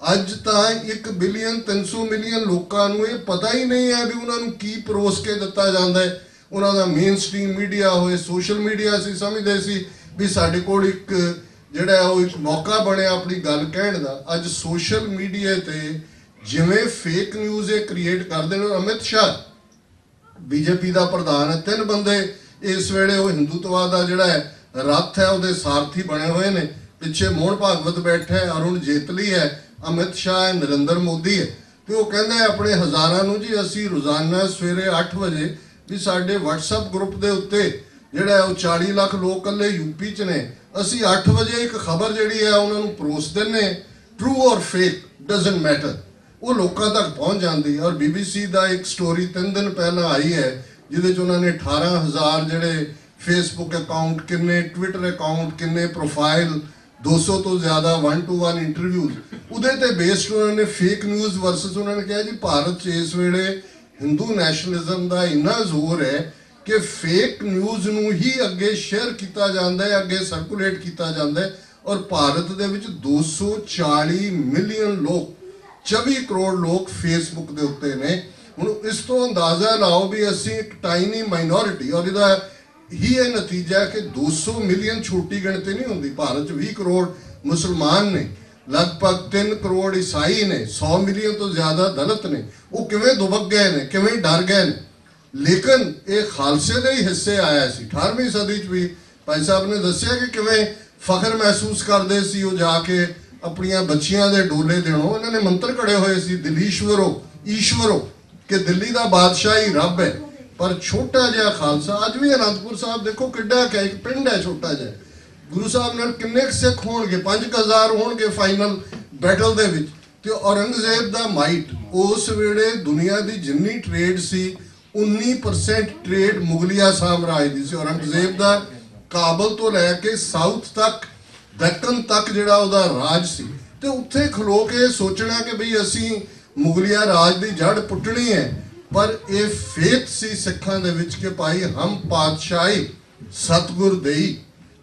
अज तां 1 बिलियन 300 मिलियन लोकां नूं इह पता ही नहीं है भी उन्हां नूं की परोस के दित्ता जांदा है। उन्हां दा मेन स्ट्रीम मीडिया होए, सोशल मीडिया असीं समझदे सी भी साडे कोल एक ਜਿਹੜਾ ਉਹ ਇੱਕ ਮੌਕਾ ਬਣਿਆ ਆਪਣੀ ਗੱਲ ਕਹਿਣ ਦਾ। ਅੱਜ ਸੋਸ਼ਲ ਮੀਡੀਆ ਤੇ ਜਿਵੇਂ ਫੇਕ ਨਿਊਜ਼ ਇਹ ਕ੍ਰੀਏਟ ਕਰਦੇ ਨੇ। ਅਮਿਤ ਸ਼ਾਹ ਬੀਜੇਪੀ ਦਾ ਪ੍ਰਧਾਨ ਹੈ, 3 ਬੰਦੇ ਇਸ ਵੇਲੇ ਉਹ ਹਿੰਦੂਤਵਾਦ ਦਾ ਜਿਹੜਾ ਹੈ ਰੱਥ ਹੈ ਉਹਦੇ ਸਾਰਥੀ ਬਣੇ ਹੋਏ ਨੇ। ਪਿੱਛੇ ਮੋਹਨ ਭਾਗਵਤ ਬੈਠਾ ਹੈ, ਅਰੁਣ ਜੇਤਲੀ ਹੈ, ਅਮਿਤ ਸ਼ਾਹ ਹੈ, ਨਰਿੰਦਰ ਮੋਦੀ ਹੈ। ਤੇ ਉਹ ਕਹਿੰਦਾ ਹੈ ਆਪਣੇ ਹਜ਼ਾਰਾਂ ਨੂੰ ਜੀ ਅਸੀਂ ਰੋਜ਼ਾਨਾ ਸਵੇਰੇ 8 ਵਜੇ ਵੀ ਸਾਡੇ WhatsApp ਗਰੁੱਪ ਦੇ ਉੱਤੇ ਜਿਹੜਾ ਉਹ 40 ਲੱਖ ਲੋਕ ਇਕੱਲੇ ਯੂਪੀ 'ਚ ਨੇ, ਅਸੀਂ 8 ਵਜੇ ਇੱਕ ਖਬਰ ਜਿਹੜੀ ਹੈ ਉਹਨਾਂ ਨੂੰ ਪਰੋਸ ਦਿੰਦੇ, ਟਰੂ ਔਰ ਫੇਕ ਡਜ਼ਨਟ ਮੈਟਰ, ਉਹ ਲੋਕਾਂ ਤੱਕ ਪਹੁੰਚ ਜਾਂਦੀ। ਔਰ BBC ਦਾ ਇੱਕ ਸਟੋਰੀ 3 ਦਿਨ ਪਹਿਲਾਂ ਆਈ ਹੈ ਜਿਹਦੇ 'ਚ ਉਹਨਾਂ ਨੇ 18,000 ਜਿਹੜੇ ਫੇਸਬੁੱਕ ਅਕਾਊਂਟ, ਕਿੰਨੇ ਟਵਿੱਟਰ ਅਕਾਊਂਟ, ਕਿੰਨੇ ਪ੍ਰੋਫਾਈਲ, 200 ਤੋਂ ਜ਼ਿਆਦਾ 1-to-1 ਇੰਟਰਵਿਊਜ਼, ਉਹਦੇ ਤੇ ਬੇਸਡ ਉਹਨਾਂ ਨੇ ਫੇਕ ਨਿਊਜ਼ ਵਰਸਸ ਉਹਨਾਂ ਨੇ ਕਿਹਾ ਜੀ ਭਾਰਤ 'ਚ ਇਸ ਵੇਲੇ ਹਿੰਦੂ ਨੈਸ਼ਨਲਿਜ਼ਮ ਦਾ ਇੰਨਾ ਜ਼ੋਰ ਹੈ कि फेक न्यूज़ नूं ही अगे शेयर किया जाता है, अगे सर्कुलेट किया जाता है। और भारत दे विच 240 मिलियन लोग, 24 करोड़ लोग फेसबुक दे उत्ते ने। हुण इस तो अंदाज़ा लाओ भी असीं एक टाइनी माइनॉरिटी, और इहदा ही यह नतीजा है कि 200 मिलियन छोटी गिणती नहीं होंदी। भारत 20 करोड़ मुसलमान ने, लगभग 3 करोड़ ईसाई ने, 100 मिलियन तो ज़्यादा दलित ने। वो किवें दुबक गए ने, किवें डर गए ने। लेकिन ये खालसे दे ही हिस्से आया सी। 18वीं सदी च भी भाई साहब ने दस्सिया कि किवें फखर महसूस करते सी वो जाके अपनियां बच्चियां दे डोले देणों। इन्होंने मंत्र कड़े हुए सी दिलीश्वरो ईश्वरो कि दिल्ली दा बादशाह ही रब है। पर छोटा जिहा खालसा अज भी आनंदपुर साहब देखो किड्डा क्या एक पिंड है छोटा जिहा, गुरु साहब नाल किन्ने सिख होणगे, 5,000 होणगे फाइनल बैटल दे विच। ते औरंगजेब दा माइट उस वेले दुनिया दी जिन्नी ट्रेड सी 19% ट्रेड मुगलिया साम्राज दी सी। औरंगजेब दा काबल तो लैके साउथ तक, दक्कन तक जिहड़ा उहदा राज सी। ते उत्थे खलो के सोचना कि बई असीं मुगलिया राज दी जड़ पुट्टनी है। पर ये फेथ सी सिखां दे विच कि भाई हम पातशाही सतगुर देई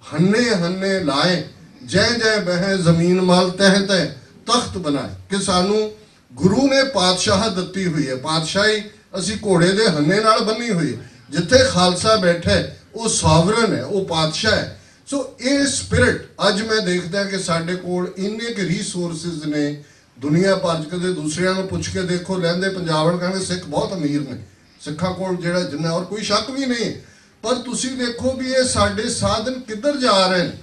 हन्ने हन्ने लाए, जै जै बह जमीन माल तह तह तख्त बनाए। कि सानू गुरु ने पातशाह दत्ती हुई है, पातशाही ਅਸੀਂ ਘੋੜੇ ਦੇ ਹੰਨੇ ਨਾਲ ਬੰਨੀ ਹੋਈ। ਜਿੱਥੇ ਖਾਲਸਾ ਬੈਠਾ ਉਹ ਸੋਵਰਨ ਹੈ, ਉਹ ਪਾਤਸ਼ਾਹ ਹੈ। ਸੋ ਇਹ ਸਪਿਰਿਟ ਅੱਜ ਮੈਂ ਦੇਖਦਾ ਕਿ ਸਾਡੇ ਕੋਲ ਇੰਨੇ ਕੁ ਰਿਸੋਰਸਿਸ ਨੇ ਦੁਨੀਆ ਭਰ 'ਚ। ਕਦੇ ਦੂਸਰਿਆਂ ਨੂੰ ਪੁੱਛ ਕੇ ਦੇਖੋ, ਲਹਿੰਦੇ ਪੰਜਾਬਣ ਕਹਿੰਦੇ ਸਿੱਖ ਬਹੁਤ ਅਮੀਰ ਨੇ, ਸਿੱਖਾਂ ਕੋਲ ਜਿਹੜਾ ਜਿੰਨਾ, ਔਰ ਕੋਈ ਸ਼ੱਕ ਵੀ ਨਹੀਂ। ਪਰ ਤੁਸੀਂ ਦੇਖੋ ਵੀ ਇਹ ਸਾਡੇ ਸਾਧਨ ਕਿੱਧਰ ਜਾ ਰਹੇ ਨੇ।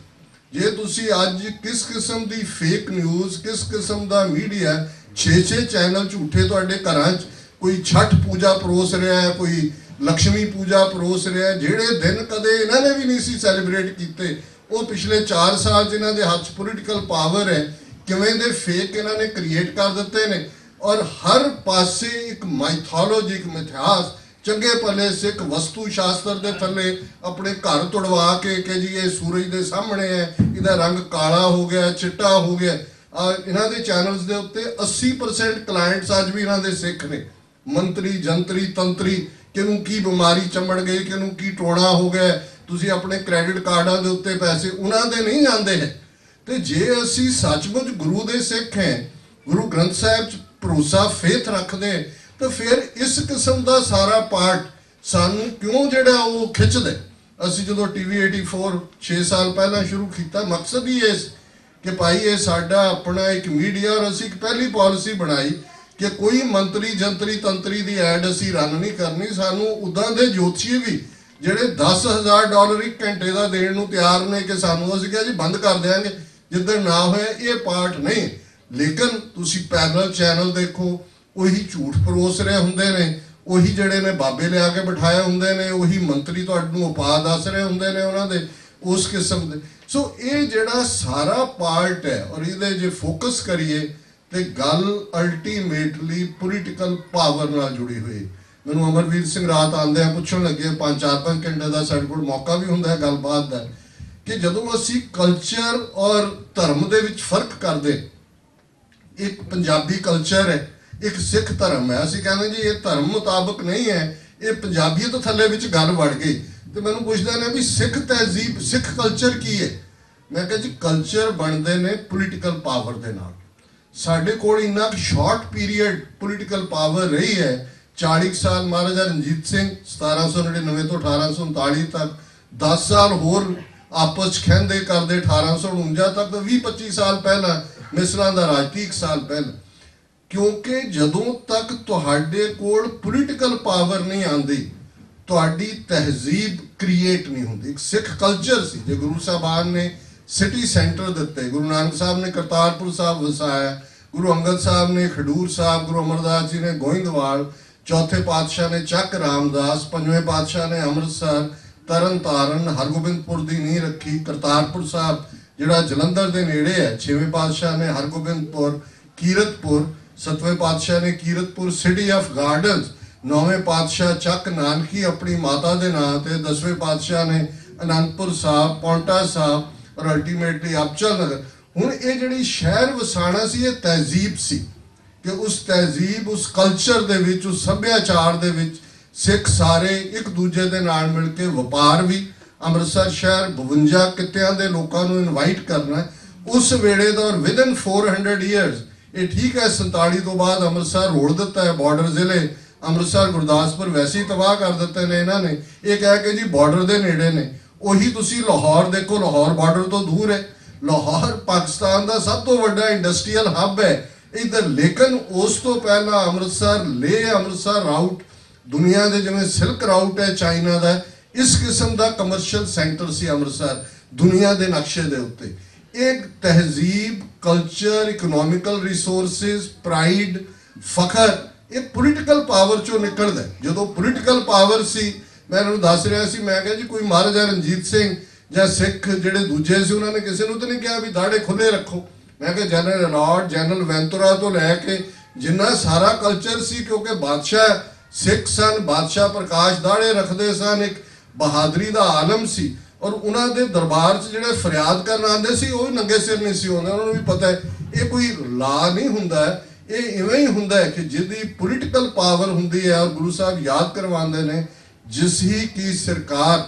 ਜੇ ਤੁਸੀਂ ਅੱਜ ਕਿਸ ਕਿਸਮ ਦੀ ਫੇਕ ਨਿਊਜ਼, ਕਿਸ ਕਿਸਮ ਦਾ ਮੀਡੀਆ, 6-6 ਚੈਨਲ ਝੂਠੇ ਤੁਹਾਡੇ ਘਰਾਂ 'ਚ, कोई छठ पूजा परोस रहा है, कोई लक्ष्मी पूजा परोस रहा है, जेड़े दिन कदे इन्होंने भी नहीं सी सैलीब्रेट किए, वो पिछले 4 साल जिन्हों के हाथ पोलिटिकल पावर है किवें दे फेक इन्होंने क्रिएट कर दिते ने। और हर पासे एक माइथोलॉजी, एक मिथास, चंगे भले सिख वस्तु शास्त्र के थले अपने घर तुड़वा के कि जी ये सूरज के सामने है, इहदा रंग काला हो गया, चिट्टा हो गया। इन्हों के चैनल्स के उत्ते 80% क्लाइंट्स अज भी इन्हों के सिख ने, मंत्री जंतरी तंत्री, किनू की बीमारी चमड़ गई, किनू की टोना हो गया, तुसी अपने क्रेडिट कार्डों के उत्ते पैसे उन्होंने नहीं जाते हैं। तो जे असी सचमुच गुरु के सिख हैं, गुरु ग्रंथ साहिब भरोसा फेथ रखते हैं, ਤਾਂ ਫਿਰ ਇਸ ਕਿਸਮ ਦਾ ਸਾਰਾ ਪਾਰਟ ਸਾਨੂੰ ਕਿਉਂ ਜਿਹੜਾ ਉਹ ਖਿੱਚਦੇ। ਅਸੀਂ ਜਦੋਂ TV 84 6 ਸਾਲ ਪਹਿਲਾਂ ਸ਼ੁਰੂ ਕੀਤਾ, ਮਕਸਦ ਹੀ ਇਸ ਕਿ ਭਾਈ ਇਹ ਸਾਡਾ ਆਪਣਾ ਇੱਕ ਮੀਡੀਆ, ਔਰ ਅਸੀਂ ਇੱਕ ਪਹਿਲੀ ਪਾਲਿਸੀ ਬਣਾਈ ਕਿ ਕੋਈ ਮੰਤਰੀ ਜੰਤਰੀ ਤੰਤਰੀ ਦੀ ਐਡ ਅਸੀਂ ਰਨ ਨਹੀਂ ਕਰਨੀ। ਸਾਨੂੰ ਉੱਦਾਂ ਦੇ ਜੋਤਸ਼ੀ ਵੀ ਜਿਹੜੇ $10,000 1 ਘੰਟੇ ਦਾ ਦੇਣ ਨੂੰ ਤਿਆਰ ਨੇ ਕਿ ਸਾਨੂੰ, ਅਸੀਂ ਕਿਹਾ ਜੀ ਬੰਦ ਕਰ ਦਿਆਂਗੇ ਜਿੱਦਣ ਨਾ ਹੋਇਆ। ਇਹ ਪਾਰਟ ਨਹੀਂ। ਲੇਕਿਨ ਤੁਸੀਂ ਪੈਰਲਲ ਚੈਨਲ ਦੇਖੋ, ਉਹੀ ਝੂਠ ਪਰੋਸ ਰਹੇ ਹੁੰਦੇ ਨੇ, ਉਹੀ ਜਿਹੜੇ ਨੇ ਬਾਬੇ ਲਿਆ ਕੇ ਬਿਠਾਏ ਹੁੰਦੇ ਨੇ, ਉਹੀ ਮੰਤਰੀ ਤੁਹਾਨੂੰ ਉਪਾਅ ਦੱਸ ਰਹੇ ਹੁੰਦੇ ਨੇ ਉਹਨਾਂ ਦੇ, ਉਸ ਕਿਸਮ ਦੇ। ਸੋ ਇਹ ਜਿਹੜਾ ਸਾਰਾ ਪਾਰਟ ਹੈ, ਔਰ ਇਹਦੇ ਜੇ ਫੋਕਸ ਕਰੀਏ ਤੇ ਗੱਲ ਅਲਟੀਮੇਟਲੀ ਪੋਲੀਟੀਕਲ ਪਾਵਰ ਨਾਲ ਜੁੜੀ ਹੋਈ। ਮੈਨੂੰ ਅਮਰਵੀਰ ਸਿੰਘ ਰਾਤ ਆਉਂਦਿਆਂ ਪੁੱਛਣ ਲੱਗੇ, 5-4 ਘੰਟੇ ਦਾ ਸਾਡੇ ਕੋਲ ਮੌਕਾ ਵੀ ਹੁੰਦਾ ਹੈ ਗੱਲਬਾਤ ਦਾ, ਕਿ ਜਦੋਂ ਅਸੀਂ ਕਲਚਰ ਔਰ ਧਰਮ ਦੇ ਵਿੱਚ ਫਰਕ ਕਰਦੇ, ਇੱਕ ਪੰਜਾਬੀ ਕਲਚਰ ਹੈ, ਇੱਕ ਸਿੱਖ ਧਰਮ ਹੈ, ਅਸੀਂ ਕਹਿੰਦੇ ਜੀ ਇਹ ਧਰਮ ਮੁਤਾਬਕ ਨਹੀਂ ਹੈ, ਇਹ ਪੰਜਾਬੀਅਤ ਥੱਲੇ ਵਿੱਚ ਗੱਲ ਵੜ ਗਈ। ਤੇ ਮੈਨੂੰ ਪੁੱਛਦੇ ਨੇ ਵੀ ਸਿੱਖ ਤਹਿਜ਼ੀਬ, ਸਿੱਖ ਕਲਚਰ ਕੀ ਹੈ? ਮੈਂ ਕਿਹਾ ਜੀ ਕਲਚਰ ਬਣਦੇ ਨੇ ਪੋਲੀਟੀਕਲ ਪਾਵਰ ਦੇ ਨਾਲ। ਸਾਡੇ ਕੋਲ ਇੰਨਾ ਸ਼ਾਰਟ ਪੀਰੀਅਡ ਪੋਲੀਟੀਕਲ ਪਾਵਰ ਰਹੀ ਹੈ, 40 ਸਾਲ ਮਹਾਰਾਜਾ ਰਣਜੀਤ ਸਿੰਘ 1799 ਤੋਂ 1839 ਤੱਕ, 10 ਸਾਲ ਹੋਰ ਆਪਸ 'ਚ ਖਹਿੰਦੇ ਕਰਦੇ 1849 ਤੱਕ, ਤਾਂ 20-25 ਸਾਲ ਪਹਿਲਾਂ ਮਿਸਲਾਂ ਦਾ ਰਾਜ, 30 ਸਾਲ ਪਹਿਲਾਂ। ਕਿਉਂਕਿ ਜਦੋਂ ਤੱਕ ਤੁਹਾਡੇ ਕੋਲ ਪੋਲੀਟੀਕਲ ਪਾਵਰ ਨਹੀਂ ਆਉਂਦੀ, ਤੁਹਾਡੀ ਤਹਿਜ਼ੀਬ ਕ੍ਰੀਏਟ ਨਹੀਂ ਹੁੰਦੀ। ਇੱਕ ਸਿੱਖ ਕਲਚਰ ਸੀ, ਜੇ ਗੁਰੂ ਸਾਹਿਬਾਨ ਨੇ ਸਿਟੀ ਸੈਂਟਰ ਦਿੱਤੇ, ਗੁਰੂ ਨਾਨਕ ਸਾਹਿਬ ਨੇ ਕਰਤਾਰਪੁਰ ਸਾਹਿਬ ਵਸਾਇਆ, ਗੁਰੂ ਅੰਗਦ ਸਾਹਿਬ ਨੇ ਖਡੂਰ ਸਾਹਿਬ, ਗੁਰੂ ਅਮਰਦਾਸ ਜੀ ਨੇ ਗੋਇੰਦਵਾਲ, ਚੌਥੇ ਪਾਤਸ਼ਾਹ ਨੇ ਚੱਕ ਰਾਮਦਾਸ, ਪੰਜਵੇਂ ਪਾਤਸ਼ਾਹ ਨੇ ਅੰਮ੍ਰਿਤਸਰ, ਤਰਨ ਤਾਰਨ, ਹਰਗੋਬਿੰਦਪੁਰ ਦੀ ਨੀਂਹ ਰੱਖੀ, ਕਰਤਾਰਪੁਰ ਸਾਹਿਬ ਜਿਹੜਾ ਜਲੰਧਰ ਦੇ ਨੇੜੇ ਹੈ, ਛੇਵੇਂ ਪਾਤਸ਼ਾਹ ਨੇ ਹਰਗੋਬਿੰਦਪੁਰ, ਕੀਰਤਪੁਰ, ਸੱਤਵੇਂ ਪਾਤਸ਼ਾਹ ਨੇ ਕੀਰਤਪੁਰ ਸਿਟੀ ਆਫ ਗਾਰਡਨਸ, ਨੌਵੇਂ ਪਾਤਸ਼ਾਹ ਚੱਕ ਨਾਨਕੀ ਆਪਣੀ ਮਾਤਾ ਦੇ ਨਾਂ ਤੇ, 10ਵੇਂ ਪਾਤਸ਼ਾਹ ਨੇ ਅਨੰਦਪੁਰ ਸਾਹਿਬ, ਪੌਂਟਾ ਸਾਹਿਬ, ਔਰ ਅਲਟੀਮੇਟਲੀ ਅਬਚਲ ਨਗਰ। ਹੁਣ ਇਹ ਜਿਹੜੀ ਸ਼ਹਿਰ ਵਸਾਣਾ ਸੀ, ਇਹ ਤਹਿਜ਼ੀਬ ਸੀ ਕਿ ਉਸ ਤਹਿਜ਼ੀਬ, ਉਸ ਕਲਚਰ ਦੇ ਵਿੱਚ, ਉਸ ਸੱਭਿਆਚਾਰ ਦੇ ਵਿੱਚ ਸਿੱਖ ਸਾਰੇ ਇੱਕ ਦੂਜੇ ਦੇ ਨਾਲ ਮਿਲ ਕੇ ਵਪਾਰ ਵੀ, ਅੰਮ੍ਰਿਤਸਰ ਸ਼ਹਿਰ 52 ਕਿੱਤਿਆਂ ਦੇ ਲੋਕਾਂ ਨੂੰ ਇਨਵਾਈਟ ਕਰਨਾ ਉਸ ਵੇਲੇ ਦਾ, ਔਰ ਵਿਦਨ 400 ਈਅਰਸ। ਇਹ ਠੀਕ ਹੈ 47 ਤੋਂ ਬਾਅਦ ਅੰਮ੍ਰਿਤਸਰ ਰੋੜ ਦਿੱਤਾ ਹੈ, ਬਾਰਡਰ ਜ਼ਿਲ੍ਹੇ ਅੰਮ੍ਰਿਤਸਰ ਗੁਰਦਾਸਪੁਰ ਵੈਸੇ ਹੀ ਤਬਾਹ ਕਰ ਦਿੱਤੇ ਨੇ ਇਹਨਾਂ ਨੇ, ਇਹ ਕਹਿ ਕੇ ਜੀ ਬਾਰਡਰ ਦੇ ਨੇੜੇ ਨੇ। ਉਹੀ ਤੁਸੀਂ ਲਾਹੌਰ ਦੇਖੋ, ਲਾਹੌਰ ਬਾਰਡਰ ਤੋਂ ਦੂਰ ਹੈ, ਲਾਹੌਰ ਪਾਕਿਸਤਾਨ ਦਾ ਸਭ ਤੋਂ ਵੱਡਾ ਇੰਡਸਟਰੀਅਲ ਹੱਬ ਹੈ ਇੱਧਰ। ਲੇਕਿਨ ਉਸ ਤੋਂ ਪਹਿਲਾਂ ਅੰਮ੍ਰਿਤਸਰ, ਲੇਹ ਅੰਮ੍ਰਿਤਸਰ ਰਾਊਟ ਦੁਨੀਆ ਦੇ ਜਿਵੇਂ ਸਿਲਕ ਰਾਊਟ ਹੈ ਚਾਈਨਾ ਦਾ, ਇਸ ਕਿਸਮ ਦਾ ਕਮਰਸ਼ੀਅਲ ਸੈਂਟਰ ਸੀ ਅੰਮ੍ਰਿਤਸਰ ਦੁਨੀਆ ਦੇ ਨਕਸ਼ੇ ਦੇ ਉੱਤੇ। ਇੱਕ ਤਹਿਜ਼ੀਬ, ਕਲਚਰ, ਇਕਨੋਮਿਕਲ ਰਿਸੋਰਸਿਸ, ਪ੍ਰਾਈਡ, ਫਖਰ, ਇਹ ਪੋਲੀਟੀਕਲ ਪਾਵਰ ਚੋਂ ਨਿਕਲਦਾ। ਜਦੋਂ ਪੋਲੀਟੀਕਲ ਪਾਵਰ ਸੀ, ਮੈਂ ਇਹਨਾਂ ਨੂੰ ਦੱਸ ਰਿਹਾ ਸੀ, ਮੈਂ ਕਿਹਾ ਜੀ ਕੋਈ ਮਹਾਰਾਜਾ ਰਣਜੀਤ ਸਿੰਘ ਜਾਂ ਸਿੱਖ ਜਿਹੜੇ ਦੂਜੇ ਸੀ, ਉਹਨਾਂ ਨੇ ਕਿਸੇ ਨੂੰ ਤਾਂ ਨਹੀਂ ਕਿਹਾ ਵੀ ਦਾੜੇ ਖੁੱਲੇ ਰੱਖੋ। ਮੈਂ ਕਿਹਾ ਜਨਰਲ ਅਲਾਰਡ, ਜਨਰਲ ਵੈਂਤੁਰਾ ਤੋਂ ਲੈ ਕੇ ਜਿੰਨਾ ਸਾਰਾ ਕਲਚਰ ਸੀ, ਕਿਉਂਕਿ ਬਾਦਸ਼ਾਹ ਸਿੱਖ ਸਨ, ਬਾਦਸ਼ਾਹ ਪ੍ਰਕਾਸ਼ ਦਾੜੇ ਰੱਖਦੇ ਸਨ, ਇੱਕ ਬਹਾਦਰੀ ਦਾ ਆਲਮ ਸੀ, ਔਰ ਉਹਨਾਂ ਦੇ ਦਰਬਾਰ 'ਚ ਜਿਹੜੇ ਫਰਿਆਦ ਕਰਨ ਆਉਂਦੇ ਸੀ ਉਹ ਵੀ ਨੰਗੇ ਸਿਰ ਨਹੀਂ ਸੀ ਆਉਂਦੇ। ਉਹਨਾਂ ਨੂੰ ਵੀ ਪਤਾ ਹੈ ਇਹ ਕੋਈ ਲਾ ਨਹੀਂ ਹੁੰਦਾ, ਇਹ ਇਵੇਂ ਹੀ ਹੁੰਦਾ ਹੈ ਕਿ ਜਿਹਦੀ ਪੋਲੀਟੀਕਲ ਪਾਵਰ ਹੁੰਦੀ ਹੈ। ਔਰ ਗੁਰੂ ਸਾਹਿਬ ਯਾਦ ਕਰਵਾਉਂਦੇ ਨੇ, ਜਿਸ ਹੀ ਕੀ ਸਰਕਾਰ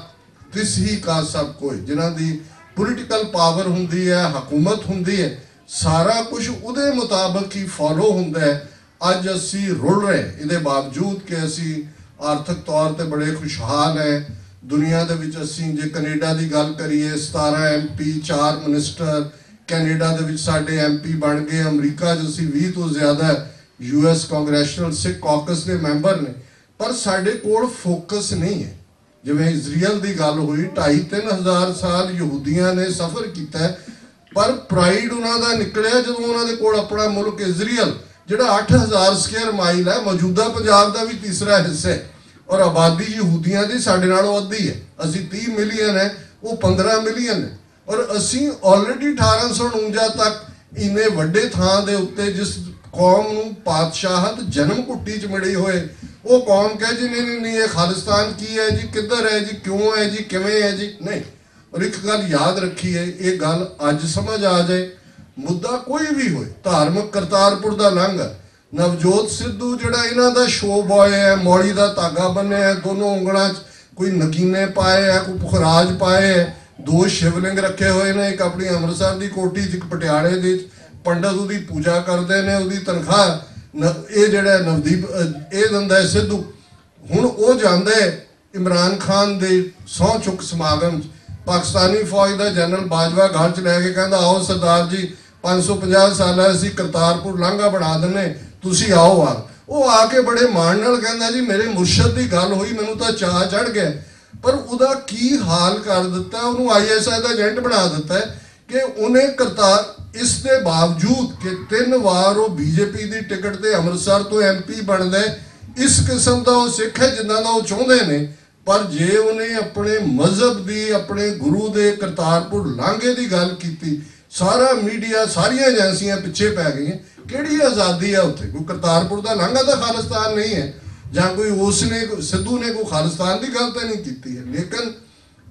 ਤਿਸ ਹੀ ਕਾ ਸਭ ਕੋਈ, ਜਿਨ੍ਹਾਂ ਦੀ ਪੋਲੀਟੀਕਲ ਪਾਵਰ ਹੁੰਦੀ ਹੈ, ਹਕੂਮਤ ਹੁੰਦੀ ਹੈ, ਸਾਰਾ ਕੁਝ ਉਹਦੇ ਮੁਤਾਬਕ ਹੀ ਫੋਲੋ ਹੁੰਦਾ ਹੈ। ਅੱਜ ਅਸੀਂ ਰੁਲ ਰਹੇ, ਇਹਦੇ ਬਾਵਜੂਦ ਕਿ ਅਸੀਂ ਆਰਥਿਕ ਤੌਰ ਤੇ ਬੜੇ ਖੁਸ਼ਹਾਲ ਹੈ। ਦੁਨੀਆ ਦੇ ਵਿੱਚ ਅਸੀਂ ਜੇ ਕੈਨੇਡਾ ਦੀ ਗੱਲ ਕਰੀਏ, 17 MP, 4 ਮਿਨਿਸਟਰ, ਕੈਨੇਡਾ ਦੇ ਵਿੱਚ ਸਾਡੇ MP ਬਣ ਗਏ, ਅਮਰੀਕਾ 'ਚ ਅਸੀਂ 20 ਤੋਂ ਜ਼ਿਆਦਾ US ਕਾਂਗਰੈਸ਼ਨਲ ਸਿੱਖ ਕਾਕਸ ਦੇ ਮੈਂਬਰ ਨੇ, ਪਰ ਸਾਡੇ ਕੋਲ ਫੋਕਸ ਨਹੀਂ ਹੈ। ਜਿਵੇਂ ਇਜ਼ਰਾਈਲ ਦੀ ਗੱਲ ਹੋਈ, 2,5-3 ਹਜ਼ਾਰ ਸਾਲ ਯਹੂਦੀਆਂ ਨੇ ਸਫ਼ਰ ਕੀਤਾ, ਪਰ ਪ੍ਰਾਈਡ ਉਹਨਾਂ ਦਾ ਨਿਕਲਿਆ ਜਦੋਂ ਉਹਨਾਂ ਦੇ ਕੋਲ ਆਪਣਾ ਮੁਲਕ ਇਜ਼ਰਾਈਲ ਜਿਹੜਾ 8000 ਸਕੁਅਰ ਮਾਈਲ ਹੈ, ਮੌਜੂਦਾ ਪੰਜਾਬ ਦਾ ਵੀ ਤੀਸਰਾ ਹਿੱਸਾ ਹੈ, ਔਰ ਆਬਾਦੀ ਯਹੂਦੀਆਂ ਦੀ ਸਾਡੇ ਨਾਲੋਂ ਅੱਧੀ ਹੈ। ਅਸੀਂ 30 ਮਿਲੀਅਨ ਹੈ, ਉਹ 15 ਮਿਲੀਅਨ ਹੈ, ਔਰ ਅਸੀਂ ਆਲਰੇਡੀ 1849 ਤੱਕ ਇੰਨੇ ਵੱਡੇ ਥਾਂ ਦੇ ਉੱਤੇ ਜਿਸ ਕੌਮ ਨੂੰ ਪਾਤਸ਼ਾਹਤ ਜਨਮ ਘੁੱਟੀ 'ਚ ਮਿਲੀ ਹੋਏ, ਉਹ ਕੌਮ ਕਹੇ ਜੀ ਨਹੀਂ ਨਹੀਂ ਇਹ ਖਾਲਿਸਤਾਨ ਕੀ ਹੈ ਜੀ, ਕਿੱਧਰ ਹੈ ਜੀ, ਕਿਉਂ ਹੈ ਜੀ, ਕਿਵੇਂ ਹੈ ਜੀ, ਨਹੀਂ। ਔਰ ਇੱਕ ਗੱਲ ਯਾਦ ਰੱਖੀਏ, ਇਹ ਗੱਲ ਅੱਜ ਸਮਝ ਆ ਜਾਏ, ਮੁੱਦਾ ਕੋਈ ਵੀ ਹੋਏ, ਧਾਰਮਿਕ ਕਰਤਾਰਪੁਰ ਦਾ ਲੰਗਰ, ਨਵਜੋਤ ਸਿੱਧੂ ਜਿਹੜਾ ਇਹਨਾਂ ਦਾ ਸ਼ੋ ਬॉय ਹੈ, ਮੌਲੀ ਦਾ ਧਾਗਾ ਬੰਨਿਆ, ਦੋਨੋਂ ਉਂਗਲਾਂ 'ਚ ਕੋਈ ਨਗੀਨੇ ਪਾਏ ਹੈ, ਕੋਈ ਪੁਖਰਾਜ ਪਾਏ ਹੈ, 2 ਸ਼ਿਵਲਿੰਗ ਰੱਖੇ ਹੋਏ ਨੇ, ਇੱਕ ਆਪਣੀ ਅੰਮ੍ਰਿਤਸਰ ਦੀ ਕੋਠੀ 'ਚ, ਇੱਕ ਪਟਿਆਲੇ ਦੇ 'ਚ। ਪੰਡਤ ਉਹਦੀ ਪੂਜਾ ਕਰਦੇ ਨੇ, ਉਹਦੀ ਤਨਖਾਹ ਇਹ ਜਿਹੜਾ ਨਵਦੀਪ ਇਹ ਦਿੰਦਾ ਹੈ ਸਿੱਧੂ। ਹੁਣ ਉਹ ਜਾਂਦਾ ਹੈ ਇਮਰਾਨ ਖਾਨ ਦੇ ਸਹੁੰ ਚੁੱਕ ਸਮਾਗਮ 'ਚ, ਪਾਕਿਸਤਾਨੀ ਫੌਜ ਦਾ ਜਨਰਲ ਬਾਜਵਾ ਘਰ 'ਚ ਲੈ ਕੇ ਕਹਿੰਦਾ ਆਓ ਸਰਦਾਰ ਜੀ 550 ਸਾਲਾਂ ਅਸੀਂ ਕਰਤਾਰਪੁਰ ਲਾਂਘਾ ਬਣਾ ਦਿੰਨੇ, ਤੁਸੀਂ ਆਓ। ਉਹ ਆ ਕੇ ਬੜੇ ਮਾਣ ਨਾਲ ਕਹਿੰਦਾ ਜੀ ਮੇਰੇ ਮੁਰਸ਼ਦ ਦੀ ਗੱਲ ਹੋਈ, ਮੈਨੂੰ ਤਾਂ ਚਾਅ ਚੜ੍ਹ ਗਿਆ। ਪਰ ਉਹਦਾ ਕੀ ਹਾਲ ਕਰ ਦਿੱਤਾ, ਉਹਨੂੰ ISI ਦਾ ਏਜੰਟ ਬਣਾ ਦਿੱਤਾ ਕਿ ਉਹਨੇ ਇਸ ਦੇ ਬਾਵਜੂਦ ਕਿ 3 ਵਾਰ ਉਹ BJP ਦੀ ਟਿਕਟ ਤੇ ਅੰਮ੍ਰਿਤਸਰ ਤੋਂ MP ਬਣਦਾ, ਇਸ ਕਿਸਮ ਦਾ ਉਹ ਸਿੱਖ ਹੈ ਜਿੱਦਾਂ ਦਾ ਉਹ ਚਾਹੁੰਦੇ ਨੇ। ਪਰ ਜੇ ਉਹਨੇ ਆਪਣੇ ਮਜ਼ਹਬ ਦੀ, ਆਪਣੇ ਗੁਰੂ ਦੇ ਕਰਤਾਰਪੁਰ ਲਾਂਘੇ ਦੀ ਗੱਲ ਕੀਤੀ, ਸਾਰਾ ਮੀਡੀਆ, ਸਾਰੀਆਂ ਏਜੰਸੀਆਂ ਪਿੱਛੇ ਪੈ ਗਈਆਂ। ਕਿਹੜੀ ਆਜ਼ਾਦੀ ਹੈ ਉੱਥੇ? ਕੋਈ ਕਰਤਾਰਪੁਰ ਦਾ ਲਾਂਘਾ ਤਾਂ ਖਾਲਿਸਤਾਨ ਨਹੀਂ ਹੈ, ਜਾਂ ਕੋਈ ਉਸਨੇ ਸਿੱਧੂ ਨੇ ਕੋਈ ਖਾਲਿਸਤਾਨ ਦੀ ਗੱਲ ਤਾਂ ਨਹੀਂ ਕੀਤੀ ਹੈ। ਲੇਕਿਨ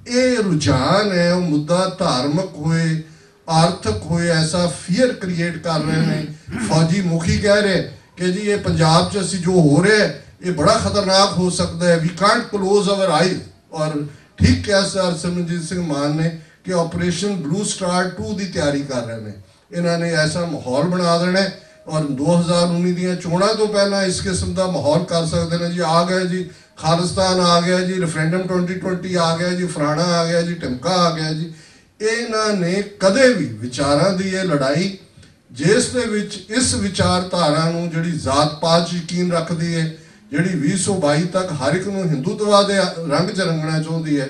ਇਹ ਰੁਝਾਨ ਹੈ, ਉਹ ਮੁੱਦਾ ਧਾਰਮਿਕ ਹੋਏ, ਆਰਥਿਕ ਹੋਏ, ਐਸਾ ਫੀਅਰ ਕ੍ਰੀਏਟ ਕਰ ਰਹੇ ਨੇ। ਫੌਜੀ ਮੁਖੀ ਕਹਿ ਰਹੇ ਕਿ ਜੀ ਇਹ ਪੰਜਾਬ 'ਚ ਅਸੀਂ ਜੋ ਹੋ ਰਿਹਾ ਇਹ ਬੜਾ ਖਤਰਨਾਕ ਹੋ ਸਕਦਾ ਹੈ, ਵੀ ਕਾਂਟ ਕਲੋਜ਼ ਆਵਰ ਆਈਜ਼। ਔਰ ਠੀਕ ਕਿਹਾ ਸਰ ਸਿਮਰਨਜੀਤ ਸਿੰਘ ਮਾਨ ਨੇ ਕਿ ਆਪਰੇਸ਼ਨ ਬਲੂ ਸਟਾਰ 2 ਦੀ ਤਿਆਰੀ ਕਰ ਰਹੇ ਨੇ। ਇਹਨਾਂ ਨੇ ਐਸਾ ਮਾਹੌਲ ਬਣਾ ਦੇਣਾ ਔਰ 2019 ਦੀਆਂ ਚੋਣਾਂ ਤੋਂ ਪਹਿਲਾਂ ਇਸ ਕਿਸਮ ਦਾ ਮਾਹੌਲ ਕਰ ਸਕਦੇ ਨੇ। ਜੀ ਆ ਗਏ ਜੀ ਖਾਲਿਸਤਾਨ ਆ ਗਿਆ ਜੀ, ਰੈਫਰੈਂਡਮ 2020 ਆ ਗਿਆ ਜੀ, ਫਲਾਣਾ ਆ ਗਿਆ ਜੀ, ਢਿਮਕਾ ਆ ਗਿਆ ਜੀ। ਇਹਨਾਂ ਨੇ ਕਦੇ ਵੀ ਵਿਚਾਰਾਂ ਦੀ ਇਹ ਲੜਾਈ, ਜਿਸ ਦੇ ਵਿੱਚ ਇਸ ਵਿਚਾਰਧਾਰਾ ਨੂੰ ਜਿਹੜੀ ਜ਼ਾਤ ਪਾਤ 'ਚ ਯਕੀਨ ਰੱਖਦੀ ਹੈ, ਜਿਹੜੀ 2022 ਤੱਕ ਹਰ ਇੱਕ ਨੂੰ ਹਿੰਦੂਤਵਾ ਦੇ ਰੰਗ 'ਚ ਰੰਗਣਾ ਚਾਹੁੰਦੀ ਹੈ,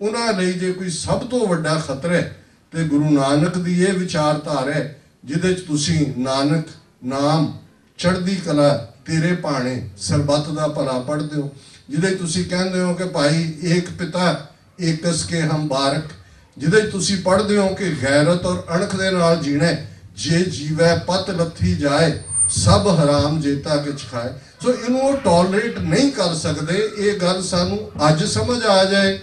ਉਹਨਾਂ ਲਈ ਜੇ ਕੋਈ ਸਭ ਤੋਂ ਵੱਡਾ ਖਤਰਾ ਹੈ ਤੇ ਗੁਰੂ ਨਾਨਕ ਦੀ ਇਹ ਵਿਚਾਰਧਾਰਾ ਹੈ ਜਿਹਦੇ 'ਚ ਤੁਸੀਂ ਨਾਨਕ ਨਾਮ ਚੜ੍ਹਦੀ ਕਲਾ ਤੇਰੇ ਭਾਣੇ ਸਰਬੱਤ ਦਾ ਭਲਾ ਪੜ੍ਹਦੇ ਹੋ, ਜਿਹਦੇ ਤੁਸੀਂ ਕਹਿੰਦੇ ਹੋ ਕਿ ਭਾਈ ਏਕ ਪਿਤਾ ਏਕਸ ਕੇ ਹਮ ਬਾਰਕ, ਜਿਹਦੇ ਤੁਸੀਂ ਪੜ੍ਹਦੇ ਹੋ ਕਿ ਗੈਰਤ ਔਰ ਅਣਖ ਦੇ ਨਾਲ ਜੀਣਾ, ਜੇ ਜੀਵੈ ਪਤ ਲੱਥੀ ਜਾਏ ਸਭ ਹਰਾਮ ਜੇਤਾ ਕੇ ਚਖਾਏ। ਸੋ ਇਹਨੂੰ ਉਹ ਟੋਲਰੇਟ ਨਹੀਂ ਕਰ ਸਕਦੇ। ਇਹ ਗੱਲ ਸਾਨੂੰ ਅੱਜ ਸਮਝ ਆ ਜਾਏ,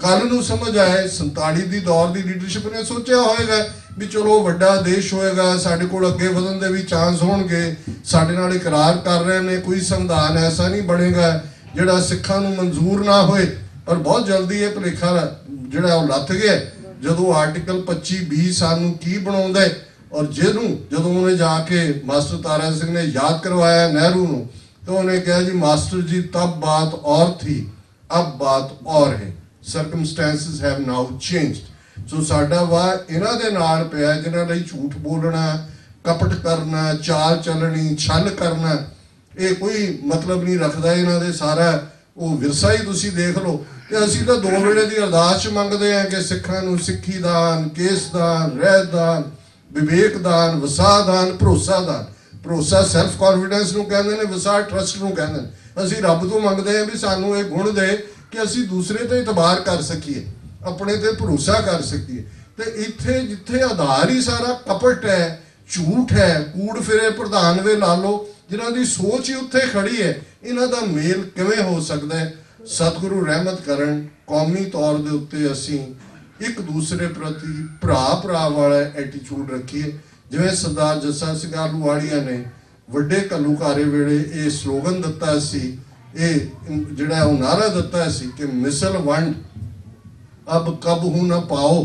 ਕੱਲ ਨੂੰ ਸਮਝ ਆਏ। 47 ਦੀ ਦੌਰ ਦੀ ਲੀਡਰਸ਼ਿਪ ਨੇ ਸੋਚਿਆ ਹੋਏਗਾ ਵੀ ਚਲੋ ਵੱਡਾ ਦੇਸ਼ ਹੋਏਗਾ, ਸਾਡੇ ਕੋਲ ਅੱਗੇ ਵਧਣ ਦੇ ਵੀ ਚਾਂਸ ਹੋਣਗੇ, ਸਾਡੇ ਨਾਲ ਇਕਰਾਰ ਕਰ ਰਹੇ ਨੇ, ਕੋਈ ਸੰਵਿਧਾਨ ਐਸਾ ਨਹੀਂ ਬਣੇਗਾ ਜਿਹੜਾ ਸਿੱਖਾਂ ਨੂੰ ਮਨਜ਼ੂਰ ਨਾ ਹੋਏ। ਪਰ ਬਹੁਤ ਜਲਦੀ ਇਹ ਭੁਲੇਖਾ ਜਿਹੜਾ ਉਹ ਲੱਥ ਗਿਆ ਜਦੋਂ ਆਰਟੀਕਲ 25B ਸਾਨੂੰ ਕੀ ਬਣਾਉਂਦਾ ਹੈ। ਔਰ ਜਦੋਂ ਉਹਨੇ ਜਾ ਕੇ ਮਾਸਟਰ ਤਾਰਾ ਸਿੰਘ ਨੇ ਯਾਦ ਕਰਵਾਇਆ ਨਹਿਰੂ ਨੂੰ, ਤਾਂ ਉਹਨੇ ਕਿਹਾ ਜੀ ਮਾਸਟਰ ਜੀ ਤਬ ਬਾਤ ਔਰ ਥੀ ਅਬ ਬਾਤ ਔਰ ਹੈ, ਸਰਕਮਸਟੈਂਸਿਸ ਹੈਵ ਨਾਓ ਚੇਂਜਡ। ਸੋ ਸਾਡਾ ਵਾਹ ਇਹਨਾਂ ਦੇ ਨਾਲ ਪਿਆ ਜਿਨ੍ਹਾਂ ਲਈ ਝੂਠ ਬੋਲਣਾ, ਕਪਟ ਕਰਨਾ, ਚਾਲ ਚੱਲਣੀ, ਛਲ ਕਰਨਾ ਇਹ ਕੋਈ ਮਤਲਬ ਨਹੀਂ ਰੱਖਦਾ। ਇਹਨਾਂ ਦੇ ਸਾਰਾ ਉਹ ਵਿਰਸਾ ਹੀ ਤੁਸੀਂ ਦੇਖ ਲਓ। ਤੇ ਅਸੀਂ ਤਾਂ 2 ਵੇਲੇ ਦੀ ਅਰਦਾਸ 'ਚ ਮੰਗਦੇ ਹਾਂ ਕਿ ਸਿੱਖਾਂ ਨੂੰ ਸਿੱਖੀ ਦਾਨ, ਕੇਸ ਦਾਨ, ਰਹਿਤ ਦਾਨ, ਵਿਵੇਕ ਦਾਨ, ਵਸਾ ਦਾਨ, ਭਰੋਸਾ ਦਾਨ। ਭਰੋਸਾ ਸੈਲਫ ਕੌਨਫੀਡੈਂਸ ਨੂੰ ਕਹਿੰਦੇ ਨੇ, ਵਸਾ ਟਰਸਟ ਨੂੰ ਕਹਿੰਦੇ ਨੇ। ਅਸੀਂ ਰੱਬ ਤੋਂ ਮੰਗਦੇ ਹਾਂ ਵੀ ਸਾਨੂੰ ਇਹ ਗੁਣ ਦੇ ਕਿ ਅਸੀਂ ਦੂਸਰੇ ਤੇ ਇਤਬਾਰ ਕਰ ਸਕੀਏ, ਆਪਣੇ ਤੇ ਭਰੋਸਾ ਕਰ ਸਕੀਏ। ਤੇ ਇੱਥੇ ਜਿੱਥੇ ਆਧਾਰ ਹੀ ਸਾਰਾ ਕਪਟ ਹੈ, ਝੂਠ ਹੈ, ਕੂੜ ਫਿਰੇ ਪ੍ਰਧਾਨ ਵੇ ਲਾ ਲਓ, ਜਿਨ੍ਹਾਂ ਦੀ ਸੋਚ ਹੀ ਉੱਥੇ ਖੜੀ ਹੈ, ਇਹਨਾਂ ਦਾ ਮੇਲ ਕਿਵੇਂ ਹੋ ਸਕਦਾ ਹੈ? ਸਤਿਗੁਰੂ ਰਹਿਮਤ ਕਰਨ, ਕੌਮੀ ਤੌਰ ਦੇ ਉੱਤੇ ਅਸੀਂ ਇੱਕ ਦੂਸਰੇ ਪ੍ਰਤੀ ਭਰਾ ਵਾਲਾ ਐਟੀਟਿਊਡ ਰੱਖੀਏ। ਜਿਵੇਂ ਸਰਦਾਰ ਜੱਸਾ ਸਿੰਘ ਆਹਲੂਵਾਲੀਆ ਨੇ ਵੱਡੇ ਘੱਲੂਘਾਰੇ ਵੇਲੇ ਇਹ ਸਲੋਗਨ ਦਿੱਤਾ ਸੀ, ਇਹ ਜਿਹੜਾ ਉਹ ਨਾਰਾ ਦਿੱਤਾ ਸੀ ਕਿ ਮਿਸਲ ਵੰਡ ਅਬ ਕਬਹੂ ਨਾ ਪਾਓ,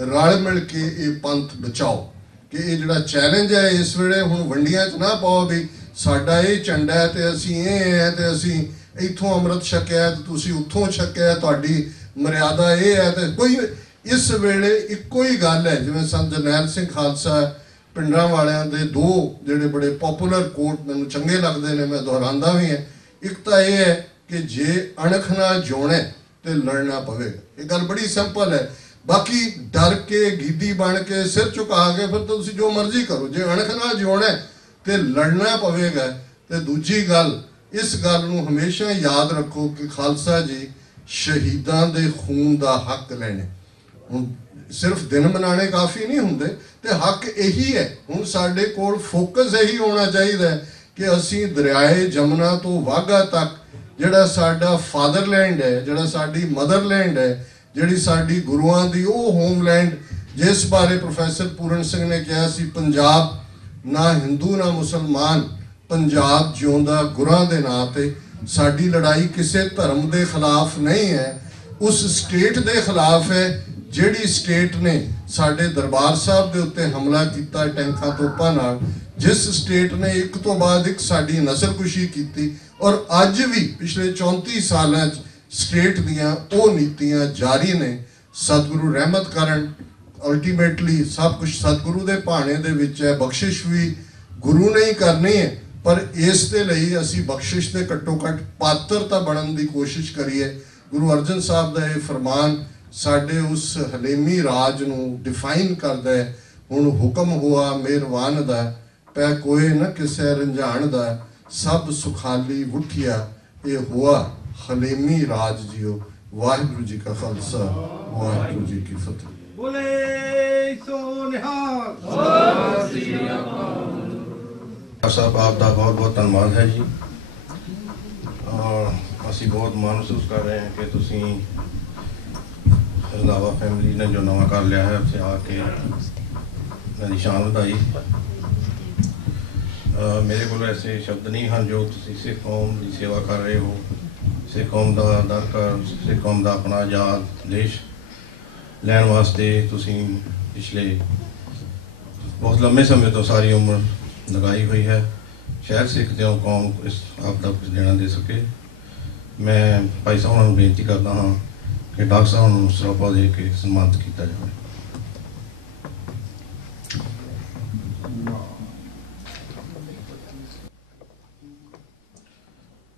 ਰਲ ਮਿਲ ਕੇ ਇਹ ਪੰਥ ਬਚਾਓ। ਕਿ ਇਹ ਜਿਹੜਾ ਚੈਲੰਜ ਹੈ ਇਸ ਵੇਲੇ, ਹੁਣ ਵੰਡੀਆਂ 'ਚ ਨਾ ਪਾਓ ਵੀ ਸਾਡਾ ਇਹ ਝੰਡਾ ਹੈ ਤੇ ਅਸੀਂ ਇਹ ਹੈ ਤੇ ਅਸੀਂ ਇੱਥੋਂ ਅੰਮ੍ਰਿਤ ਛਕਿਆ ਤੇ ਤੁਸੀਂ ਉੱਥੋਂ ਛਕਿਆ, ਤੁਹਾਡੀ ਮਰਿਆਦਾ ਇਹ ਹੈ। ਤੇ ਕੋਈ ਇਸ ਵੇਲੇ ਇੱਕੋ ਹੀ ਗੱਲ ਹੈ। ਜਿਵੇਂ ਸੰਤ ਜਰਨੈਲ ਸਿੰਘ ਖਾਲਸਾ ਪਿੰਡਾਂ ਵਾਲਿਆਂ ਦੇ 2 ਜਿਹੜੇ ਬੜੇ ਪਪੂਲਰ ਕੋਟ ਮੈਨੂੰ ਚੰਗੇ ਲੱਗਦੇ ਨੇ, ਮੈਂ ਦੁਹਰਾਉਂਦਾ ਵੀ ਹਾਂ। ਇੱਕ ਤਾਂ ਇਹ ਹੈ ਕਿ ਜੇ ਅਣਖ ਨਾਲ ਜਿਉਣਾ ਤੇ ਲੜਨਾ ਪਵੇਗਾ। ਇਹ ਗੱਲ ਬੜੀ ਸਿੰਪਲ ਹੈ। ਬਾਕੀ ਡਰ ਕੇ, ਗੀਦੀ ਬਣ ਕੇ, ਸਿਰ ਝੁਕਾ ਕੇ ਫਿਰ ਤੁਸੀਂ ਜੋ ਮਰਜ਼ੀ ਕਰੋ। ਜੇ ਅਣਖ ਨਾਲ ਜਿਉਣਾ ਤੇ ਲੜਨਾ ਪਵੇਗਾ। ਤੇ ਦੂਜੀ ਗੱਲ, ਇਸ ਗੱਲ ਨੂੰ ਹਮੇਸ਼ਾ ਯਾਦ ਰੱਖੋ ਕਿ ਖਾਲਸਾ ਜੀ ਸ਼ਹੀਦਾਂ ਦੇ ਖੂਨ ਦਾ ਹੱਕ ਲੈਣੇ। ਹੁਣ ਸਿਰਫ ਦਿਨ ਮਨਾਣੇ ਕਾਫੀ ਨਹੀਂ ਹੁੰਦੇ ਤੇ ਹੱਕ ਇਹੀ ਹੈ। ਹੁਣ ਸਾਡੇ ਕੋਲ ਫੋਕਸ ਇਹੀ ਹੋਣਾ ਚਾਹੀਦਾ ਕਿ ਅਸੀਂ ਦਰਿਆਏ ਜਮਨਾ ਤੋਂ ਵਾਘਾ ਤੱਕ ਜਿਹੜਾ ਸਾਡਾ ਫਾਦਰਲੈਂਡ ਹੈ, ਜਿਹੜਾ ਸਾਡੀ ਮਦਰਲੈਂਡ ਹੈ, ਜਿਹੜੀ ਸਾਡੀ ਗੁਰੂਆਂ ਦੀ ਉਹ ਹੋਮਲੈਂਡ, ਜਿਸ ਬਾਰੇ ਪ੍ਰੋਫੈਸਰ ਪੂਰਨ ਸਿੰਘ ਨੇ ਕਿਹਾ ਸੀ ਪੰਜਾਬ ਨਾ ਹਿੰਦੂ ਨਾ ਮੁਸਲਮਾਨ, ਪੰਜਾਬ ਜਿਉਂਦਾ ਗੁਰਾਂ ਦੇ ਨਾਂ ਤੇ। ਸਾਡੀ ਲੜਾਈ ਕਿਸੇ ਧਰਮ ਦੇ ਖਿਲਾਫ ਨਹੀਂ ਹੈ, ਉਸ ਸਟੇਟ ਦੇ ਖਿਲਾਫ ਹੈ ਜਿਹੜੀ ਸਟੇਟ ਨੇ ਸਾਡੇ ਦਰਬਾਰ ਸਾਹਿਬ ਦੇ ਉੱਤੇ ਹਮਲਾ ਕੀਤਾ ਟੈਂਕਾਂ ਤੋਪਾਂ ਨਾਲ, ਜਿਸ ਸਟੇਟ ਨੇ ਇੱਕ ਤੋਂ ਬਾਅਦ ਇੱਕ ਸਾਡੀ ਨਸਲਕੁਸ਼ੀ ਕੀਤੀ, ਔਰ ਅੱਜ ਵੀ ਪਿਛਲੇ 34 ਸਾਲਾਂ 'ਚ ਸਟੇਟ ਦੀਆਂ ਉਹ ਨੀਤੀਆਂ ਜਾਰੀ ਨੇ। ਸਤਿਗੁਰੂ ਰਹਿਮਤ ਕਰਨ, ਅਲਟੀਮੇਟਲੀ ਸਭ ਕੁਝ ਸਤਿਗੁਰੂ ਦੇ ਭਾਣੇ ਦੇ ਵਿੱਚ ਹੈ। ਬਖਸ਼ਿਸ਼ ਵੀ ਗੁਰੂ ਨੇ ਹੀ ਕਰਨੀ ਹੈ, ਪਰ ਇਸ ਦੇ ਲਈ ਅਸੀਂ ਬਖਸ਼ਿਸ਼ ਦੇ ਘੱਟੋ ਘੱਟ ਪਾਤਰ ਤਾਂ ਬਣਨ ਦੀ ਕੋਸ਼ਿਸ਼ ਕਰੀਏ। ਗੁਰੂ ਅਰਜਨ ਸਾਹਿਬ ਦਾ ਇਹ ਫਰਮਾਨ ਸਾਡੇ ਉਸ ਹਲੇਮੀ ਰਾਜ ਨੂੰ ਡਿਫਾਈਨ ਕਰਦਾ ਹੈ। ਹੁਣ ਹੁਕਮ ਹੋਆ ਮਿਹਰਵਾਨ ਦਾ, ਪੈ ਕੋਏ ਨਾ ਕਿਸੇ ਰੰਝਾਣ ਦਾ, ਸਭ ਸੁਖਾਲੀ ਉਠਿਆ ਇਹ ਹੋਆ ਹਲੇਮੀ ਰਾਜ ਜੀਓ। ਵਾਹਿਗੁਰੂ ਜੀ ਕਾ ਖਾਲਸਾ, ਵਾਹਿਗੁਰੂ ਜੀ ਕੀ ਫਤਿਹ। ਬੋਲੇ ਸੋ ਨਿਹਾਲ। ਸਾਹਿਬ ਆਪ ਦਾ ਬਹੁਤ ਬਹੁਤ ਧੰਨਵਾਦ ਹੈ ਜੀ। ਅਸੀਂ ਬਹੁਤ ਮਾਣ ਮਹਿਸੂਸ ਕਰ ਰਹੇ ਹਾਂ ਕਿ ਤੁਸੀਂ ਰੰਧਾਵਾ ਫੈਮਿਲੀ ਨੇ ਜੋ ਨਵਾਂ ਕਰ ਲਿਆ ਹੈ ਉੱਥੇ ਆ ਕੇ ਇਹਨਾਂ ਦੀ ਸ਼ਾਨ ਵਧਾਈ। ਮੇਰੇ ਕੋਲ ਐਸੇ ਸ਼ਬਦ ਨਹੀਂ ਹਨ ਜੋ ਤੁਸੀਂ ਸਿੱਖ ਕੌਮ ਦੀ ਸੇਵਾ ਕਰ ਰਹੇ ਹੋ, ਸਿੱਖ ਕੌਮ ਦਾ ਦਰ ਕਰ, ਸਿੱਖ ਕੌਮ ਦਾ ਆਪਣਾ ਆਜ਼ਾਦ ਦੇਸ਼ ਲੈਣ ਵਾਸਤੇ ਤੁਸੀਂ ਪਿਛਲੇ ਬਹੁਤ ਲੰਮੇ ਸਮੇਂ ਤੋਂ ਸਾਰੀ ਉਮਰ ਲਗਾਈ ਹੋਈ ਹੈ। ਸ਼ਾਇਦ ਸਿੱਖ ਤੇ ਕੌਮ ਇਸ ਆਪ ਦਾ ਕੁਝ ਦੇਣਾ ਦੇ ਸਕੇ। ਮੈਂ ਭਾਈ ਸਾਹਿਬ ਨੂੰ ਬੇਨਤੀ ਕਰਦਾ ਹਾਂ ਕਿ ਡਾਕਟਰ ਸਾਹਿਬ ਨੂੰ ਸਰੋਪਾ ਦੇ ਕੇ ਸਨਮਾਨਿਤ ਕੀਤਾ ਜਾਵੇ।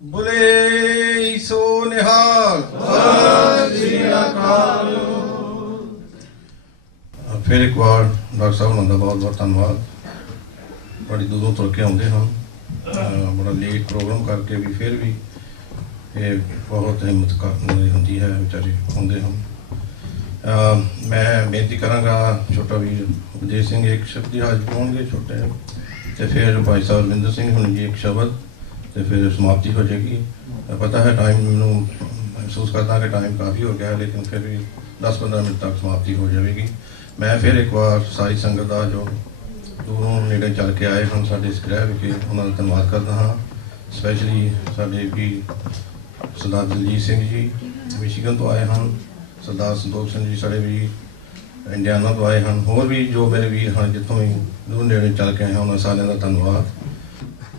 ਬੋਲੇ ਸੋ ਨਿਹਾਲ। ਸਤਿ ਸ੍ਰੀ ਅਕਾਲ। ਫਿਰ ਇੱਕ ਵਾਰ ਡਾਕਟਰ ਸਾਹਿਬ ਦਾ ਬਹੁਤ ਬਹੁਤ ਧੰਨਵਾਦ। ਬੜੀ ਦੂਰੋਂ ਤੁਰ ਕੇ ਆਉਂਦੇ ਹਨ, ਬੜਾ ਲੇਟ ਪ੍ਰੋਗਰਾਮ ਕਰਕੇ ਵੀ ਫਿਰ ਵੀ ਇਹ ਬਹੁਤ ਹਿੰਮਤ ਹੁੰਦੀ ਹੈ, ਵਿਚਾਰੇ ਆਉਂਦੇ ਹਨ। ਮੈਂ ਬੇਨਤੀ ਕਰਾਂਗਾ ਛੋਟਾ ਵੀਰ ਉਪਦੇਸ਼ ਸਿੰਘ ਇੱਕ ਸ਼ਬਦ ਹਾਜ਼ਰ ਪਾਉਣਗੇ ਛੋਟੇ, ਅਤੇ ਫਿਰ ਭਾਈ ਸਾਹਿਬ ਰਵਿੰਦਰ ਸਿੰਘ ਹੁਣ ਜੀ ਇੱਕ ਸ਼ਬਦ, ਅਤੇ ਫਿਰ ਸਮਾਪਤੀ ਹੋ ਜਾਏਗੀ। ਪਤਾ ਹੈ ਟਾਈਮ ਮੈਨੂੰ ਮਹਿਸੂਸ ਕਰਦਾ ਕਿ ਟਾਈਮ ਕਾਫੀ ਹੋ ਗਿਆ, ਲੇਕਿਨ ਫਿਰ ਵੀ 10-15 ਮਿੰਟ ਤੱਕ ਸਮਾਪਤੀ ਹੋ ਜਾਵੇਗੀ। ਮੈਂ ਫਿਰ ਇੱਕ ਵਾਰ ਸਾਰੀ ਸੰਗਤ ਦਾ ਜੋ ਦੂਰੋਂ ਨੇੜੇ ਚੱਲ ਕੇ ਆਏ ਹਨ ਸਾਡੇ ਇਸ ਗ੍ਰਹਿ ਵਿਖੇ, ਉਹਨਾਂ ਦਾ ਧੰਨਵਾਦ ਕਰਦਾ ਹਾਂ। ਸਪੈਸ਼ਲੀ ਸਾਡੇ ਵੀ ਸਰਦਾਰ ਦਲਜੀਤ ਸਿੰਘ ਜੀ ਮਿਸ਼ੀਗਨ ਤੋਂ ਆਏ ਹਨ, ਸਰਦਾਰ ਸੰਤੋਖ ਸਿੰਘ ਜੀ ਸਾਡੇ ਵੀ ਇੰਡੀਆਨਾ ਤੋਂ ਆਏ ਹਨ, ਹੋਰ ਵੀ ਜੋ ਮੇਰੇ ਵੀਰ ਹਨ ਜਿੱਥੋਂ ਵੀ ਦੂਰ ਨੇੜੇ ਚੱਲ ਕੇ ਆਏ ਹਨ, ਉਹਨਾਂ ਸਾਰਿਆਂ ਦਾ ਧੰਨਵਾਦ।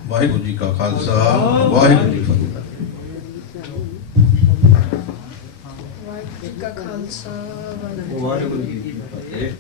ਵਾਹਿਗੁਰੂ ਜੀ ਕਾ ਖਾਲਸਾ, ਵਾਹਿਗੁਰੂ ਜੀ ਕੀ ਫਤਿਹ। ਵਾਹਿਗੁਰੂ ਜੀ ਕਾ ਖਾਲਸਾ, ਵਾਹਿਗੁਰੂ ਜੀ ਕੀ ਫਤਿਹ।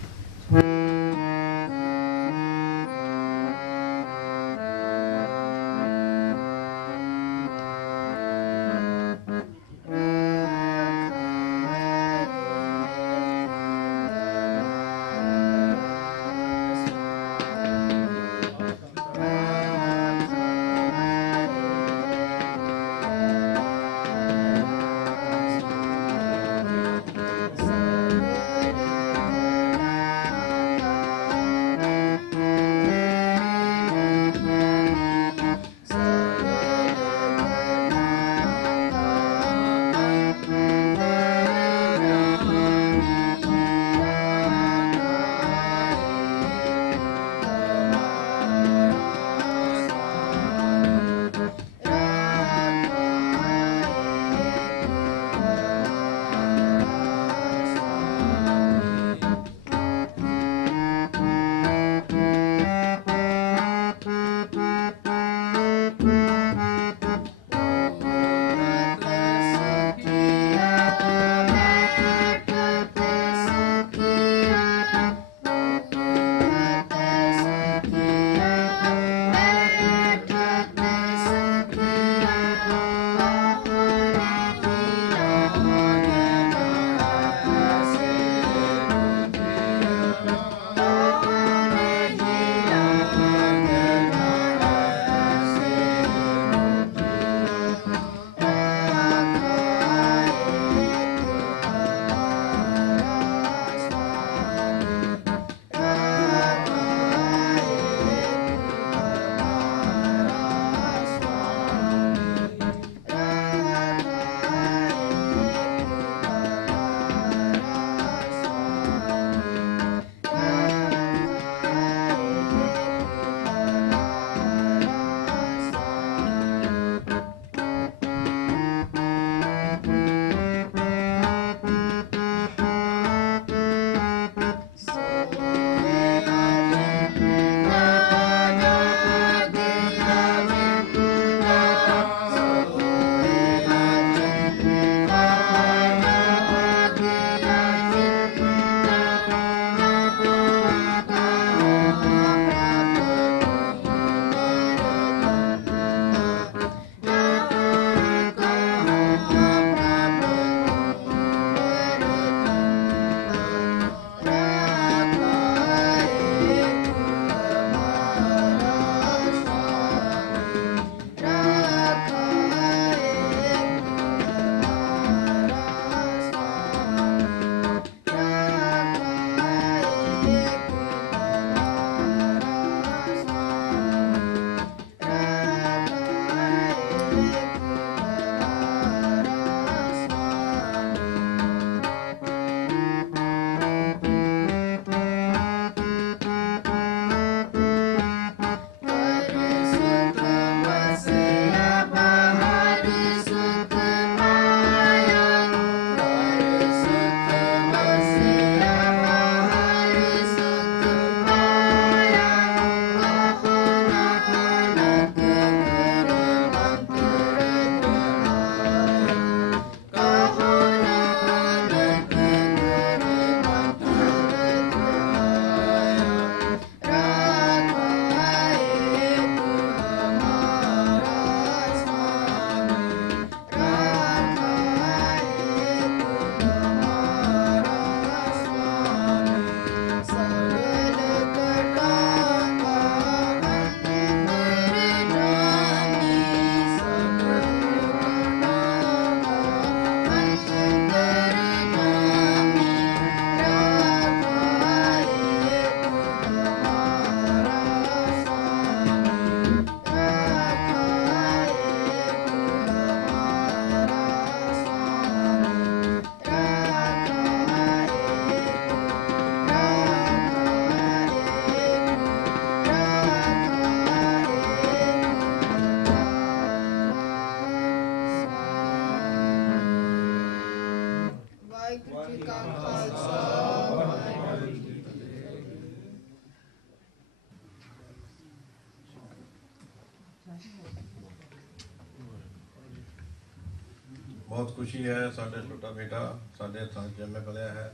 ਬਹੁਤ ਖੁਸ਼ੀ ਹੈ। ਸਾਡਾ ਛੋਟਾ ਬੇਟਾ ਸਾਡੇ ਹੱਥਾਂ 'ਚ ਜੰਮਿਆ ਪਲਿਆ ਹੈ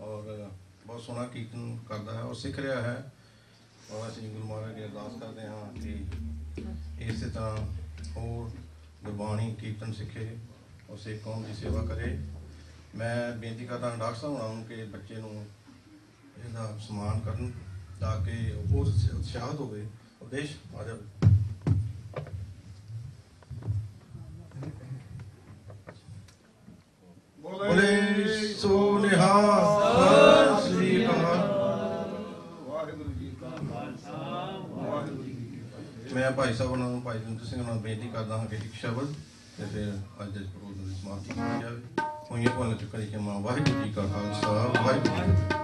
ਔਰ ਬਹੁਤ ਸੋਹਣਾ ਕੀਰਤਨ ਕਰਦਾ ਹੈ ਔਰ ਸਿੱਖ ਰਿਹਾ ਹੈ। ਔਰ ਅਸੀਂ ਗੁਰੂ ਮਹਾਰਾਜ ਦੀ ਅਰਦਾਸ ਕਰਦੇ ਹਾਂ ਕਿ ਇਸੇ ਤਰ੍ਹਾਂ ਹੋਰ ਗੁਰਬਾਣੀ ਕੀਰਤਨ ਸਿੱਖੇ ਔਰ ਸਿੱਖ ਕੌਮ ਦੀ ਸੇਵਾ ਕਰੇ। ਮੈਂ ਬੇਨਤੀ ਕਰਦਾ ਡਾਕਟਰ ਸਾਹਿਬ ਹੋਣਾ ਨੂੰ ਕਿ ਬੱਚੇ ਨੂੰ ਇਹਦਾ ਸਨਮਾਨ ਕਰਨ ਤਾਂ ਕਿ ਹੋਰ ਉਤਸ਼ਾਹਿਤ ਹੋਵੇ। ਉਪਦੇਸ਼ ਆ ਜਾਵੇ। ਬੋਲੇ ਸੋ ਨਿਹਾਲ, ਸਤਿ ਸ੍ਰੀ ਅਕਾਲ। ਵਾਹਿਗੁਰੂ ਜੀ ਕਾ ਖਾਲਸਾ, ਵਾਹਿਗੁਰੂ ਜੀ ਕੀ ਫਤਿਹ। ਮੈਂ ਭਾਈ ਸਾਹਿਬ ਉਹਨਾਂ ਨੂੰ, ਭਾਈ ਜਿੰਦਰ ਸਿੰਘ ਉਹਨਾਂ ਨੂੰ ਬੇਨਤੀ ਕਰਦਾ ਹਾਂ ਕਿ ਇੱਕ ਸ਼ਬਦ ਤੇ ਫਿਰ ਅੱਜ ਦੇ ਪ੍ਰੋਗਰਾਮ ਦੀ ਸਮਾਪਤੀ ਕੀਤੀ ਜਾਵੇ। ਹੋਈਆਂ ਭਾਵੇਂ ਚੁੱਕਾ ਜੀ ਮਾਂ। ਵਾਹਿਗੁਰੂ ਜੀ ਕਾ ਖਾਲਸਾ, ਵਾਹਿਗੁਰੂ ਜੀ ਕੀ ਫਤਿਹ।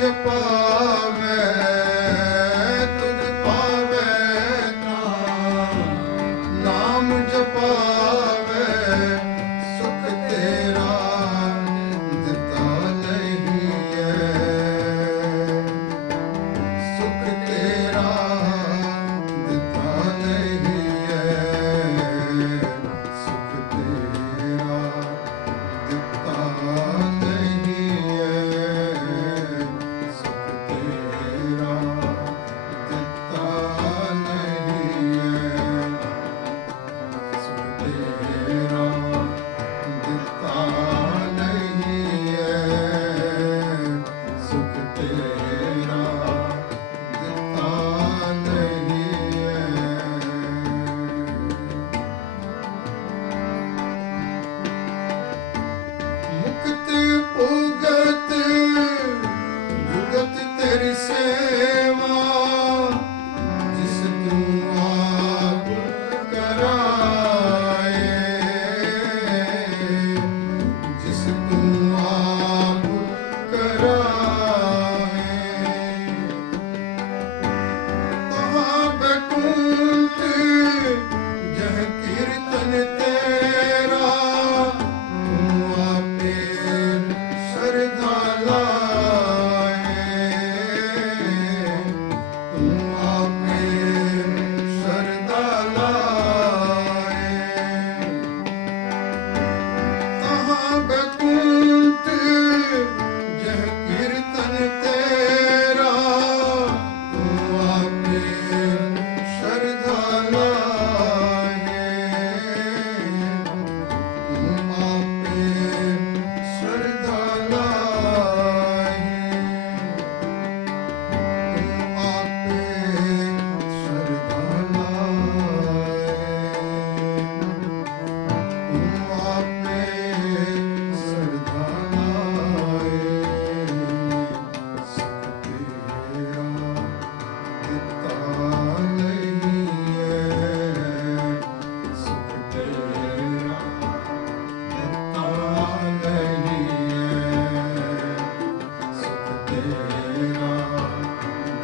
जपावे तुझ पावे नाम जपावे सुख तेरा दिता नहीं है सुख तेरा दिता नहीं है सुख तेरा दिता नहीं है सुख तेरा दिता नहीं है सुख तेरा दिता नहीं है सुख तेरा दिता नहीं है मुक्त उगत जुगत तेरी सेवा जिस तू आप कराए जिस तू आप कराए तहाँ बैकुंठ जह कीर्तन तेरा तू आपे श्रद्धा लाए तू आपे श्रद्धा लाए तहाँ बैकुंठ जह कीर्तन तेरा तू आपे श्रद्धा लाए तू आपे श्रद्धा लाए तू आपे श्रद्धा लाए तू आपे श्रद्धा लाए सुख तेरा दिता नहीं है सुख तेरा दिता नहीं है सुख तेरा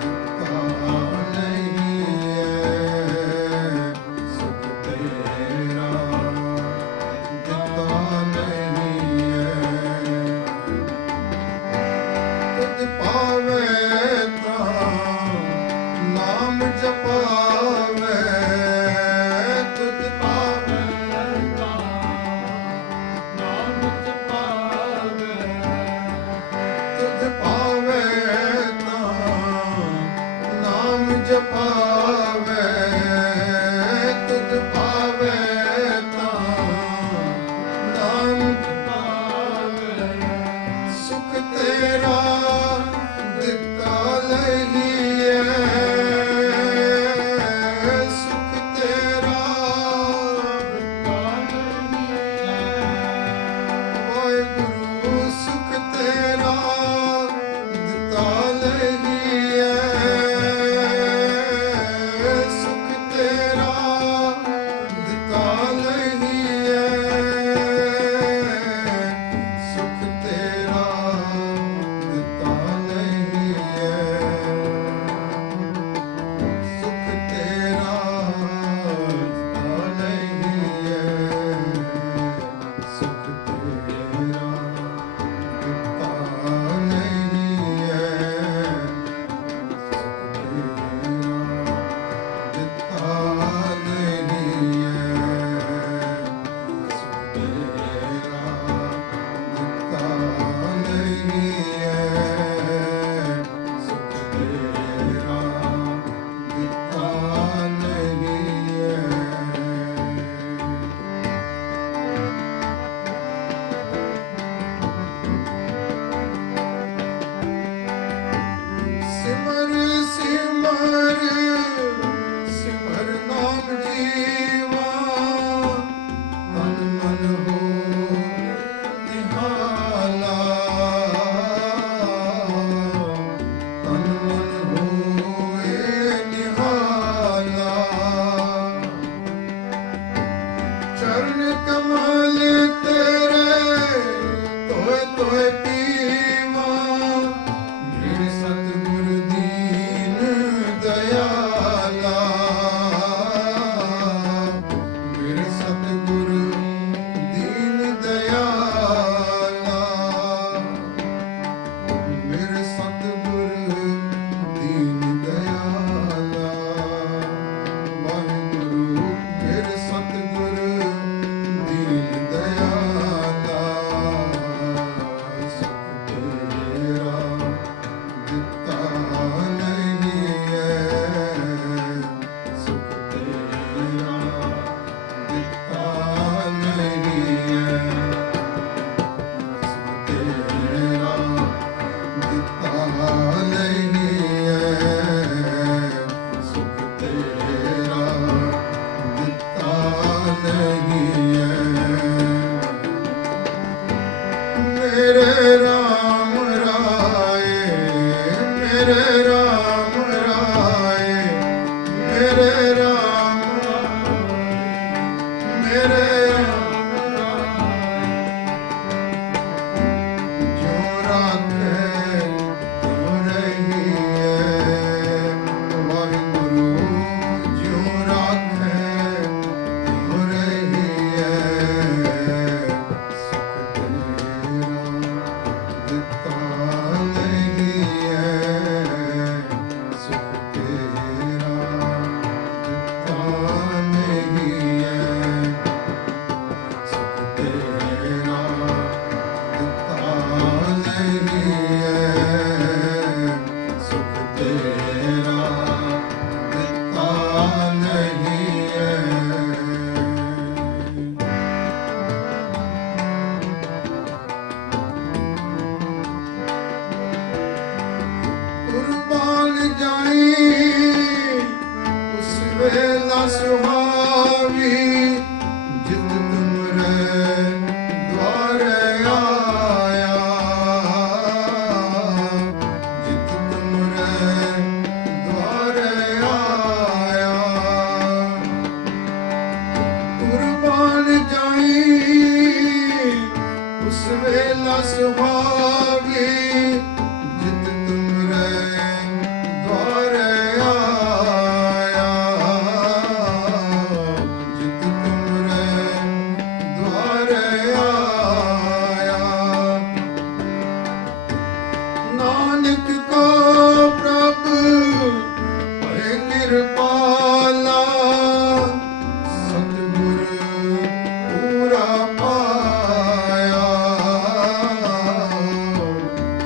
दिता नहीं है सुख तेरा दिता नहीं है तुझ पावे नाम जपावे तुझ पावे नाम जपावे तुझ पावे नाम जपावे तुझ पावे नाम जपावे सुख तेरा दिता नहीं है सुख तेरा दिता नहीं है वाहिगुरु सुख तेरा दिता नहीं है सुख तेरा दिता नहीं है सुख तेरा दिता नहीं है सुख तेरा दिता नहीं है सुख तेरा दिता नहीं है जाई उस वेला सुहावी जित तुमरे द्वारे आया जित तुमरे द्वारे आया कुर्बान जाई उस वेला सुहावी जित तुमरे द्वारे आया जित तुमरे द्वारे आया नानक को प्रभु है कृपाला सतगुर पूरा पाया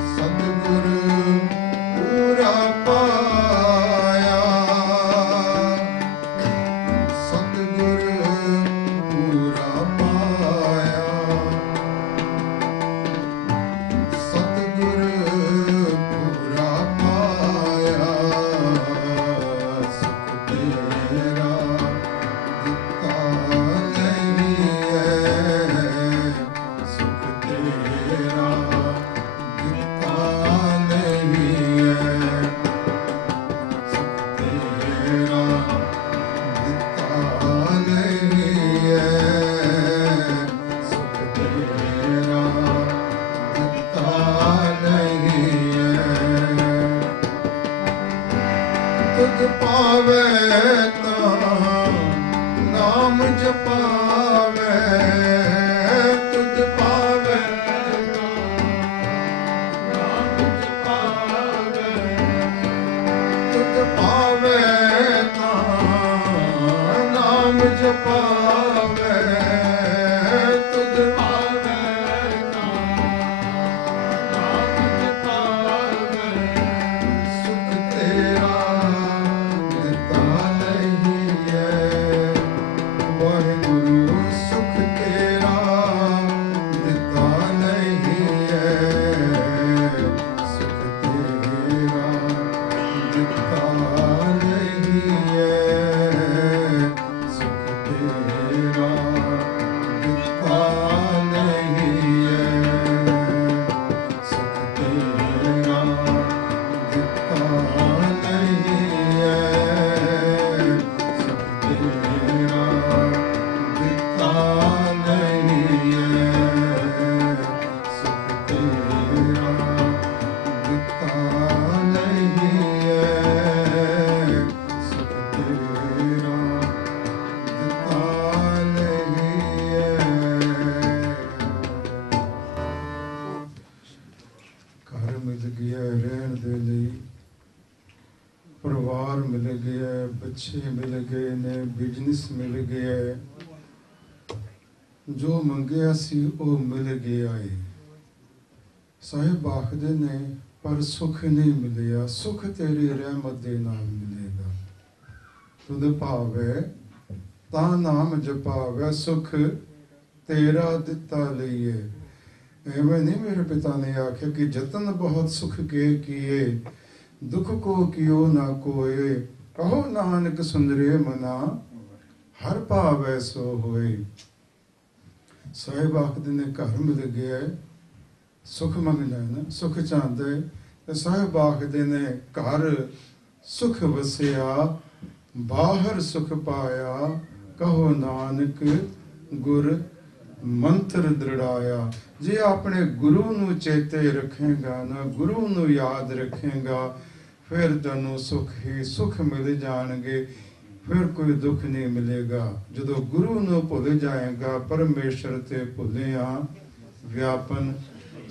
सतगुर पूरा पाया सतगुर पूरा पाया सतगुर पूरा पाया सुख तेरा दिता नहीं है सुख तेरा दिता नहीं है सुख तेरा दिता नहीं है सुख तेरा दिता नहीं है तुझ पावे तां नाम जपावे तुझ पावे तां नाम जपावे तुझ पावे तां नाम जपावे तुझ पावे तां नाम जपावे सुख तेरा दिता नहीं है वाहिगुरु सुख तेरा दिता नहीं है सुख तेरा दिता नहीं है सुख तेरा दिता नहीं है सुख तेरा दिता नहीं है सुख तेरा दिता नहीं है सुख तेरा दिता नहीं है सुख तेरा दिता नहीं है घर मिल गया रहन दे ਲਈ ਪਰਿਵਾਰ ਮਿਲ ਗਿਆ ਬੱਚੇ ਮਿਲ ਗਏ ਨੇ ਬਿਜ਼ਨਸ ਮਿਲ ਗਿਆ ਜੋ ਮੰਗਿਆ ਸੀ ਉਹ ਮਿਲ ਗਿਆ ਏ ਸਾਹਿਬ ਆਖਦੇ ਨੇ ਪਰ ਸੁਖ ਨਹੀਂ ਮਿਲਿਆ ਸੁਖ ਤੇਰੀ ਰਹਿਮਤ ਦੇ ਨਾਲ ਮਿਲੇਗਾ ਤੁਧ ਭਾਵੇ ਤਾਂ ਨਾਮ ਜਪਾਵੇ ਸੁਖ ਤੇਰਾ ਦਿੱਤਾ ਲਈਏ ਐਵੇਂ ਨਹੀਂ ਮੇਰੇ ਪਿਤਾ ਨੇ ਆਖਿਆ ਕਿ ਜਤਨ ਬਹੁਤ ਸੁਖ ਕੇ ਕੀਏ ਦੁਖ ਕੋ ਕਿਉ ਨਾ ਕੋਏ ਕਹੋ ਨਾਨਕ ਸੁੰਦਰੇ ਮਨਾ ਹਰ ਭਾਵੈ ਸੋ ਹੋਏ ਸਾਹਿਬ ਆਖਦੇ ਨੇ ਘਰ ਮਿਲ ਗਿਆ ਸੁਖ ਮੰਗਣਾ ਹੈ ਨਾ ਸੁਖ ਚਾਹੁੰਦਾ ਹੈ ਤੇ ਸਾਹਿਬ ਆਖਦੇ ਨੇ ਘਰ ਸੁਖ ਵਸਿਆ ਬਾਹਰ ਸੁਖ ਪਾਇਆ ਕਹੋ ਨਾਨਕ ਗੁਰ ਮੰਤਰ ਦ੍ਰਿੜਾਇਆ ਜੇ ਆਪਣੇ ਗੁਰੂ ਨੂੰ ਚੇਤੇ ਰੱਖੇਗਾ ਨਾ ਗੁਰੂ ਨੂੰ ਯਾਦ ਰੱਖੇਗਾ ਫਿਰ ਤੈਨੂੰ ਸੁਖ ਹੀ ਸੁਖ ਮਿਲ ਜਾਣਗੇ ਫਿਰ ਕੋਈ ਦੁੱਖ ਨਹੀਂ ਮਿਲੇਗਾ ਜਦੋਂ ਗੁਰੂ ਨੂੰ ਭੁੱਲ ਜਾਏਗਾ ਪਰਮੇਸ਼ਰ ਤੇ ਭੁੱਲਿਆ ਵਿਆਪਨ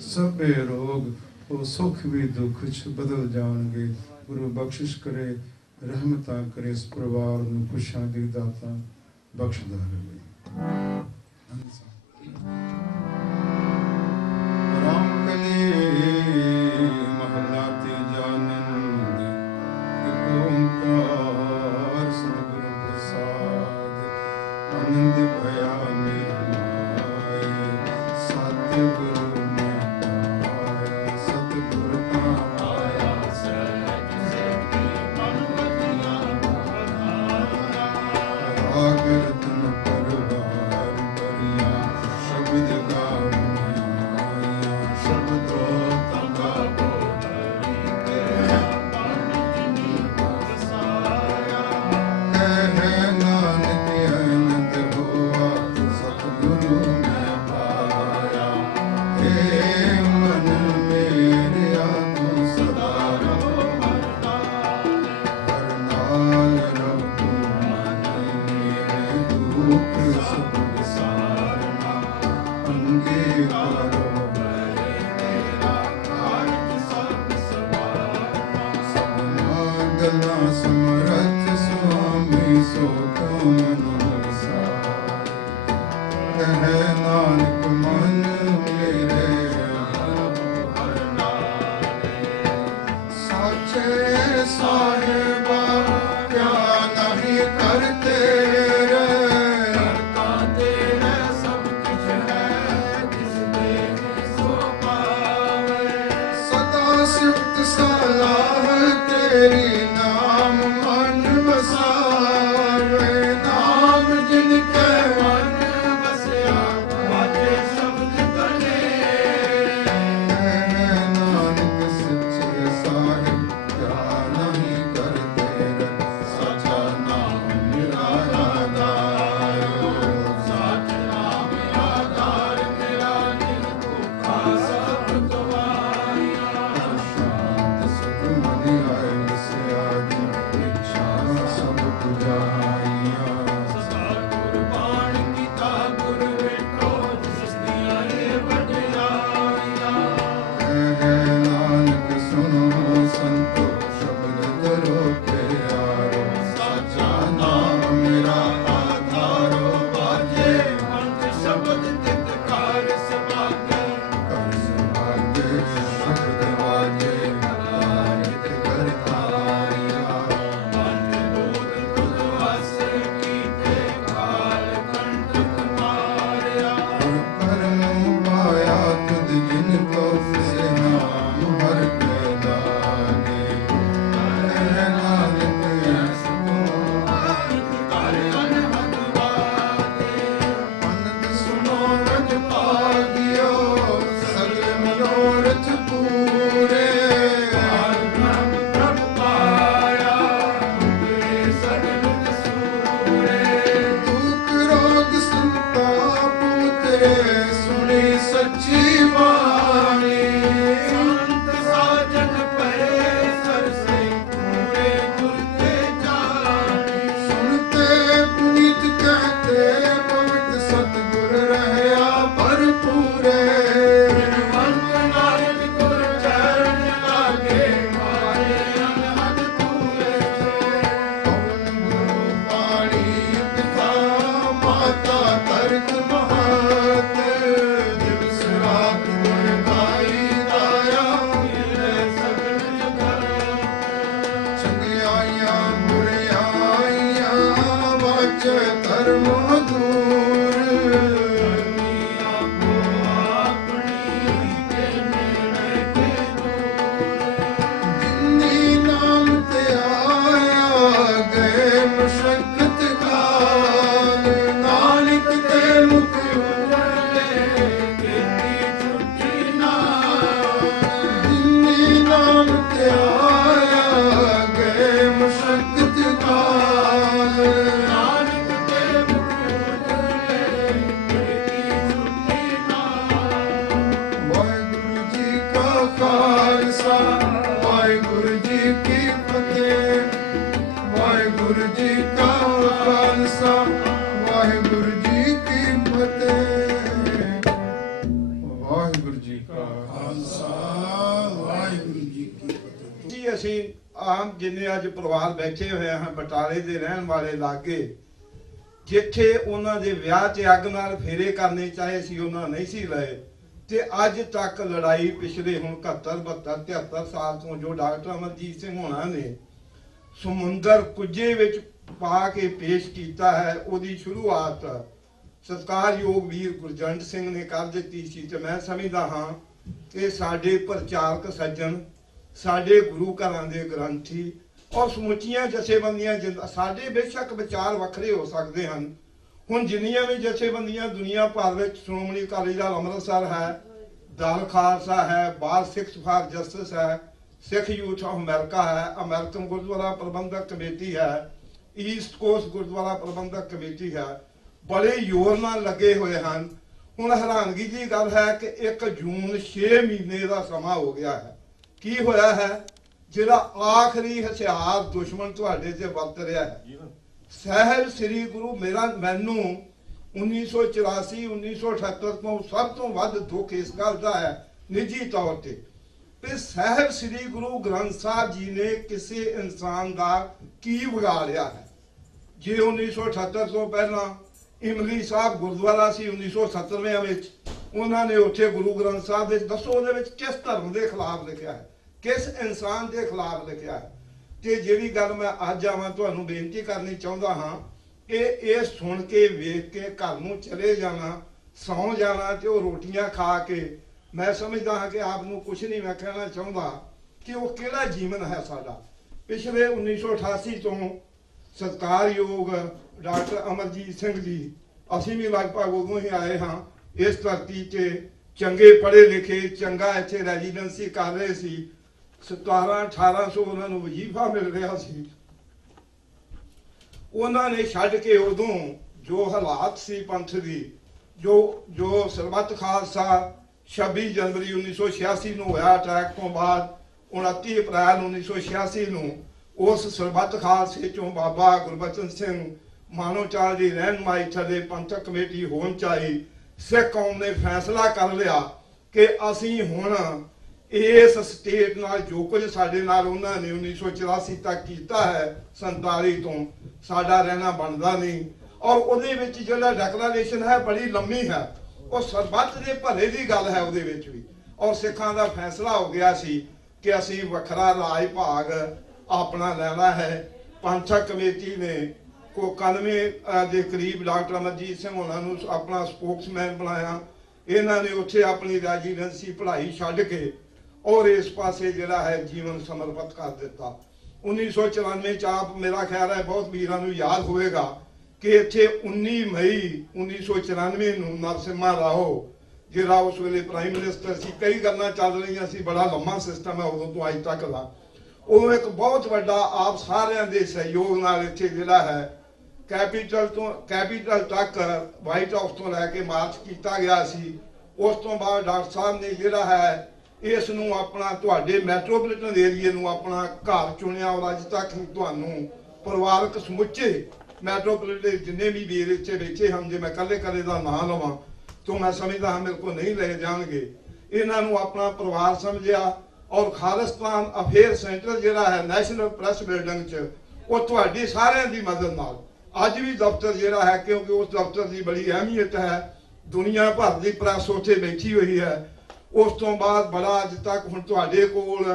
ਸਭੇ ਰੋਗ ਉਹ ਸੁਖ ਵੀ ਦੁੱਖ ਚ ਬਦਲ ਜਾਣਗੇ ਗੁਰੂ ਬਖਸ਼ਿਸ਼ ਕਰੇ ਰਹਿਮਤਾਂ ਕਰੇ ਇਸ ਪਰਿਵਾਰ ਨੂੰ ਖੁਸ਼ੀਆਂ ਦੀ ਦਾਤਾ ਬਖਸ਼ਦਾ ਰਹੇ ਰਾਮ ਕਲੀ ਮਹਲਾ ਤੀਜਾ ਨੰਦ ਇੱਕ ਓੰਕਾਰ ਸਤਿਗੁਰੂ ਪ੍ਰਸਾਦ ਆਨੰਦ ਭਇਆ ਮੇਰਾਏ ਸਤਿਗੁਰੂ ਨੇ ਪਾਇਆ ਸਤਿਗੁਰ ਤਾਂ ਆਇਆ ਸਹਿਜ ਸਿੱਧੀ सच्चे साहिबा क्या नहीं करते रे, करता तेरे सब कुछ है जिस दे सो पावे। सदा सिफत सलाह तेरी नाम मन बसावे, नाम जिनके मन बसया बाजे शब्द बने। नानक सच्चे साहिब क्या नहीं करते रे, सच्चा नाम मेरा आधार, सच नाम आधार मेरा निरखो खासा गवाया। शांत सुख मन आए से आदि इच्छा सब बुझाइया। सदा कुर्बान कीता गुर बेटो जिस दिया ये वडियाइया। नानक सुनो संतो शब्द करो प्यारो, सच्चा नाम मेरा आधारो बाजे मंत्र शब्द तितकार सभागे। कर सभागे शब्द बाजे नित करतारिया। मंत्र बोध खुद वस कीते काल कंठ कुमारिया। कर्म पाया तुद जिनको से नाम हर के लागे। नानक ऐसो तारे अनहद बाते। अनंत सुनो रज पागियो सगल मनोरथ पूरे। ब्रह्म प्रभ पाया हुए सगल सूरे। दुख रोग संताप उतरे सुनी सच्ची वाणी। संत साजन पए सरसे पूरे जुलते जानी। सुनते पुनीत कहते पवित्र सतगुर रहया भरपूरे। बिनवंत नानक गुर चरण लागे मारे अनहद पूरे। पवन गुरु पाणी पिता माता तरक महत। दिवस रात गुर गाई दाया मिले सगल जगत। चंगियाइयां बुराइयां वाचे धर्म दूर। आपो अपनी के नेड़े के दूर। जिंदी नाम ते आया गए मशक्कत काल। नानक ते मुख उजले खेती छुट्टी नाल। जिंदी नाम ते आया गए मशक्कत काल। नानक ते मुख उजले खेती छुट्टी नाल। वाहिगुरु जी का खालसा वाहिगुरु जी की फतेह। वाहिगुरु जी का खालसा वाहिगुरु जी की फतेह। वाहिगुरु जी का खालसा वाहिगुरु जी की फतेह। ਜੀ ਅਸੀਂ ਆਮ ਜਿੰਨੇ ਅੱਜ ਪਰਿਵਾਰ ਬੈਠੇ ਹੋਏ ਹਾਂ ਬਟਾਲੇ ਦੇ ਰਹਿਣ ਵਾਲੇ ਲਾਗੇ, ਜਿੱਥੇ ਉਹਨਾਂ ਦੇ ਵਿਆਹ 'ਚ ਅੱਗ ਨਾਲ ਫੇਰੇ ਕਰਨੇ ਚਾਹੇ ਸੀ ਉਹਨਾਂ ਨਹੀਂ ਸੀ ਲਏ, ਤੇ ਅੱਜ ਤੱਕ ਲੜਾਈ ਪਿਛਲੇ ਹੁਣ 71 72 73 ਸਾਲ ਤੋਂ ਜੋ ਡਾਕਟਰ ਅਮਰਜੀਤ ਸਿੰਘ ਹੋਣਾ ਨੇ ਸਮੁੰਦਰ ਕੁੱਜੇ ਵਿੱਚ ਪਾ ਕੇ ਪੇਸ਼ ਕੀਤਾ ਹੈ, ਉਹਦੀ ਸ਼ੁਰੂਆਤ ਸਤਿਕਾਰਯੋਗ ਵੀਰ ਗੁਰਜੰਟ ਸਿੰਘ ਨੇ ਕਰ ਦਿੱਤੀ ਸੀ। ਤੇ ਮੈਂ ਸਮਝਦਾ ਹਾਂ ਕਿ ਸਾਡੇ ਪ੍ਰਚਾਰਕ ਸੱਜਣ, ਸਾਡੇ ਗੁਰੂ ਘਰਾਂ ਦੇ ਗ੍ਰੰਥੀ ਔਰ ਸਮੁੱਚੀਆਂ ਜਥੇਬੰਦੀਆਂ, ਸਾਡੇ ਬੇਸ਼ੱਕ ਵਿਚਾਰ ਵੱਖਰੇ ਹੋ ਸਕਦੇ ਹਨ। ਹੁਣ ਜਿੰਨੀਆਂ ਵੀ ਜਥੇਬੰਦੀਆਂ ਦੁਨੀਆ ਭਰ ਵਿੱਚ, ਸ਼੍ਰੋਮਣੀ ਅਕਾਲੀ ਦਲ ਅੰਮ੍ਰਿਤਸਰ ਹੈ, ਦਲ ਖਾਲਸਾ ਹੈ, ਬਾਰ ਸਿੱਖਸ ਫਾਰ ਜਸਟਿਸ ਹੈ, ਸਿੱਖ ਯੂਥ ਆਫ ਅਮਰੀਕਾ ਹੈ, ਅਮਰੀਕਨ ਗੁਰਦੁਆਰਾ ਪ੍ਰਬੰਧਕ ਕਮੇਟੀ ਹੈ, ਈਸਟ ਕੋਸਟ ਗੁਰਦੁਆਰਾ ਪ੍ਰਬੰਧਕ ਕਮੇਟੀ ਹੈ, ਬੜੇ ਜ਼ੋਰ ਨਾਲ ਲੱਗੇ ਹੋਏ ਹਨ। ਹੁਣ ਹੈਰਾਨਗੀ ਦੀ ਗੱਲ ਹੈ ਕਿ 1 ਜੂਨ 6 ਮਹੀਨੇ ਦਾ ਸਮਾਂ ਹੋ ਗਿਆ ਹੈ। ਕੀ ਹੋਇਆ ਹੈ? ਜਿਹੜਾ ਆਖਰੀ ਹਥਿਆਰ ਦੁਸ਼ਮਣ ਤੁਹਾਡੇ ਤੇ ਵਰਤ ਰਿਹਾ ਹੈ, ਸਾਹਿਬ ਸ੍ਰੀ ਗੁਰੂ ਮੈਨੂੰ 1984 1978 ਤੋਂ ਸਭ ਤੋਂ ਵੱਧ ਦੁੱਖ ਇਸ ਗੱਲ ਦਾ ਹੈ ਨਿੱਜੀ ਤੌਰ ਤੇ, ਕਿ ਸਾਹਿਬ ਸ੍ਰੀ ਗੁਰੂ ਗ੍ਰੰਥ ਸਾਹਿਬ ਜੀ ਨੇ ਕਿਸੇ ਇਨਸਾਨ ਦਾ ਕੀ ਵਿਗਾੜਿਆ ਹੈ। ਜੇ 1978 ਤੋਂ ਪਹਿਲਾਂ ਇਮਲੀ ਸਾਹਿਬ ਗੁਰਦੁਆਰਾ ਸੀ 1997 ਵਿੱਚ, ਉਹਨਾਂ ਨੇ ਉੱਥੇ ਗੁਰੂ ਗ੍ਰੰਥ ਸਾਹਿਬ ਦੇ ਦੱਸੋ ਉਹਦੇ ਵਿੱਚ ਕਿਸ ਧਰਮ ਦੇ ਖਿਲਾਫ ਲਿਖਿਆ ਹੈ, किस इंसान के खिलाफ लिखा है। ते जिहड़ी गल मैं अज आवां तुहानूं बेनती करनी चाहुंदा हां कि ये सुन के वेख के घर नूं चले जाना, सौ जाना ते वो रोटियां खा के मैं समझदा हाँ कि आप नूं कुछ नहीं मैं कहना चाहुंदा कि वो किहड़ा जीवन है साडा। पिछले 1988 तो सत्कारयोग डॉक्टर अमरजीत सिंह जी असीं भी लगभग उदों ही आए हाँ इस धरती ते, चंगे पढ़े लिखे चंगा इत्थे रेजीडेंसी कर रहे सी, 1700-1800 उन्होंने वजीफा मिल रहा सी। उन्होंने छड्ड के उदों जो हालात सी पंथ दी, जो सरबत खालसा 26 जनवरी 1986 ਨੂੰ होया अटैक तो बाद 29 अप्रैल 1986 ਨੂੰ उस सरबत खालसे चों बाबा गुरबचन सिंह मानोचाल की रहनुमाई थले पंथक कमेटी होनी चाहिए। सिख कौम ने फैसला कर लिया कि असी हुण इस स्टेट नाल जो कुछ साडे नाल उन्होंने 1984 तक किया है 47 तो साडा रहना बनता नहीं। और उहदे विच जिहड़ा डिक्लेरेशन है बड़ी लंबी है, और सरबत के भले की गल है उहदे विच भी। और सिखां दा फैसला हो गया सी कि असी वखरा राज भाग अपना लेना है। पंथक कमेटी ने को 91 के करीब डॉक्टर अमरजीत सिंह उन्होंने अपना स्पोक्समैन बनाया। इन्होंने उत्थे अपनी रेजीडेंसी पढ़ाई छड्ड के और इस पासे जिहड़ा है जीवन समर्पित कर दिता। 1994 आप मेरा ख्याल है बहुत वीरां नूं याद होएगा कि इत्थे 19 मई 1994 नूं नरसिम्हा राओ जिहड़ा उस वेले प्राइम मिनिस्टर सी, कई गल्लां चल रही सी, बड़ा लंबा सिस्टम है उदों तो अज तक का। उदों एक बहुत वड्डा आप सारिਆਂ ਦੇ सहयोग नाल इत्थे जिहड़ा है कैपीटल तक वाइट हाउस तो लैके मार्च किया गया सी। उस तो बाद डॉक्टर साहब ने जिहड़ा है इस नूं अपना तुहाडे मैट्रोपोलिटन एरिए नूं अपना घर चुनिया और अज तक ही तुहानूं परिवारक समुचे मैट्रोपोलिटन जिन्ने भी वीर इत्थे बैठे हैं, जे मैं कल्ले कल्ले दा नाम लवां तो मैं समझदा हाँ मेरे को नहीं ले जाएंगे। इन्हां नूं अपना परिवार समझिया और खालिस्तान अफेयर सेंटर जिहड़ा है नैशनल प्रेस बिल्डिंग च वो तुहाडी सारिਆਂ दी मदद नाल अज भी दफ्तर जिहड़ा है, क्योंकि उस दफ्तर की बड़ी अहमियत है, दुनिया भर की प्रेस उत्थे बैठी हुई है। उस तो बाद बड़ा अज तक हुण तुहाडे कोल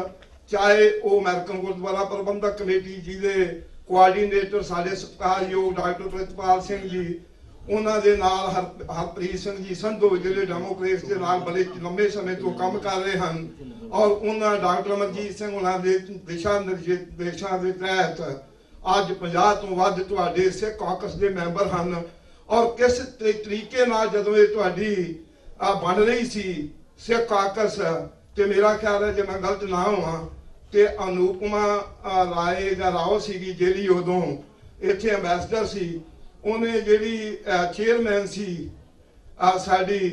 चाहे वो अमेरिकन गुरुद्वारा प्रबंधक कमेटी जिहदे कोआर्डीनेटर साडे सत्कारयोग डॉक्टर प्रितपाल सिंह जी, उन्हां दे नाल हरप्रीत सिंह जी संधू जिहड़े डेमोक्रेट्स दे नाल बड़े लंबे समय तो काम कर रहे हैं, और उन्हां डॉक्टर अमरजीत सिंह उन्हां दे दिशा निर्देशां दे तहत अज 50 तो वध तुहाडे सिख कॉकस दे मैंबर हैं। और किस तरीके नाल जदों ये तुहाडी बन रही सी सिख कॉकस, ते मेरा ख्याल है जे मैं गलत ना होवां ते अनुपमा राय दा राव सीगी जिहड़ी उदों इत्थे अंबैसडर सी, उन्हें जिहड़ी चेयरमैन सी साडी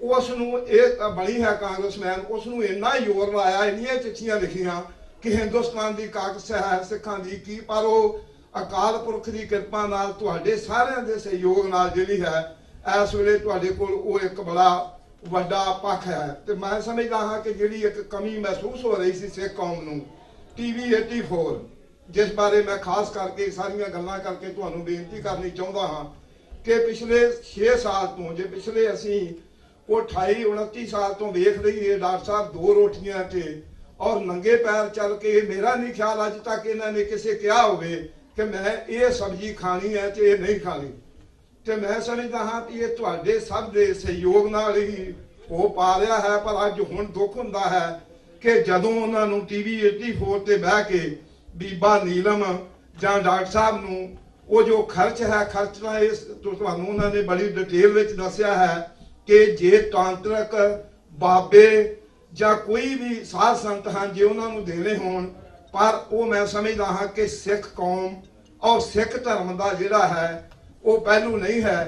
उस नूं इह बनी है कांग्रेसमैन, उस नूं इन्ना जोर लाया, इन्नियां चिट्ठियां लिखियां कि हिंदुस्तान की काकस है सिखां दी की, पर वो अकाल पुरख की कृपा नाल तुहाडे सारिਆਂ दे सहयोग नाल जिहड़ी है इस वेले तुहाडे कोल वो एक बड़ा वड्डा पक्ष है। तो मैं समझदा हाँ कि जिहड़ी एक कमी महसूस हो रही सी सिख कौम नूं, TV 84 जिस बारे मैं खास करके सारियां गल्लां करके तुहानूं बेनती करनी चाहुंदा हाँ कि पिछले 6 साल तो जे पिछले असीं वो 28-29 साल तो वेख रही है डॉक्टर साहब 2 रोटियां ते और नंगे पैर चल के, मेरा नहीं ख्याल अज तक इन्होंने किसी कहा होवे कि मैं ये सब्जी खानी है तो ये नहीं खानी। तो मैं समझदा हाँ कि ये तुहाडे सब दे सहयोग नाल ही हो पा रहा है। पर अज हुण दुख हुंदा है कि जदों उन्होंने TV 84 ते बह के बीबा नीलम जां डॉक्टर साहब नूं वो जो खर्च है खर्चना इस तुहानूं उन्होंने बड़ी डिटेल विच दस्सिया है कि जे तांत्रिक बाबे ਜਾਂ कोई भी साध संत हैं जे उन्होंने देने होण, पर वो मैं समझदा हाँ कि सिख कौम और सिख धर्म का जिहड़ा है वो पहलू नहीं है।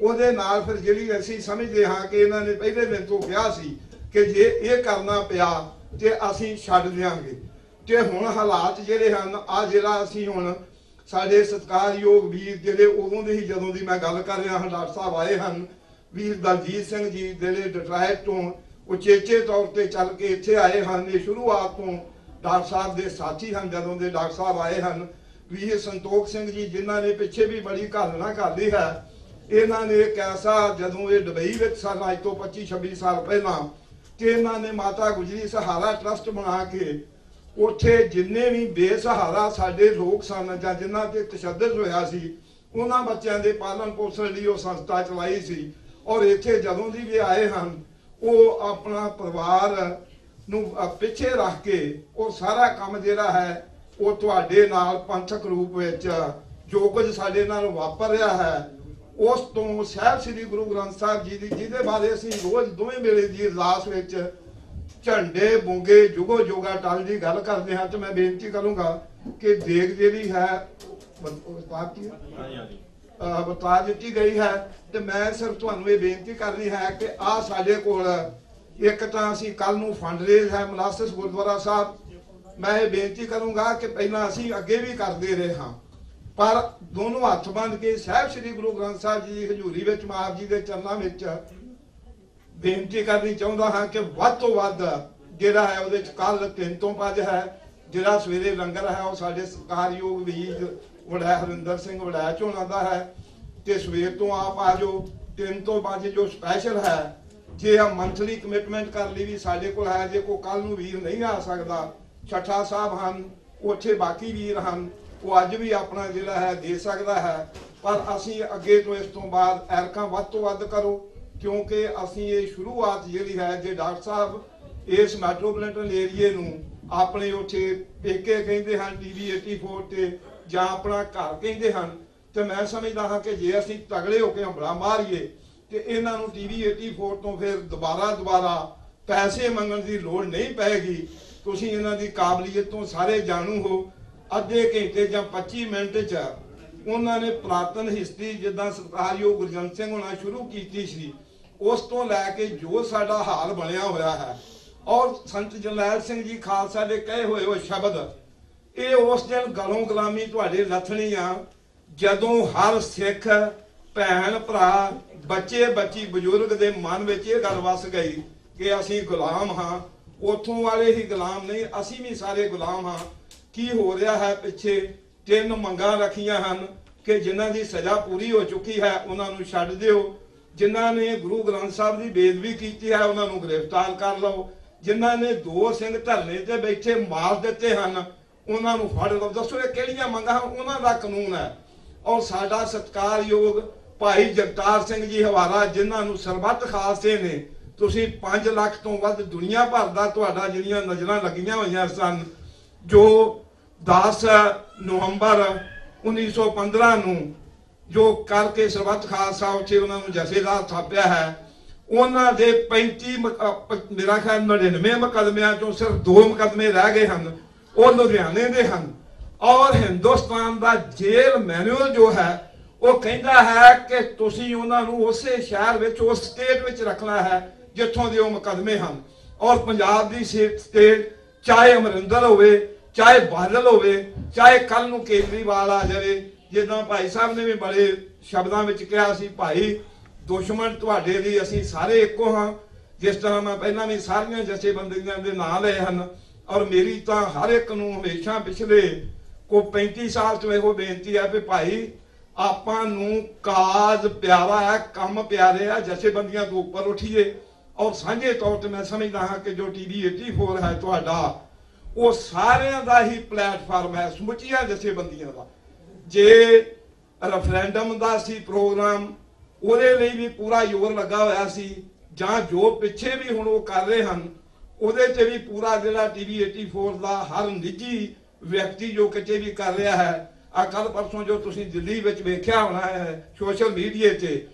उहदे नाल फिर जिहड़ी असीं समझदे हाँ कि इन्होंने पहले दिन तो कहा सी कि जे ये करना पिया ते असीं छड्ड दिआंगे। ते हुण हालात जिहड़े हन आ जिहड़ा असीं हुण साडे सत्कारयोग वीर जिहड़े उदों दी जदों दी मैं गल कर रहा हाँ डॉक्टर साहब आए हैं, वीर दलजीत सिंह जी जिहड़े डिट्राइट तो उचेचे तौर पर चल के इत्थे आए हैं। ये शुरुआत तो डॉक्टर साहब के साथी हैं जदों के डॉक्टर साहब आए हैं। वीर संतोख सिंह जी जिन्होंने पिछे भी बड़ी घालना कर ली है, इन्होंने एक ऐसा जदों ये दुबई में सन अज तो 25-26 साल पहला कि इन्होंने माता गुजरी सहारा ट्रस्ट बना के ਉੱਥੇ ਜਿੰਨੇ ਵੀ ਬੇਸਹਾਰਾ ਸਾਡੇ ਲੋਕ ਸਨ ਜਾਂ ਜਿਨ੍ਹਾਂ ਤੇ ਤਸ਼ੱਦਦ ਹੋਇਆ ਸੀ ਉਹਨਾਂ ਬੱਚਿਆਂ ਦੇ ਪਾਲਣ ਪੋਸ਼ਣ ਲਈ ਉਹ ਸੰਸਥਾ ਚਲਾਈ ਸੀ। ਔਰ ਇੱਥੇ ਜਦੋਂ ਦੀ ਵੀ ਆਏ ਹਨ ਉਹ ਆਪਣਾ ਪਰਿਵਾਰ ਨੂੰ ਪਿੱਛੇ ਰੱਖ ਕੇ ਉਹ ਸਾਰਾ ਕੰਮ ਜਿਹੜਾ ਹੈ ਉਹ ਤੁਹਾਡੇ ਨਾਲ ਪੰਥਕ ਰੂਪ ਵਿੱਚ ਜੋ ਕੁਝ ਸਾਡੇ ਨਾਲ ਵਾਪਰ ਰਿਹਾ ਹੈ ਉਸ ਤੋਂ ਸਾਹਿਬ ਸ੍ਰੀ ਗੁਰੂ ਗ੍ਰੰਥ ਸਾਹਿਬ ਜੀ ਦੀ ਜਿਹਦੇ ਬਾਰੇ ਅਸੀਂ ਰੋਜ਼ ਦੋਵੇਂ ਵੇਲੇ ਦੀ ਅਰਦਾਸ ਵਿੱਚ ਝੰਡੇ ਬੁੰਗੇ ਜੁਗੋ ਜੋਗਾ ਟਲ ਦੀ ਗੱਲ ਕਰਦੇ ਹਾਂ। ਤੇ ਮੈਂ ਬੇਨਤੀ ਕਰੂੰਗਾ ਕਿ ਦੇਗ ਜਿਹੜੀ ਹੈ ਬਤਾ ਦਿੱਤੀ ਗਈ ਹੈ ਤੇ ਮੈਂ ਸਿਰਫ ਤੁਹਾਨੂੰ ਇਹ ਬੇਨਤੀ ਕਰਨੀ ਹੈ ਕਿ ਆਹ ਸਾਡੇ ਕੋਲ ਇੱਕ ਤਾਂ ਅਸੀਂ ਕੱਲ ਨੂੰ ਫੰਡ ਰੇਜ਼ ਹੈ ਮਲਾਸਸ ਗੁਰਦੁਆਰਾ ਸਾਹਿਬ। ਮੈਂ ਇਹ ਬੇਨਤੀ ਕਰੂੰਗਾ ਕਿ ਪਹਿਲਾਂ ਅਸੀਂ ਅੱਗੇ ਵੀ ਕਰਦੇ ਰਹੇ ਹਾਂ ਪਰ ਦੋਨੋਂ ਹੱਥ ਬੰਨ੍ਹ ਕੇ ਸਾਹਿਬ ਸ੍ਰੀ ਗੁਰੂ ਗ੍ਰੰਥ ਸਾਹਿਬ ਜੀ ਦੀ ਹਜ਼ੂਰੀ ਵਿੱਚ ਆਪ ਜੀ ਦੇ ਚਰਨਾਂ ਵਿੱਚ ਬੇਨਤੀ ਕਰਨੀ ਚਾਹੁੰਦਾ ਹਾਂ ਕਿ ਵੱਧ ਤੋਂ ਵੱਧ ਜਿਹੜਾ ਹੈ ਉਹਦੇ ਚ ਕੱਲ 3 ਤੋਂ 5 ਹੈ ਜਿਹੜਾ ਸਵੇਰੇ ਲੰਗਰ ਹੈ ਉਹ ਸਾਡੇ ਸਤਿਕਾਰਯੋਗ ਵੀਰ ਵਡੈਲ ਹਰਿੰਦਰ ਸਿੰਘ ਵਡੈਲ ਝੋਨਾ ਦਾ ਹੈ ਤੇ ਸਵੇਰ ਤੋਂ ਆਪ ਆ ਜਾਓ 3 ਤੋਂ 5 ਜੋ ਸਪੈਸ਼ਲ ਹੈ। ਜੇ ਆ ਮੰਥਲੀ ਕਮਿਟਮੈਂਟ ਕਰ ਲਈ ਵੀ ਸਾਡੇ ਕੋਲ ਹੈ। ਜੇ ਕੋਈ ਕੱਲ ਨੂੰ ਵੀਰ ਨਹੀਂ ਆ ਸਕਦਾ ਛੱਠਾ ਸਾਹਿਬ ਹਨ ਉੱਥੇ ਬਾਕੀ ਵੀਰ ਹਨ ਉਹ ਅੱਜ ਵੀ ਆਪਣਾ ਜਿਹੜਾ ਹੈ ਦੇ ਸਕਦਾ ਹੈ ਪਰ ਅਸੀਂ ਅੱਗੇ ਤੋਂ ਇਸ ਤੋਂ ਬਾਅਦ ਐਰਕਾਂ ਵੱਧ ਤੋਂ ਵੱਧ ਕਰੋ ਕਿਉਂਕਿ ਅਸੀਂ ਇਹ ਸ਼ੁਰੂਆਤ ਜਿਹੜੀ ਹੈ ਜੇ ਡਾਕਟਰ ਸਾਹਿਬ ਇਸ ਮੈਟਰੋਪੋਲੀਟਨ ਏਰੀਏ ਨੂੰ ਆਪਣੇ ਉੱਥੇ ਪੇਕੇ ਕਹਿੰਦੇ ਹਨ TV 84 ਤੇ ਜਾਂ ਆਪਣਾ ਘਰ ਕਹਿੰਦੇ ਹਨ ਤੇ ਮੈਂ ਸਮਝਦਾ ਹਾਂ ਕਿ ਜੇ ਅਸੀਂ ਤਗੜੇ ਹੋ ਕੇ ਹੰਬਲਾ ਮਾਰੀਏ ਤੇ ਇਹਨਾਂ ਨੂੰ TV 84 ਤੋਂ ਫਿਰ ਦੁਬਾਰਾ ਪੈਸੇ ਮੰਗਣ ਦੀ ਲੋੜ ਨਹੀਂ ਪਏਗੀ। ਤੁਸੀਂ ਇਹਨਾਂ ਦੀ ਕਾਬਲੀਅਤ ਤੋਂ ਸਾਰੇ ਜਾਣੂ ਹੋ। ਅੱਧੇ ਘੰਟੇ ਜਾਂ 25 ਮਿੰਟ 'ਚ ਉਹਨਾਂ ਨੇ ਪੁਰਾਤਨ ਹਿਸਟਰੀ ਜਿੱਦਾਂ ਸਤਿਕਾਰਯੋਗ ਗੁਰਜੰਟ ਸਿੰਘ ਹੋਣਾ ਸ਼ੁਰੂ ਕੀਤੀ ਸੀ ਉਸ ਤੋਂ ਲੈ ਕੇ ਜੋ ਸਾਡਾ ਹਾਲ ਬਣਿਆ ਹੋਇਆ ਹੈ ਔਰ ਸੰਤ ਜਰਨੈਲ ਸਿੰਘ ਜੀ ਖਾਲਸਾ ਦੇ ਕਹੇ ਹੋਏ ਸ਼ਬਦ ਇਹ ਉਸ ਦਿਨ ਗਲੋਂ ਗੁਲਾਮੀ ਤੁਹਾਡੇ ਲੱਥਣੀ ਆ ਜਦੋਂ ਹਰ ਸਿੱਖ ਭੈਣ ਭਰਾ ਬੱਚੇ ਬੱਚੀ ਬਜ਼ੁਰਗ ਦੇ ਮਨ ਵਿੱਚ ਇਹ ਗੱਲ ਵਸ ਗਈ ਕਿ ਅਸੀਂ ਗੁਲਾਮ ਹਾਂ। ਉੱਥੋਂ ਵਾਲੇ ਹੀ ਗੁਲਾਮ ਨਹੀਂ ਅਸੀਂ ਵੀ ਸਾਰੇ ਗੁਲਾਮ ਹਾਂ। ਕੀ ਹੋ ਰਿਹਾ ਹੈ ਪਿੱਛੇ 3 ਮੰਗਾਂ ਰੱਖੀਆਂ ਹਨ ਕਿ ਜਿਨ੍ਹਾਂ ਦੀ ਸਜ਼ਾ ਪੂਰੀ ਹੋ ਚੁੱਕੀ ਹੈ ਉਹਨਾਂ ਨੂੰ ਛੱਡ ਦਿਓ, ਜਿਨ੍ਹਾਂ ਨੇ ਗੁਰੂ ਗ੍ਰੰਥ ਸਾਹਿਬ ਦੀ ਬੇਅਦਬੀ ਕੀਤੀ ਹੈ ਉਹਨਾਂ ਨੂੰ ਗ੍ਰਿਫਤਾਰ ਕਰ ਲਓ, ਜਿਨ੍ਹਾਂ ਨੇ 2 ਸਿੰਘ ਧਰਨੇ ਤੇ ਬੈਠੇ ਮਾਰ ਦਿੱਤੇ ਹਨ ਉਹਨਾਂ ਨੂੰ ਫੜ ਲਓ। ਦੱਸੋ ਇਹ ਕਿਹੜੀਆਂ ਮੰਗਾਂ ਉਹਨਾਂ ਦਾ ਕਾਨੂੰਨ ਹੈ। ਔਰ ਸਾਡਾ ਸਤਿਕਾਰਯੋਗ ਭਾਈ ਜਗਤਾਰ ਸਿੰਘ ਜੀ ਹਵਾਰਾ ਜਿਨ੍ਹਾਂ ਨੂੰ ਸਰਬੱਤ ਖਾਲਸੇ ਨੇ ਤੁਸੀਂ 5 ਲੱਖ ਤੋਂ ਵੱਧ ਦੁਨੀਆ ਭਰ ਦਾ ਤੁਹਾਡਾ ਜਿਹੜੀਆਂ ਨਜ਼ਰਾਂ ਲੱਗੀਆਂ ਹੋਈਆਂ ਸਨ ਜੋ 10 ਨਵੰਬਰ 1915 ਨੂੰ ਜੋ ਕਰਕੇ ਸਰਬੱਤ ਖਾਲਸਾ ਉੱਥੇ ਉਹਨਾਂ ਨੂੰ ਜਥੇਦਾਰ ਥਾਪਿਆ ਹੈ ਉਹਨਾਂ ਦੇ 35 ਮੇਰਾ ਖਿਆਲ 99 ਮੁਕੱਦਮਿਆਂ ਚੋਂ ਸਿਰਫ 2 ਮੁਕੱਦਮੇ ਰਹਿ ਗਏ ਹਨ ਉਹ ਲੁਧਿਆਣੇ ਦੇ ਹਨ। ਔਰ ਹਿੰਦੁਸਤਾਨ ਦਾ ਜੇਲ੍ਹ ਮੈਨੂਅਲ ਜੋ ਹੈ ਉਹ ਕਹਿੰਦਾ ਹੈ ਕਿ ਤੁਸੀਂ ਉਹਨਾਂ ਨੂੰ ਉਸੇ ਸ਼ਹਿਰ ਵਿੱਚ ਉਸ ਸਟੇਟ ਵਿੱਚ ਰੱਖਣਾ ਹੈ ਜਿੱਥੋਂ ਦੇ ਉਹ ਮੁਕੱਦਮੇ ਹਨ। ਔਰ ਪੰਜਾਬ ਦੀ ਸਟੇਟ ਚਾਹੇ ਅਮਰਿੰਦਰ ਹੋਵੇ ਚਾਹੇ ਬਾਦਲ ਹੋਵੇ ਚਾਹੇ ਕੱਲ ਨੂੰ ਕੇਜਰੀਵਾਲ ਆ ਜਾਵੇ ਜਿੱਦਾਂ ਭਾਈ ਸਾਹਿਬ ਨੇ ਵੀ ਬੜੇ ਸ਼ਬਦਾਂ ਵਿੱਚ ਕਿਹਾ ਸੀ ਭਾਈ ਦੁਸ਼ਮਣ ਤੁਹਾਡੇ ਲਈ ਅਸੀਂ ਸਾਰੇ ਇੱਕੋ ਹਾਂ। ਜਿਸ ਤਰ੍ਹਾਂ ਮੈਂ ਪਹਿਲਾਂ ਵੀ ਸਾਰੀਆਂ ਜਥੇਬੰਦੀਆਂ ਦੇ ਨਾਂ ਲਏ ਹਨ ਔਰ ਮੇਰੀ ਤਾਂ ਹਰ ਇੱਕ ਨੂੰ ਹਮੇਸ਼ਾ ਪਿਛਲੇ ਕੋ 35 ਸਾਲ ਤੋਂ ਇਹੋ ਬੇਨਤੀ ਹੈ ਕਿ ਭਾਈ ਆਪਾਂ ਨੂੰ ਕਾਜ਼ ਪਿਆਰਾ ਹੈ ਕੰਮ ਪਿਆਰੇ ਆ ਜਥੇਬੰਦੀਆਂ ਤੋਂ ਉੱਪਰ ਉੱਠੀਏ। ਔਰ ਸਾਂਝੇ ਤੌਰ ਤੇ ਮੈਂ ਸਮਝਦਾ ਹਾਂ ਕਿ ਜੋ TV 84 ਹੈ ਤੁਹਾਡਾ ਉਹ ਸਾਰਿਆਂ ਦਾ ਹੀ ਪਲੇਟਫਾਰਮ ਹੈ ਸਮੁੱਚੀਆਂ ਜਥੇਬੰਦੀਆਂ ਦਾ। ਜੇ ਰੈਫਰੈਂਡਮ ਦਾ ਸੀ ਪ੍ਰੋਗਰਾਮ ਉਹਦੇ ਲਈ ਵੀ ਪੂਰਾ ਜ਼ੋਰ ਲੱਗਾ ਹੋਇਆ ਸੀ ਜਾਂ ਜੋ ਪਿੱਛੇ ਵੀ ਹੁਣ ਉਹ ਕਰ ਰਹੇ ਹਨ ਉਹਦੇ ਤੇ ਵੀ ਪੂਰਾ ਜਿਹੜਾ TV 84 ਦਾ ਹਰ ਨਿੱਜੀ ਵਿਅਕਤੀ ਜੋ ਕਿਤੇ ਵੀ ਕਰ ਰਿਹਾ ਹੈ। ਆ ਕੱਲ ਪਰਸੋਂ ਜੋ ਤੁਸੀਂ ਦਿੱਲੀ ਵਿੱਚ ਵੇਖਿਆ ਹੋਣਾ ਹੈ ਸੋਸ਼ਲ ਮੀਡੀਆ ਤੇ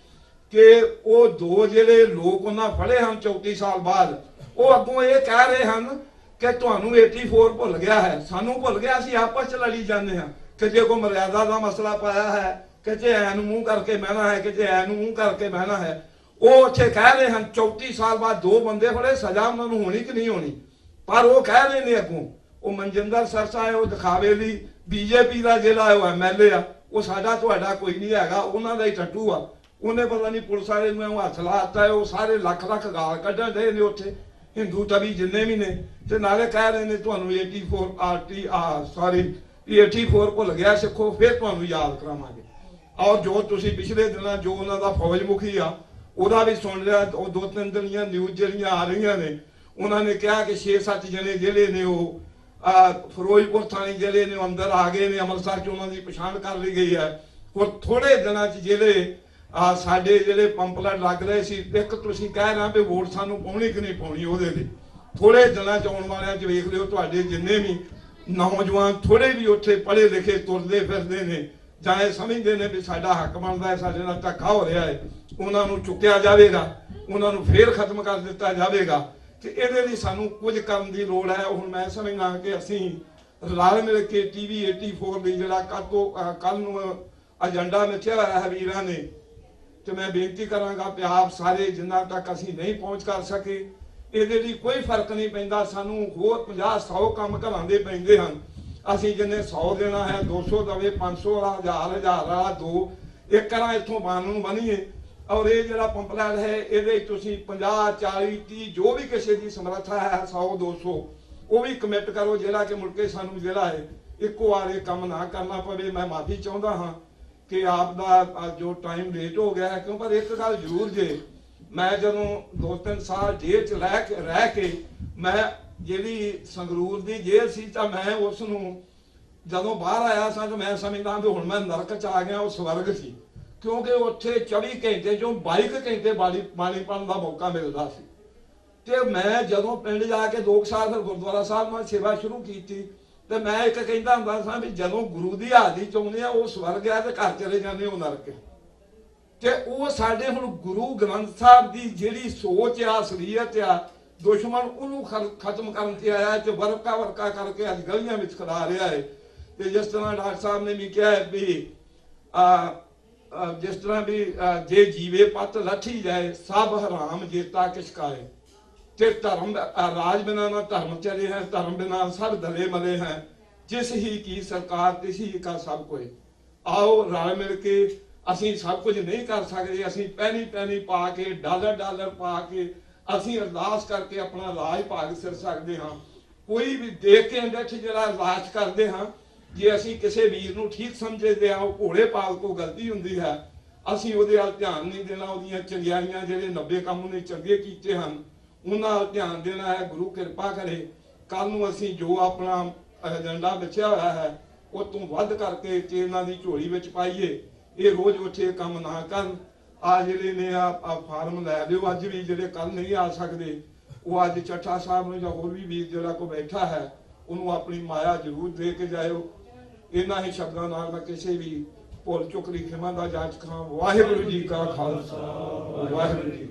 ਕਿ ਉਹ 2 ਜਿਹੜੇ ਲੋਕ ਉਹਨਾਂ ਫੜੇ ਹਨ 34 ਸਾਲ ਬਾਅਦ ਉਹ ਅੱਗੋਂ ਇਹ ਕਹਿ ਰਹੇ ਹਨ ਕਿ ਤੁਹਾਨੂੰ 84 ਭੁੱਲ ਗਿਆ ਹੈ ਸਾਨੂੰ ਭੁੱਲ ਗਿਆ ਅਸੀਂ ਆਪਸ ਚ ਲੜੀ ਜਾਂਦੇ ਹਾਂ ਕਿ ਜੇ ਕੋਈ ਮਰਿਆਦਾ ਦਾ ਮਸਲਾ ਪਾਇਆ ਹੈ ਕਿ ਜੇ ਐ ਨੂੰ ਮੂੰਹ ਕਰਕੇ ਬਹਿਣਾ ਹੈ ਕਿ ਜੇ ਐ ਨੂੰ ਮੂੰਹ ਕਰਕੇ ਬਹਿਣਾ ਹੈ। ਉਹ ਉੱਥੇ ਕਹਿ ਰਹੇ ਹਨ 34 ਸਾਲ ਬਾਅਦ 2 ਬੰਦੇ ਫੜੇ ਸਜ਼ਾ ਉਹਨਾਂ ਨੂੰ ਹੋਣੀ ਕਿ ਨਹੀਂ ਹੋਣੀ ਪਰ ਉਹ ਕਹਿ ਰਹੇ ਨੇ ਅੱਗੋਂ ਉਹ ਮਨਜਿੰਦਰ ਸਰਸਾ ਹੈ ਉਹ ਦਿਖਾਵੇ ਲਈ BJP ਦਾ ਜਿਹੜਾ ਉਹ MLA ਆ ਉਹ ਸਾਡਾ ਤੁਹਾਡਾ ਕੋਈ ਨਹੀਂ ਹੈਗਾ ਉਹਨਾਂ ਦਾ ਹੀ ਟੱਟੂ ਆ ਉਹਨੇ ਪਤਾ ਨਹੀਂ ਪੁਲਿਸ ਵਾਲੇ ਨੂੰ ਹੱਥ ਲਾਤਾ ਉਹ ਸਾਰੇ ਲੱਖ ਗਾਲ ਕੱਢਣ ਦੇ ਨੇ ਉੱਥੇ ਹਿੰਦੂ ਤਵੀ ਜਿੰਨੇ ਵੀ ਨੇ ਤੇ ਨਾਲੇ ਕਹਿ ਰਹੇ ਨੇ ਤੁਹਾਨੂੰ 84 ਭੁੱਲ ਗਿਆ ਸਿੱਖੋ ਫਿਰ ਤੁਹਾਨੂੰ ਯਾਦ ਕਰਾਵਾਂਗੇ। ਔਰ ਜੋ ਤੁਸੀਂ ਪਿਛਲੇ ਦਿਨਾਂ ਜੋ ਉਹਨਾਂ ਦਾ ਫੌਜ ਮੁਖੀ ਆ ਉਹਦਾ ਵੀ ਸੁਣ ਲਿਆ ਉਹ 2-3 ਦਿਨੀਆਂ ਨਿਊਜ਼ ਜਿਹੜੀਆਂ ਆ ਰਹੀਆਂ ਨੇ ਉਹਨਾਂ ਨੇ ਕਿਹਾ ਕਿ 6-7 ਜਣੇ ਜਿਹੜੇ ਨੇ ਉਹ ਫਿਰੋਜ਼ਪੁਰ ਥਾਣੇ ਜ਼ਿਲ੍ਹੇ ਨੇ ਅੰਦਰ ਆ ਗਏ ਨੇ, ਅੰਮ੍ਰਿਤਸਰ 'ਚ ਉਹਨਾਂ ਦੀ ਪਛਾਣ ਕਰ ਲਈ ਗਈ ਹੈ। ਔਰ ਥੋੜੇ ਦਿਨਾਂ 'ਚ ਜਿਹੜੇ ਸਾਡੇ ਜਿਹੜੇ ਪੰਪਲੇਟ ਲੱਗ ਰਹੇ ਸੀ, ਇੱਕ ਤੁਸੀਂ ਕਹਿ ਰਹੇ ਵੀ ਵੋਟ ਸਾਨੂੰ ਪਾਉਣੀ ਕਿ ਨਹੀਂ ਪਾਉਣੀ, ਉਹਦੇ ਲਈ ਥੋੜੇ ਦਿਨਾਂ 'ਚ ਆਉਣ ਵਾਲਿਆਂ 'ਚ ਵੇਖ ਲਿਓ ਤੁਹਾਡੇ ਜਿੰਨੇ ਵੀ ਨੌਜਵਾਨ ਥੋੜੇ ਵੀ ਉੱਥੇ ਪੜ੍ਹੇ ਲਿਖੇ ਤੁਰਦੇ ਫਿਰਦੇ ਨੇ ਜਾਂ ਇਹ ਸਮਝਦੇ ਨੇ ਵੀ ਸਾਡਾ ਹੱਕ ਬਣਦਾ ਹੈ, ਸਾਡੇ ਨਾਲ ਧੱਕਾ ਹੋ ਰਿਹਾ ਹੈ, ਉਹਨਾਂ ਨੂੰ ਚੁੱਕਿਆ ਜਾਵੇਗਾ, ਉਹਨਾਂ ਨੂੰ ਫੇਰ ਖਤਮ ਕਰ ਦਿੱਤਾ ਜਾਵੇਗਾ। ਤੇ ਇਹਦੇ ਲਈ ਸਾਨੂੰ ਕੁਝ ਕਰਨ ਦੀ ਲੋੜ ਹੈ। ਹੁਣ ਮੈਂ ਸਮਝਦਾ ਕਿ ਅਸੀਂ ਰਲ ਮਿਲ ਕੇ TV 84 ਲਈ ਜਿਹੜਾ ਕੱਲ ਨੂੰ ਏਜੰਡਾ ਮਿੱਥਿਆ ਹੋਇਆ ਹੈ ਵੀਰਾਂ ਨੇ, ਤੇ ਮੈਂ ਬੇਨਤੀ ਕਰਾਂਗਾ ਕਿ ਆਪ ਸਾਰੇ ਜਿੰਨਾ ਤੱਕ ਅਸੀਂ ਨਹੀਂ ਪਹੁੰਚ ਕਰ ਸਕੇ, ਇਹਦੇ ਲਈ ਕੋਈ ਫਰਕ ਨਹੀਂ ਪੈਂਦਾ। ਸਾਨੂੰ ਹੋਰ 50-100 ਕੰਮ ਘਰਾਂ ਦੇ ਪੈਂਦੇ ਹਨ। ਅਸੀਂ ਜਿੰਨੇ 100 ਦੇਣਾ ਹੈ 200 ਦਵੇ, 500 ਵਾਲਾ 1000 ਵਾਲਾ 2 ਇੱਕ ਤਰ੍ਹਾਂ ਇੱਥੋਂ ਬਾਨ ਨੂੰ ਬਣੀਏ। ਔਰ ਇਹ ਜਿਹੜਾ ਪੰਪਲੇਟ ਹੈ ਇਹਦੇ ਤੁਸੀਂ 50, 40, 30 ਜੋ ਵੀ ਕਿਸੇ ਦੀ ਸਮਰੱਥਾ ਹੈ 100, 200 ਉਹ ਵੀ ਕਮਿਟ ਕਰੋ, ਜਿਹੜਾ ਕਿ ਮੁੜ ਕੇ ਸਾਨੂੰ ਜਿਹੜਾ ਹੈ ਇੱਕੋ ਵਾਰ ਇਹ ਕੰਮ ਨਾ ਕਰਨਾ ਪਵੇ। ਮੈਂ ਮਾਫੀ ਚਾਹੁੰਦਾ ਹਾਂ ਕਿ ਆਪ ਦਾ ਜੋ ਟਾਈਮ ਲੇਟ ਹੋ ਗਿਆ ਹੈ, ਕਿਉਂ ਪਰ ਇੱਕ ਗੱਲ ਜ਼ਰੂਰ ਜੇ, ਮੈਂ ਜਦੋਂ 2-3 ਸਾਲ ਜੇਲ੍ਹ 'ਚ ਰਹਿ ਕੇ ਮੈਂ ਜਿਹੜੀ ਸੰਗਰੂਰ ਦੀ ਜੇਲ੍ਹ ਸੀ ਤਾਂ ਮੈਂ ਉਸ ਨੂੰ ਜਦੋਂ ਬਾਹਰ ਆਇਆ ਸਾਂ ਤਾਂ ਮੈਂ ਸਮਝਦਾ ਵੀ ਹੁਣ ਮੈਂ ਨਰਕ 'ਚ ਆ ਗਿਆ, ਉਹ ਸਵਰਗ ਸੀ। ਕਿਉਂਕਿ ਉੱਥੇ 24 ਘੰਟੇ 'ਚੋਂ 22 ਘੰਟੇ ਬਾਣੀ ਪੜ੍ਹਨ ਦਾ ਮੌਕਾ ਮਿਲਦਾ ਸੀ। ਤੇ ਮੈਂ ਜਦੋਂ ਪਿੰਡ ਜਾ ਕੇ 2 ਸਾਲ ਫਿਰ ਗੁਰਦੁਆਰਾ ਸਾਹਿਬ ਨਾਲ ਸੇਵਾ ਸ਼ੁਰੂ ਕੀਤੀ ਤੇ ਮੈਂ ਇੱਕ ਕਹਿੰਦਾ ਹੁੰਦਾ ਸਾਂ ਵੀ ਜਦੋਂ ਗੁਰੂ ਦੀ ਹਾਜ਼ਰੀ 'ਚ ਆਉਂਦੇ ਆ ਉਹ ਸਵਰਗ ਆ ਤੇ ਘਰ ਚਲੇ ਜਾਂਦੇ ਉਹ ਨਰਕ। ਤੇ ਉਹ ਸਾਡੇ ਹੁਣ ਗੁਰੂ ਗ੍ਰੰਥ ਸਾਹਿਬ ਦੀ ਜਿਹੜੀ ਸੋਚ ਆ, ਅਸਲੀਅਤ ਆ, ਦੁਸ਼ਮਣ ਉਹਨੂੰ ਖਤਮ ਕਰਨ ਤੇ ਆਇਆ ਤੇ ਵਰਕਾ ਕਰਕੇ ਅੱਜ ਗਲੀਆਂ ਵਿੱਚ ਖੜਾ ਰਿਹਾ ਹੈ। ਤੇ ਜਿਸ ਤਰ੍ਹਾਂ ਡਾਕਟਰ ਸਾਹਿਬ ਨੇ ਵੀ ਕਿਹਾ ਵੀ ਜਿਸ ਤਰ੍ਹਾਂ ਵੀ ਜੇ ਜੀਵੇ ਪਤ ਲੱਥੀ ਜਾਏ ਸਭ ਹਰਾਮ ਜੇਤਾ ਕਿਛ ਕਾਏ, ਤੇ ਧਰਮ ਰਾਜ ਬਿਨਾ ਨਾ ਧਰਮ ਚਲੇ ਹੈ, ਧਰਮ ਬਿਨਾ ਸਭ ਦਲੇ ਮਲੇ ਹੈ, ਜਿਸ ਹੀ ਕੀ ਸਰਕਾਰ ਤਿਸ ਹੀ ਕਾ ਸਭ ਕੋਈ। ਆਓ ਰਲ ਮਿਲ ਕੇ, ਅਸੀਂ ਸਭ ਕੁਝ ਨਹੀਂ ਕਰ ਸਕਦੇ, ਅਸੀਂ ਪੈਣੀ ਪਾ ਕੇ ਡਾਲਰ ਪਾ ਕੇ ਅਸੀਂ ਅਰਦਾਸ ਕਰਕੇ ਆਪਣਾ ਰਾਜ ਭਾਗ ਸਿਰ ਸਕਦੇ ਹਾਂ। ਕੋਈ ਵੀ ਦੇਖ ਕੇ ਅੰਦਰ ਜਿਹੜਾ ਅਰਦਾਸ ਕਰਦੇ ਹਾਂ, ਜੇ ਅਸੀਂ ਕਿਸੇ ਵੀਰ ਨੂੰ ਠੀਕ ਸਮਝਦੇ ਹਾਂ ਉਹ ਭੋਲੇ ਪਾਲ ਤੋਂ ਗਲਤੀ ਹੁੰਦੀ ਹੈ, ਅਸੀਂ ਉਹਦੇ ਵੱਲ ਧਿਆਨ ਨਹੀਂ ਦੇਣਾ। ਉਹਦੀਆਂ ਚੰਗਿਆਈਆਂ ਜਿਹੜੇ 90 ਕੰਮ ਉਹਨੇ ਚੰਗੇ ਕੀਤੇ ਹਨ ਉਹਨਾਂ ਵੱਲ ਧਿਆਨ ਦੇਣਾ ਹੈ। ਗੁਰੂ ਕਿਰਪਾ ਕਰੇ ਕੱਲ ਨੂੰ ਅਸੀਂ ਜੋ ਆਪਣਾ ਏਜੰਡਾ ਵਿਚਿਆ ਹੋਇਆ ਹੈ ਉਹ ਤੋਂ ਵੱਧ ਕਰਕੇ ਇਹਨਾਂ ਦੀ ਝੋਲੀ ਵਿੱਚ ਪਾਈਏ। ਇਹ ਰੋਜ਼ ਉੱਥੇ ਕੰਮ ਨਾ ਕਰਨ। ਆ ਜਿਹੜੇ ਨੇ ਆ ਫਾਰਮ ਲੈ ਲਿਓ, ਅੱਜ ਵੀ ਜਿਹੜੇ ਕੱਲ ਨਹੀਂ ਆ ਸਕਦੇ ਉਹ ਅੱਜ ਚੱਠਾ ਸਾਹਿਬ ਨੂੰ ਜਾਂ ਹੋਰ ਵੀ ਵੀਰ ਜਿਹੜਾ ਕੋ ਬੈਠਾ ਹੈ ਉਹਨੂੰ ਆਪਣੀ ਮਾਇਆ ਜ਼ਰੂਰ ਦੇ ਕੇ ਜਾਇਓ। ਇਹਨਾਂ ਹੀ ਸ਼ਬਦਾਂ ਨਾਲ ਮੈਂ ਕਿਸੇ ਵੀ ਭੁੱਲ ਚੁੱਕ ਦੀ ਖਿਮਾ ਦਾ ਜਾਂਚ ਕਰਾਂ। ਵਾਹਿਗੁਰੂ ਜੀ ਕਾ ਖਾਲਸਾ, ਵਾਹਿਗੁਰੂ ਜੀ।